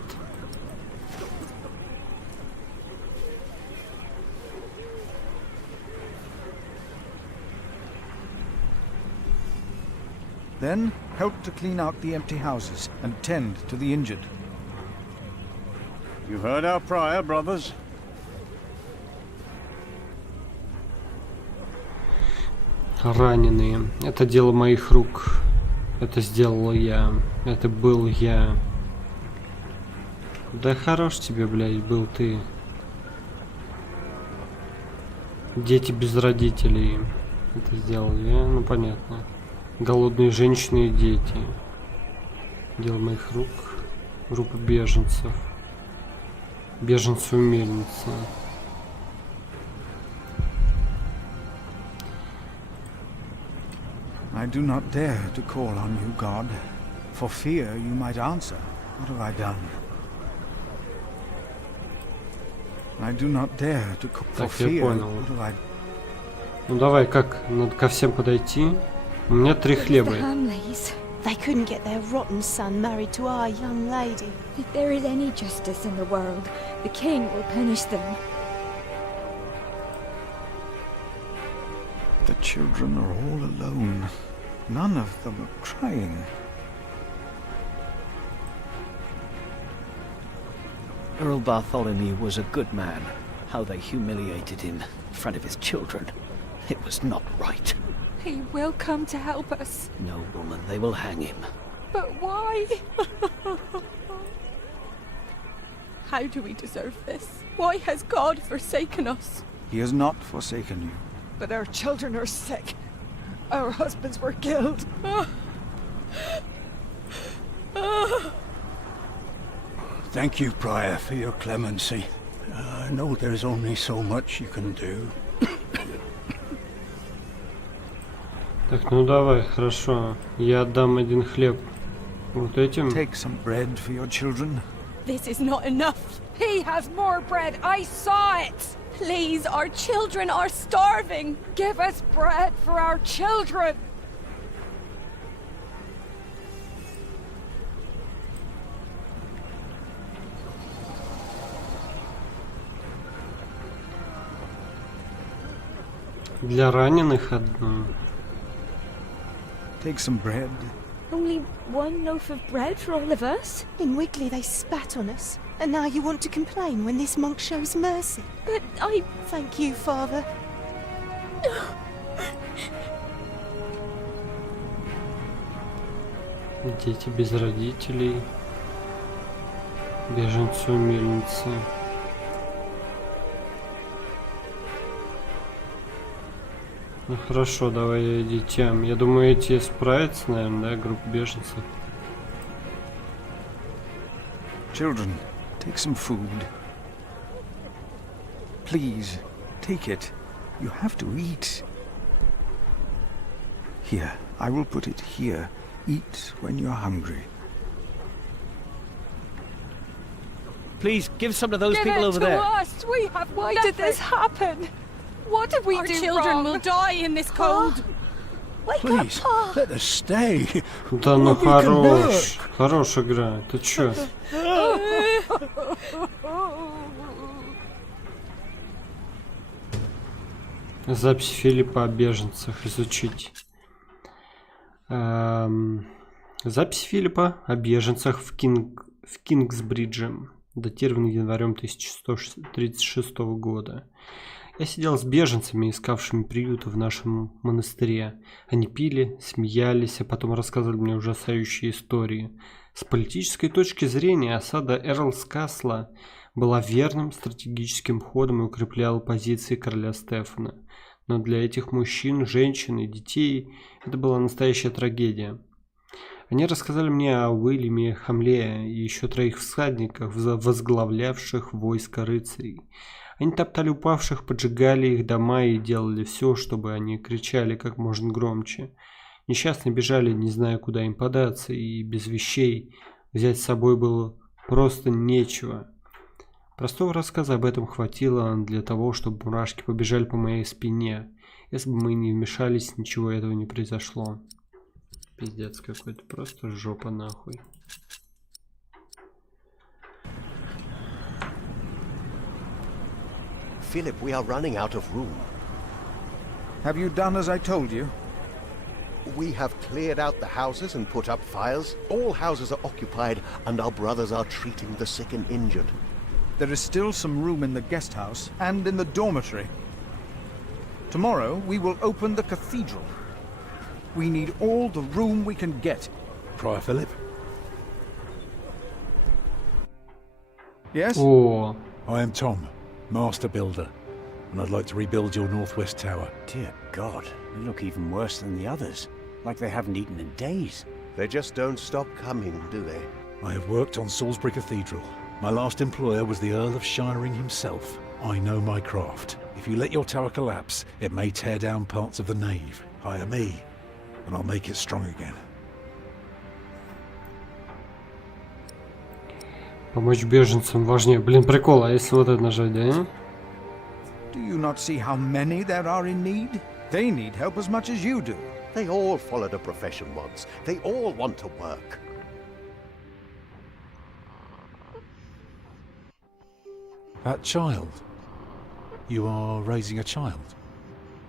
Then help to clean out the empty houses and tend to the injured. You heard our prior, brothers. Раненые. Это дело моих рук. Это сделал я. Это был я. Да хорош тебе, блядь, был ты. Дети без родителей. Это сделал я. Ну, понятно. Голодные женщины и дети. Дело моих рук. Группа беженцев. Беженцы у мельницы. I do not dare to call on you, God, for fear you might answer. What have I done? I do not dare to call for fear. What have I... Ну давай, как? Надо ко всем подойти. У меня 3 хлеба. They couldn't get their rotten son married to our young lady. If there is any justice in the world, the king will punish them. The children are all alone. None of them are crying. Earl Bartholomew was a good man. How they humiliated him in front of his children. It was not right. He will come to help us. No, woman, they will hang him. But why? How do we deserve this? Why has God forsaken us? He has not forsaken you. But our children are sick. Our husbands were killed. Thank you, Prior, for your clemency. I know there's only so much you can do. Так, ну давай, хорошо. Я отдам один хлеб вот этим. Take some bread for your children. This is not enough. He has more bread. I saw it. Please, our children are starving. Give us bread for our children. Для раненых одно. Take some bread. Only one loaf of bread for all of us? In Wiggly they spat on us. And now you want to complain when this monk shows mercy. But I... Thank you, Father. Дети без родителей. Беженцы у мельницы. Ну хорошо, давай детям. Я думаю, эти справятся, наверное, да, группа беженцев. Children, take some food. Please, take it. You have to eat. Here, I will put it here. Eat when you're hungry. Please, give some to those people over there. Give it to us. We have Why did this happen? What did we do wrong? Our children will die in this cold. Please, let us stay. Да ну хорош. Хорош игра. Ты чё? Запись Филиппа о беженцах изучить. Запись Филиппа о беженцах в Кингсбридже, датированный январем 1136 года. Я сидел с беженцами, искавшими приюта в нашем монастыре. Они пили, смеялись, а потом рассказывали мне ужасающие истории. С политической точки зрения осада Эрлскасла была верным стратегическим ходом и укрепляла позиции короля Стефана. Но для этих мужчин, женщин и детей это была настоящая трагедия. Они рассказали мне о Уильяме Хамле и еще 3 всадниках, возглавлявших войско рыцарей. Они топтали упавших, поджигали их дома и делали все, чтобы они кричали как можно громче. Несчастные бежали, не зная, куда им податься, и без вещей взять с собой было просто нечего. Простого рассказа об этом хватило для того, чтобы мурашки побежали по моей спине. Если бы мы не вмешались, ничего этого не произошло. Пиздец какой-то, просто жопа нахуй. Philip, we are running out of room. Have you done as I told you? We have cleared out the houses and put up fires. All houses are occupied, and our brothers are treating the sick and injured. There is still some room in the guest house and in the dormitory. Tomorrow, we will open the cathedral. We need all the room we can get. Prior Philip? Yes? Oh. I am Tom, Master Builder, and I'd like to rebuild your northwest tower. Dear God, they look even worse than the others. Like they haven't eaten in days. They just don't stop coming, do they? I have worked on Salisbury Cathedral. My last employer was the Earl of Shiring himself. I know my craft. If you let your tower collapse, it may tear down parts of the nave. Hire me, and I'll make it strong again. Помочь беженцам важнее. Блин, прикол, а если вот это нажать, да? Do you not see how many there are in need? They need help as much as you do. They all followed a profession once. They all want to work. That child? You are raising a child?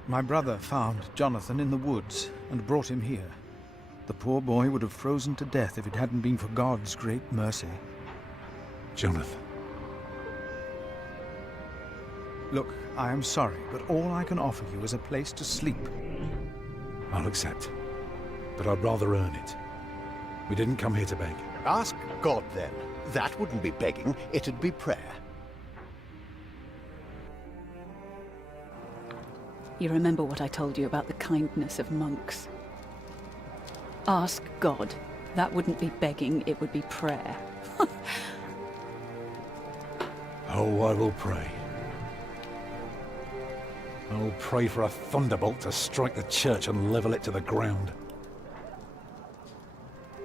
My brother found Jonathan in the woods and brought him here. The poor boy would have frozen to death if it hadn't been for God's great mercy. Jonathan. Look, I am sorry, but all I can offer you is a place to sleep. I'll accept, but I'd rather earn it. We didn't come here to beg. Ask God then. That wouldn't be begging, it'd be prayer. You remember what I told you about the kindness of monks? Ask God. That wouldn't be begging, it would be prayer. Oh, I will pray. I'll pray for a thunderbolt to strike the church and level it to the ground.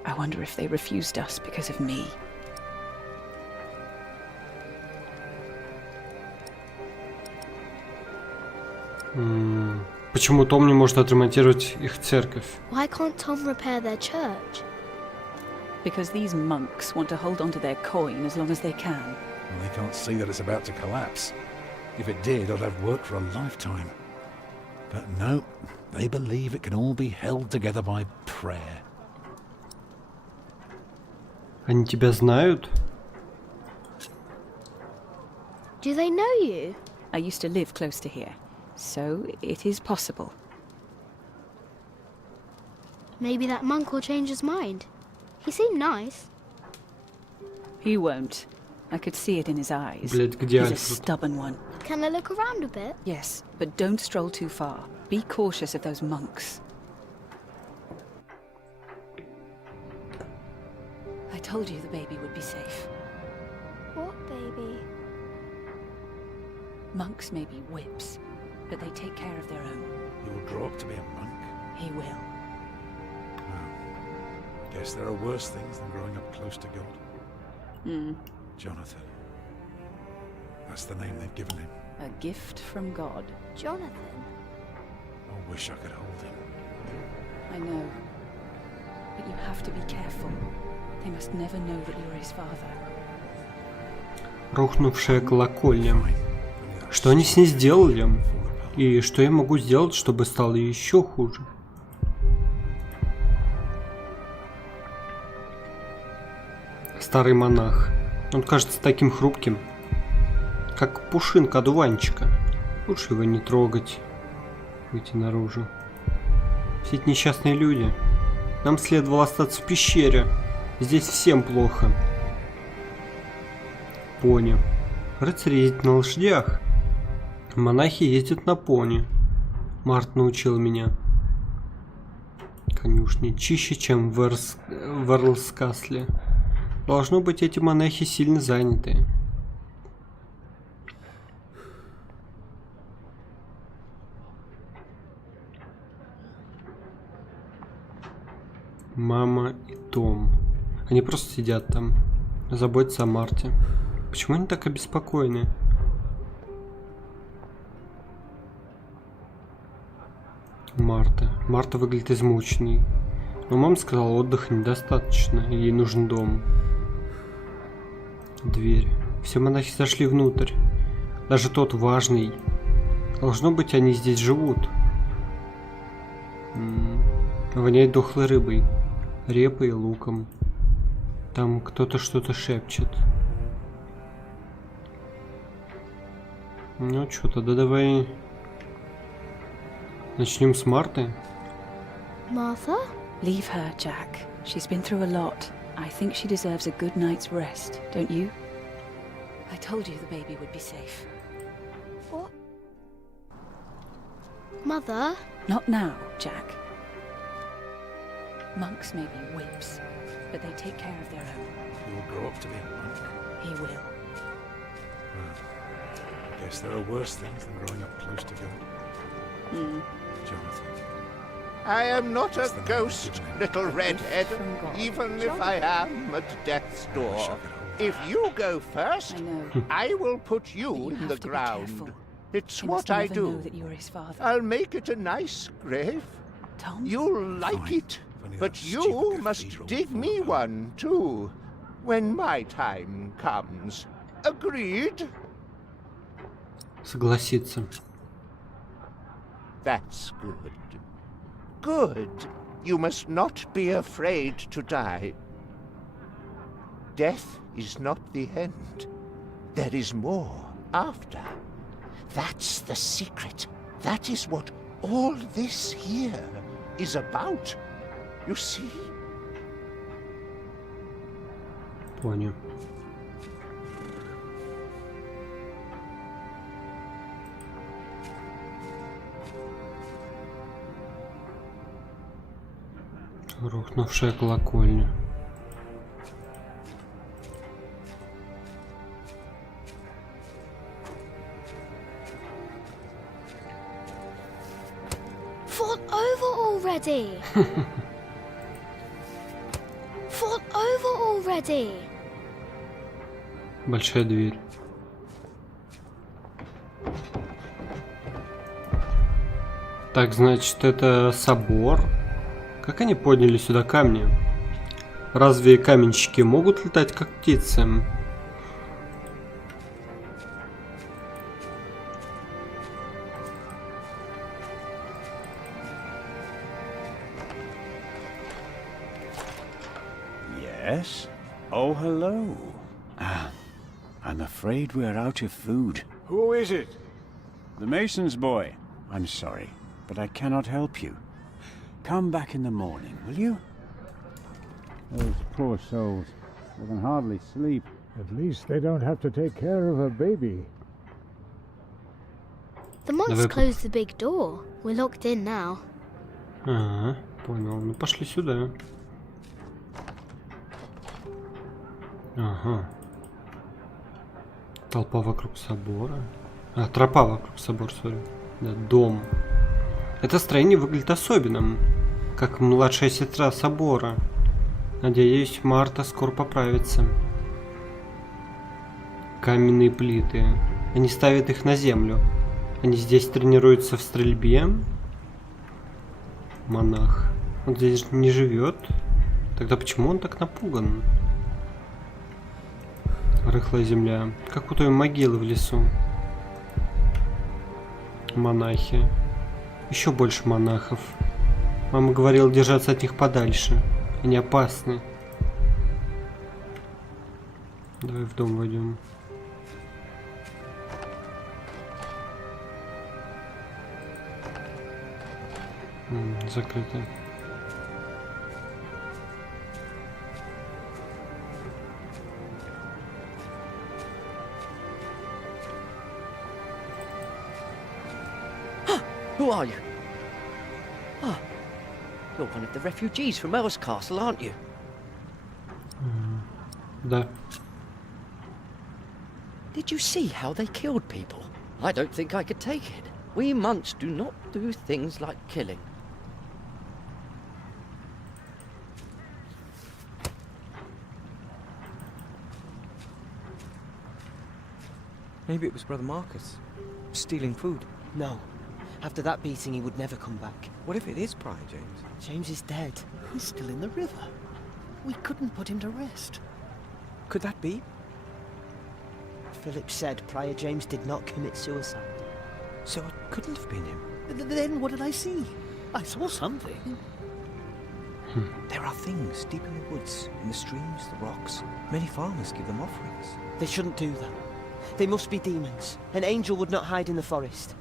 I wonder if they refused us because of me. Почему Том не может отремонтировать их церковь? Why can't Tom repair their church? Because these monks want to hold on to their coin as long as they can. And they can't see that it's about to collapse. If it did, I'd have worked for a lifetime. But no, they believe it can all be held together by prayer. Они тебя знают? Do they know you? I used to live close to here, so it is possible. Maybe that monk will change his mind. He seemed nice. He won't. I could see it in his eyes. Блядь, где He's a Альфред? stubborn one. Can I look around a bit? Yes, but don't stroll too far. Be cautious of those monks. I told you the baby would be safe. What baby? Monks may be whips, but they take care of their own. You'll grow up to be a monk. He will. Guess there are worse things than growing up close to God. Jonathan. That's the name they've given him. A gift from God. Jonathan? I wish I could hold him. I know. But you have to be careful. They must never know that you're his father. Рухнувшая колокольня. Что они с ней сделали? И что я могу сделать, чтобы стало еще хуже? Старый монах. Он кажется таким хрупким, как пушинка одуванчика. Лучше его не трогать. Выйти наружу. Все эти несчастные люди. Нам следовало остаться в пещере. Здесь всем плохо. Пони. Рыцари ездят на лошадях. Монахи ездят на пони. Март научил меня. Конюшни чище, чем в Эрлскасле. Должно быть, эти монахи сильно заняты. Мама и Том. Они просто сидят там, заботятся о Марте. Почему они так обеспокоены? Марта выглядит измученной. Но мама сказала, отдыха недостаточно, ей нужен дом. Дверь. Все монахи зашли внутрь. Даже тот важный. Должно быть, они здесь живут. Воняет дохлой рыбой, репой и луком. Там кто-то что-то шепчет. Ну что, тогда давай начнем с Марты. Martha? Leave her, Jack. She's been through a lot. I think she deserves a good night's rest, don't you? I told you the baby would be safe. What? Mother? Not now, Jack. Monks may be whips, but they take care of their own. You'll grow up to be a monk. He will. Guess there are worse things than growing up close to God. Jonathan. I am not a ghost, little redhead, even if I am at death's door. If you go first, I will put you in the ground. It's what I do. I'll make it a nice grave. You'll like it, but you must dig me one too, when my time comes. Agreed? Согласиться. That's good. Good. You must not be afraid to die. Death is not the end. There is more after. That's the secret. That is what all this here is about. You see? Понял. Рухнувшая колокольня. over already! Fall over already! Большая дверь. Так, значит, это собор. Как они подняли сюда камни? Разве каменщики могут летать как птицы? Yes? Oh, hello. I'm afraid we're out of food. Who is it? The mason's boy. I'm sorry, but I cannot help you. Come back in the morning, will you? Those poor souls. They can hardly sleep. At least they don't have to take care of a baby. The monks closed the big door. We're locked in now. Ага, понял. Ну пошли сюда. Ага. Толпа вокруг собора. А, тропа вокруг собора, сори. Да, дом. Это строение выглядит особенным, как младшая сестра собора. Надеюсь, Марта скоро поправится. Каменные плиты. Они ставят их на землю. Они здесь тренируются в стрельбе. Монах. Он здесь не живет. Тогда почему он так напуган? Рыхлая земля. Как у той могилы в лесу. Монахи. Еще больше монахов. Мама говорила держаться от них подальше. Они опасны. Давай в дом войдем. Закрыто. Who are you? Ah, you're one of the refugees from Earl's Castle, aren't you? Да. Did you see how they killed people? I don't think I could take it. We monks do not do things like killing. Maybe it was Brother Marcus. Stealing food. No. After that beating, he would never come back. What if it is Prior James? James is dead. He's still in the river. We couldn't put him to rest. Could that be? Philip said Prior James did not commit suicide. So it couldn't have been him. Then what did I see? I saw something. There are things deep in the woods, in the streams, the rocks. Many farmers give them offerings. They shouldn't do that. They must be demons. An angel would not hide in the forest.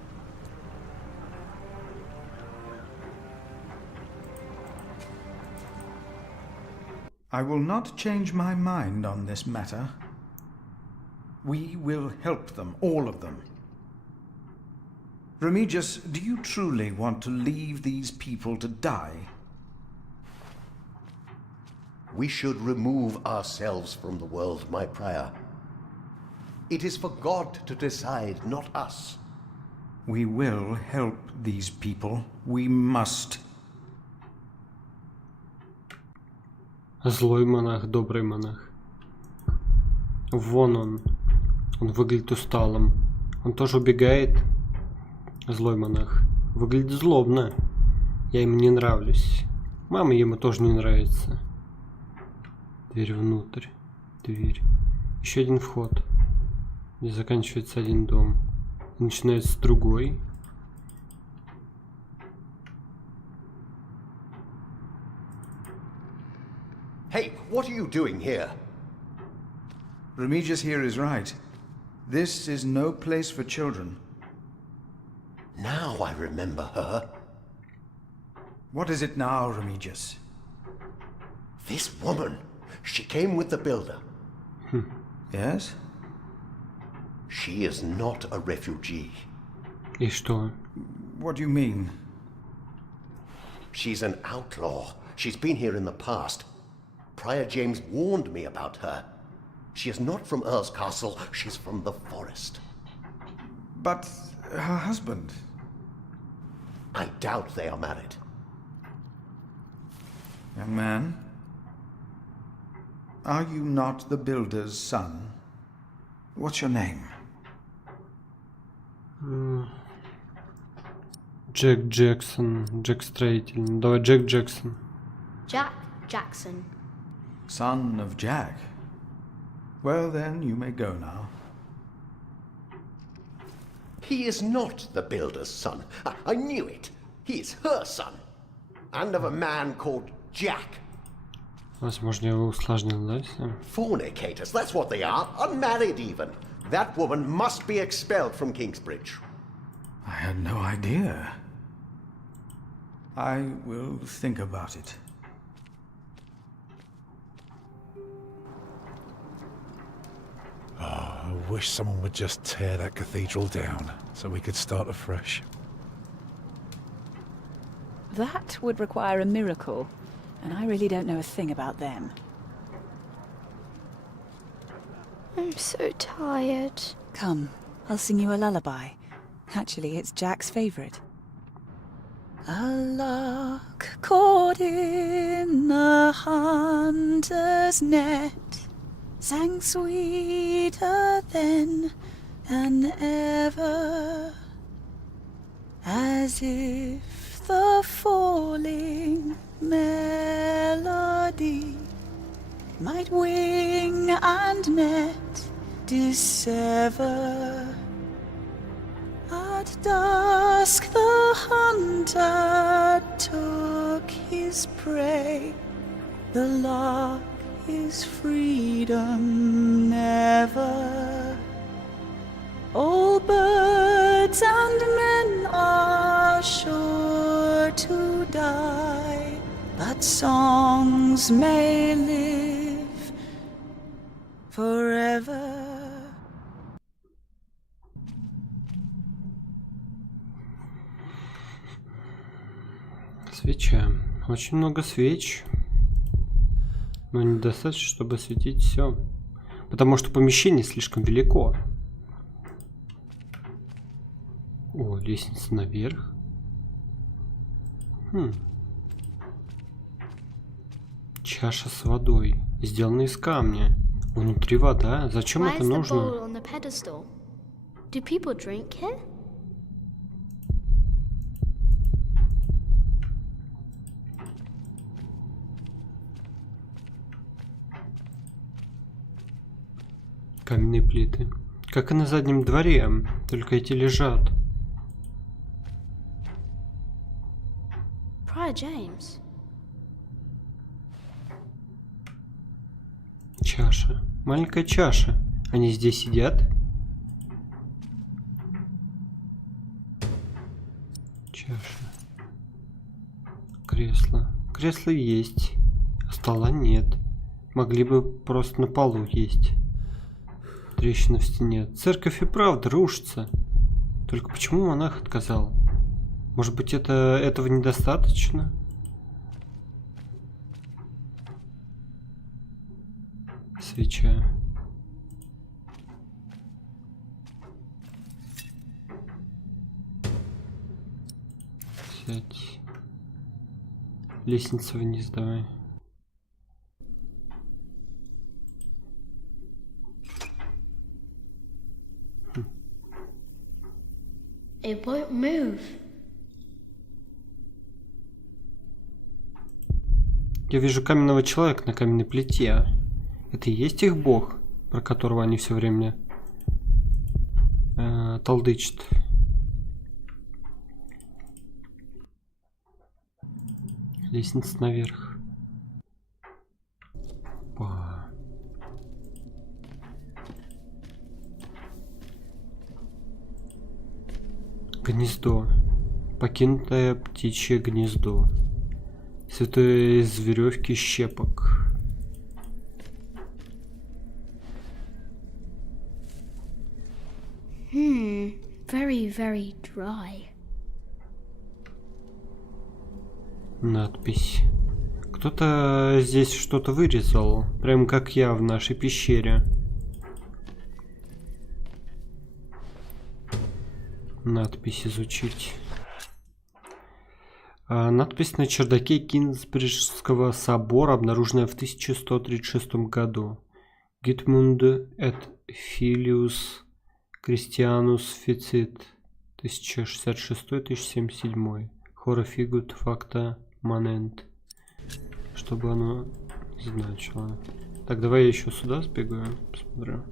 I will not change my mind on this matter. We will help them, all of them. Remigius, do you truly want to leave these people to die? We should remove ourselves from the world, my prior. It is for God to decide, not us. We will help these people. We must. Злой монах, добрый монах. Вон он. Он выглядит усталым. Он тоже убегает. Злой монах. Выглядит злобно. Я ему не нравлюсь. Мама ему тоже не нравится. Дверь внутрь. Дверь. Еще один вход. Здесь заканчивается один дом. И начинается другой. Hey, what are you doing here? Remigius here is right. This is no place for children. Now I remember her. What is it now, Remigius? This woman. She came with the builder. Yes? She is not a refugee. И что? What do you mean? She's an outlaw. She's been here in the past. Prior James warned me about her. She is not from Earl's Castle. She's from the forest. But her husband? I doubt they are married. Young man, are you not the builder's son? What's your name? Джек Джексон. Джек Строитель. Давай Джек Джексон. Jack Jackson. Son of Jack. Well then, you may go now. He is not the builder's son. I knew it. He is her son. And of a man called Jack. Возможно, я его усложнил, да, все? Fornicators, that's what they are. Unmarried even. That woman must be expelled from Kingsbridge. I had no idea. I will think about it. Oh, I wish someone would just tear that cathedral down so we could start afresh. That would require a miracle, and I really don't know a thing about them. I'm so tired. Come, I'll sing you a lullaby. Actually, it's Jack's favorite. A lark caught in a hunter's net sang sweeter then than ever, as if the falling melody might wing and net dissever. At dusk the hunter took his prey. The lark is freedom never. All birds and men are sure to die, but songs may live forever. Свеча. Очень много свеч. Но недостаточно, чтобы осветить все. Потому что помещение слишком велико. О, лестница наверх. Чаша с водой. Сделана из камня. Внутри вода. Зачем это нужно? Каменные плиты. Как и на заднем дворе, только эти лежат. Prior James. Чаша. Маленькая чаша. Они здесь сидят? Чаша. Кресло. Кресло есть. А стола нет. Могли бы просто на полу есть. Трещина в стене. Церковь и правда рушится. Только почему монах отказал? Может быть, этого недостаточно? Свеча. Сядь. Лестница вниз, давай. It won't move. Я вижу каменного человека на каменной плите. Это и есть их бог, про которого они все время толдычат. Лестница наверх. Опа. Гнездо. Покинутое птичье гнездо. Святое из веревки щепок. Very, very dry. Надпись. Кто-то здесь что-то вырезал, прям как я в нашей пещере. Надпись изучить. Надпись на чердаке Кинсбриджского собора, обнаруженная в 1136 году. Гитмунд et Filius Christianus Ficit 1066-1077. Hora figut facta manent. Что бы оно значило. Так, давай я еще сюда сбегаю, посмотрю.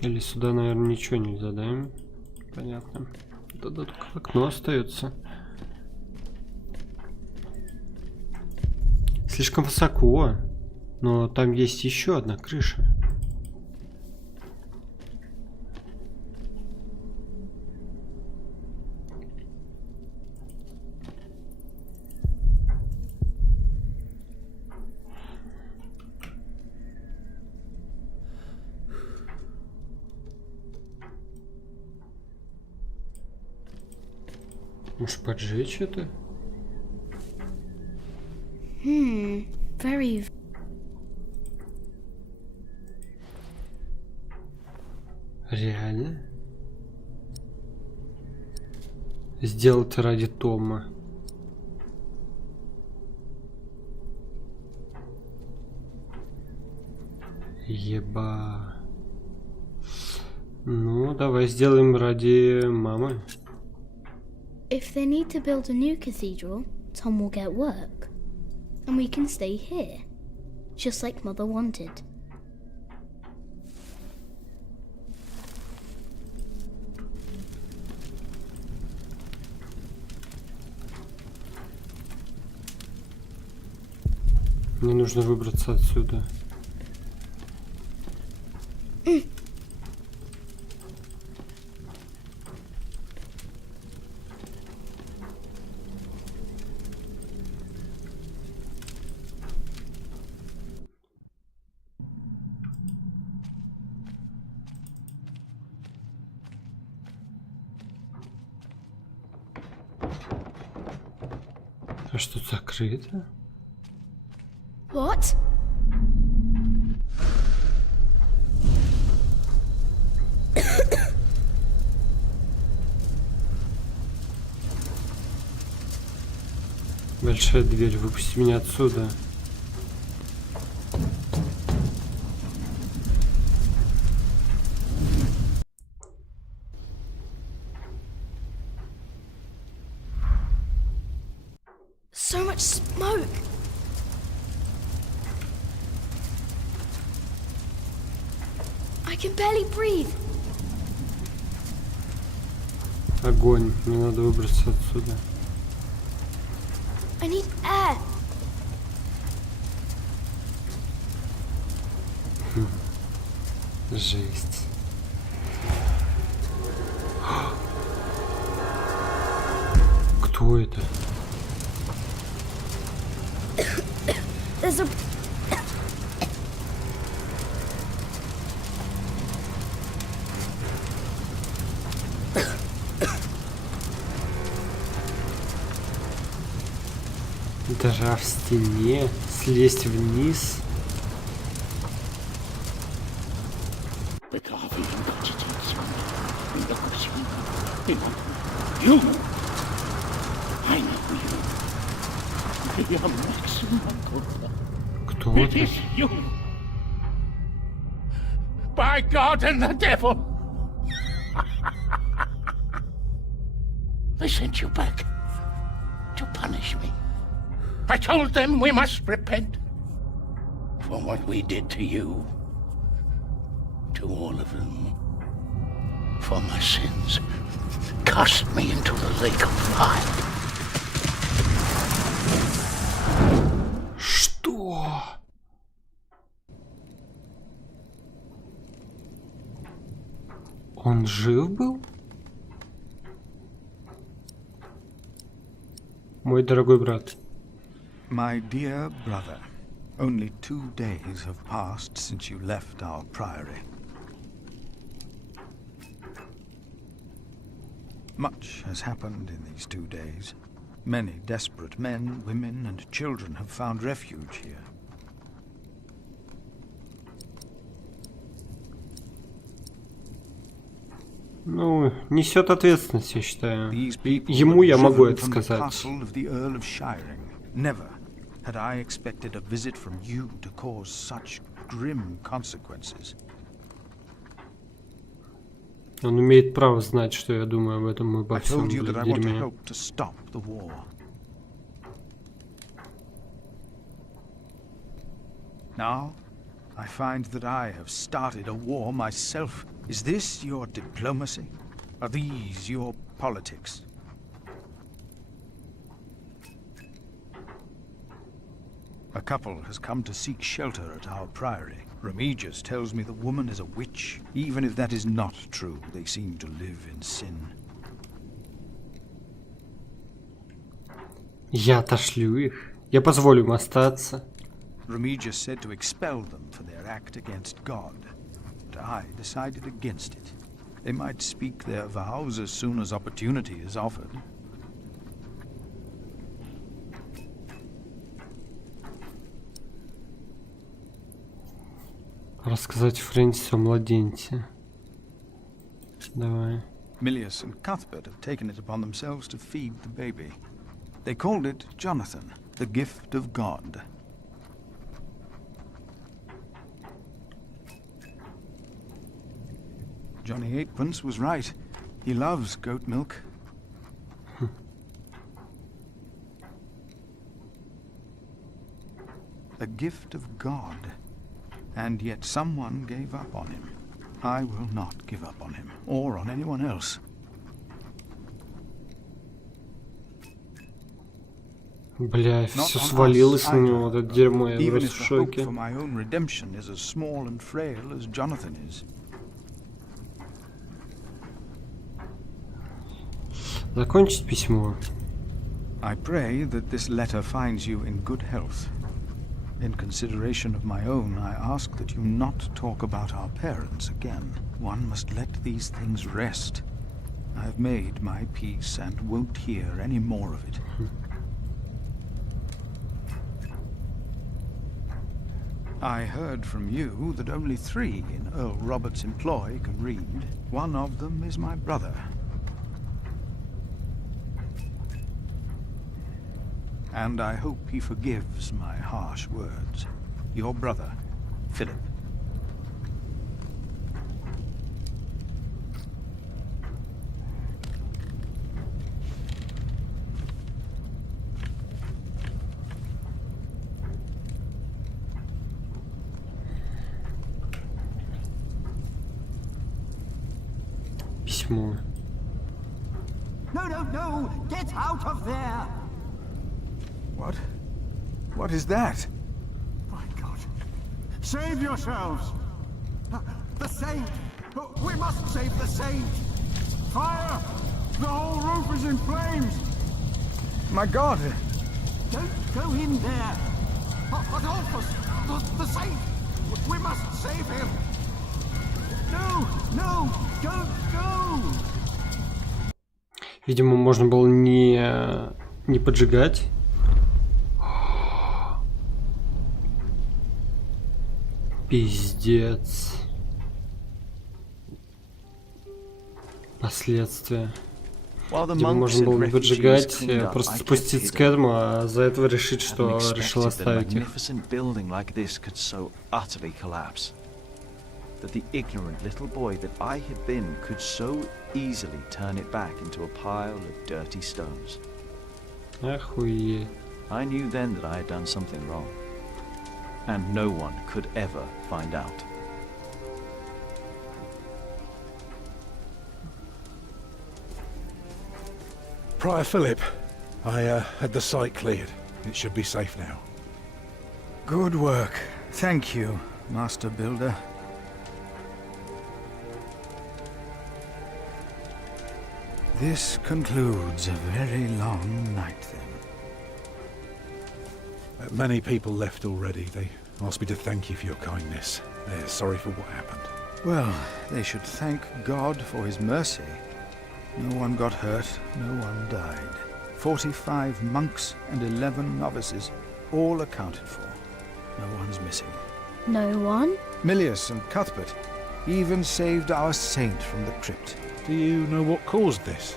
Или сюда, наверное, ничего нельзя, да? Понятно. Тогда только окно остается. Слишком высоко. Но там есть еще одна крыша. Может поджечь это? Very. Реально? Сделал это ради Тома. Еба. Ну, давай сделаем ради мамы. If they need to build a new cathedral, Tom will get work. And we can stay here. Just like Mother wanted. Мне нужно выбраться отсюда. А что закрыто? What? Большая дверь, выпусти меня отсюда. So much smoke. I can barely breathe. Огонь, мне надо выбраться отсюда. I need air. Жесть. Кто это? There's a... Дыра в стене, слезть вниз. Кто это? By God and the devil! They sent you back to punish me. I told them we must repent for what we did to you, to all of them, for my sins. Cast me into the lake of fire. Что? Он жив был? Мой дорогой брат. My dear brother, only 2 days have passed since you left our priory. Much has happened in these 2 days. Many desperate men, women, and children have found refuge here. Ну, несет ответственность, я считаю. Ему я могу это сказать. Never had I expected a visit from you to cause such grim consequences. Он имеет право знать, что я думаю об этом и обо I всем told you that I want to дерьме. help to stop the war. Now, I find that I have started a war myself. Is this your diplomacy? Are these your politics? A couple has come to seek shelter at our priory. Remigius tells me the woman is a witch. Even if that is not true, they seem to live in sin. Я отошлю их. Я позволю им остаться. Remigius said to expel them for their act against God. But I decided against it. They might speak their vows as soon as opportunity is offered. Рассказать Фрэнсису о младенце. Давай. Milius and Cuthbert have taken it upon themselves to feed the baby. They called it Jonathan, the gift of God. Johnny Eightpence was right. He loves goat milk. A gift of God. And yet someone gave up on him. I will not give up on him, or on anyone else. Бля, все свалилось на него, вот это дерьмо, я просто в шоке. For my own redemption is as small and frail as Jonathan is. Закончить письмо. I pray that this letter finds you in good health. In consideration of my own, I ask that you not talk about our parents again. One must let these things rest. I have made my peace and won't hear any more of it. I heard from you that only 3 in Earl Robert's employ can read. One of them is my brother. And I hope he forgives my harsh words. Your brother, Philip. Письмо. No, no, no! Get out of there! What? What is that? My God. Save yourselves! The saint! We must save the saint! Fire! The whole roof is in flames! My God! Don't go in there! Adolphus! The saint! We must save him! No! No! Don't go! Видимо, можно было не поджигать. Пиздец. Последствия. Видимо, можно было не поджигать, просто спуститься к этому, а за этого решить, что решил оставить их. That the ignorant little boy that I had been could so easily turn it back into a pile of dirty stones. Охуеть. I knew then that I had done something wrong, and no one could ever find out. Prior Philip, I had the site cleared. It should be safe now. Good work. Thank you, Master Builder. This concludes a very long night, then. Many people left already. They asked me to thank you for your kindness. They're sorry for what happened. Well, they should thank God for his mercy. No one got hurt, no one died. 45 monks and 11 novices, all accounted for. No one's missing. No one? Milius and Cuthbert even saved our saint from the crypt. Do you know what caused this?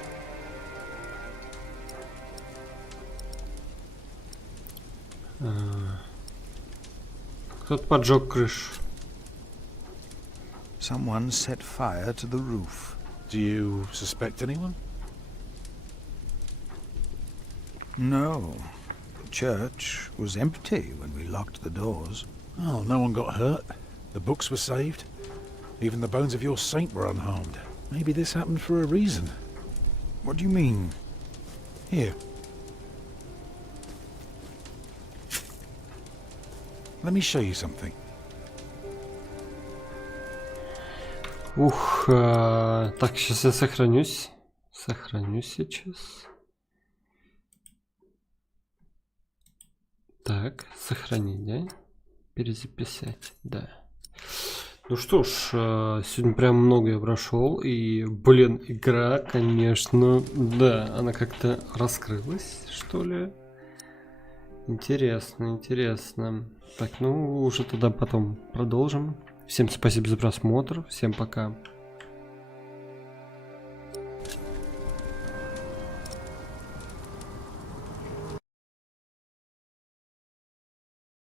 Кто-то поджег крышу. Someone set fire to the roof. Do you suspect anyone? No. The church was empty when we locked the doors. Oh, no one got hurt. The books were saved. Even the bones of your saint were unharmed. Maybe this happened for a reason. What do you mean? Here. Let me show you something. Ух, так, сейчас я сохранюсь. Сохранюсь сейчас. Так, сохранить, да? Перезаписать, да. Ну что ж, сегодня прям много я прошел. И, блин, игра, конечно, да, она как-то раскрылась, что ли. Интересно, интересно. Так, ну уже тогда потом продолжим. Всем спасибо за просмотр. Всем пока.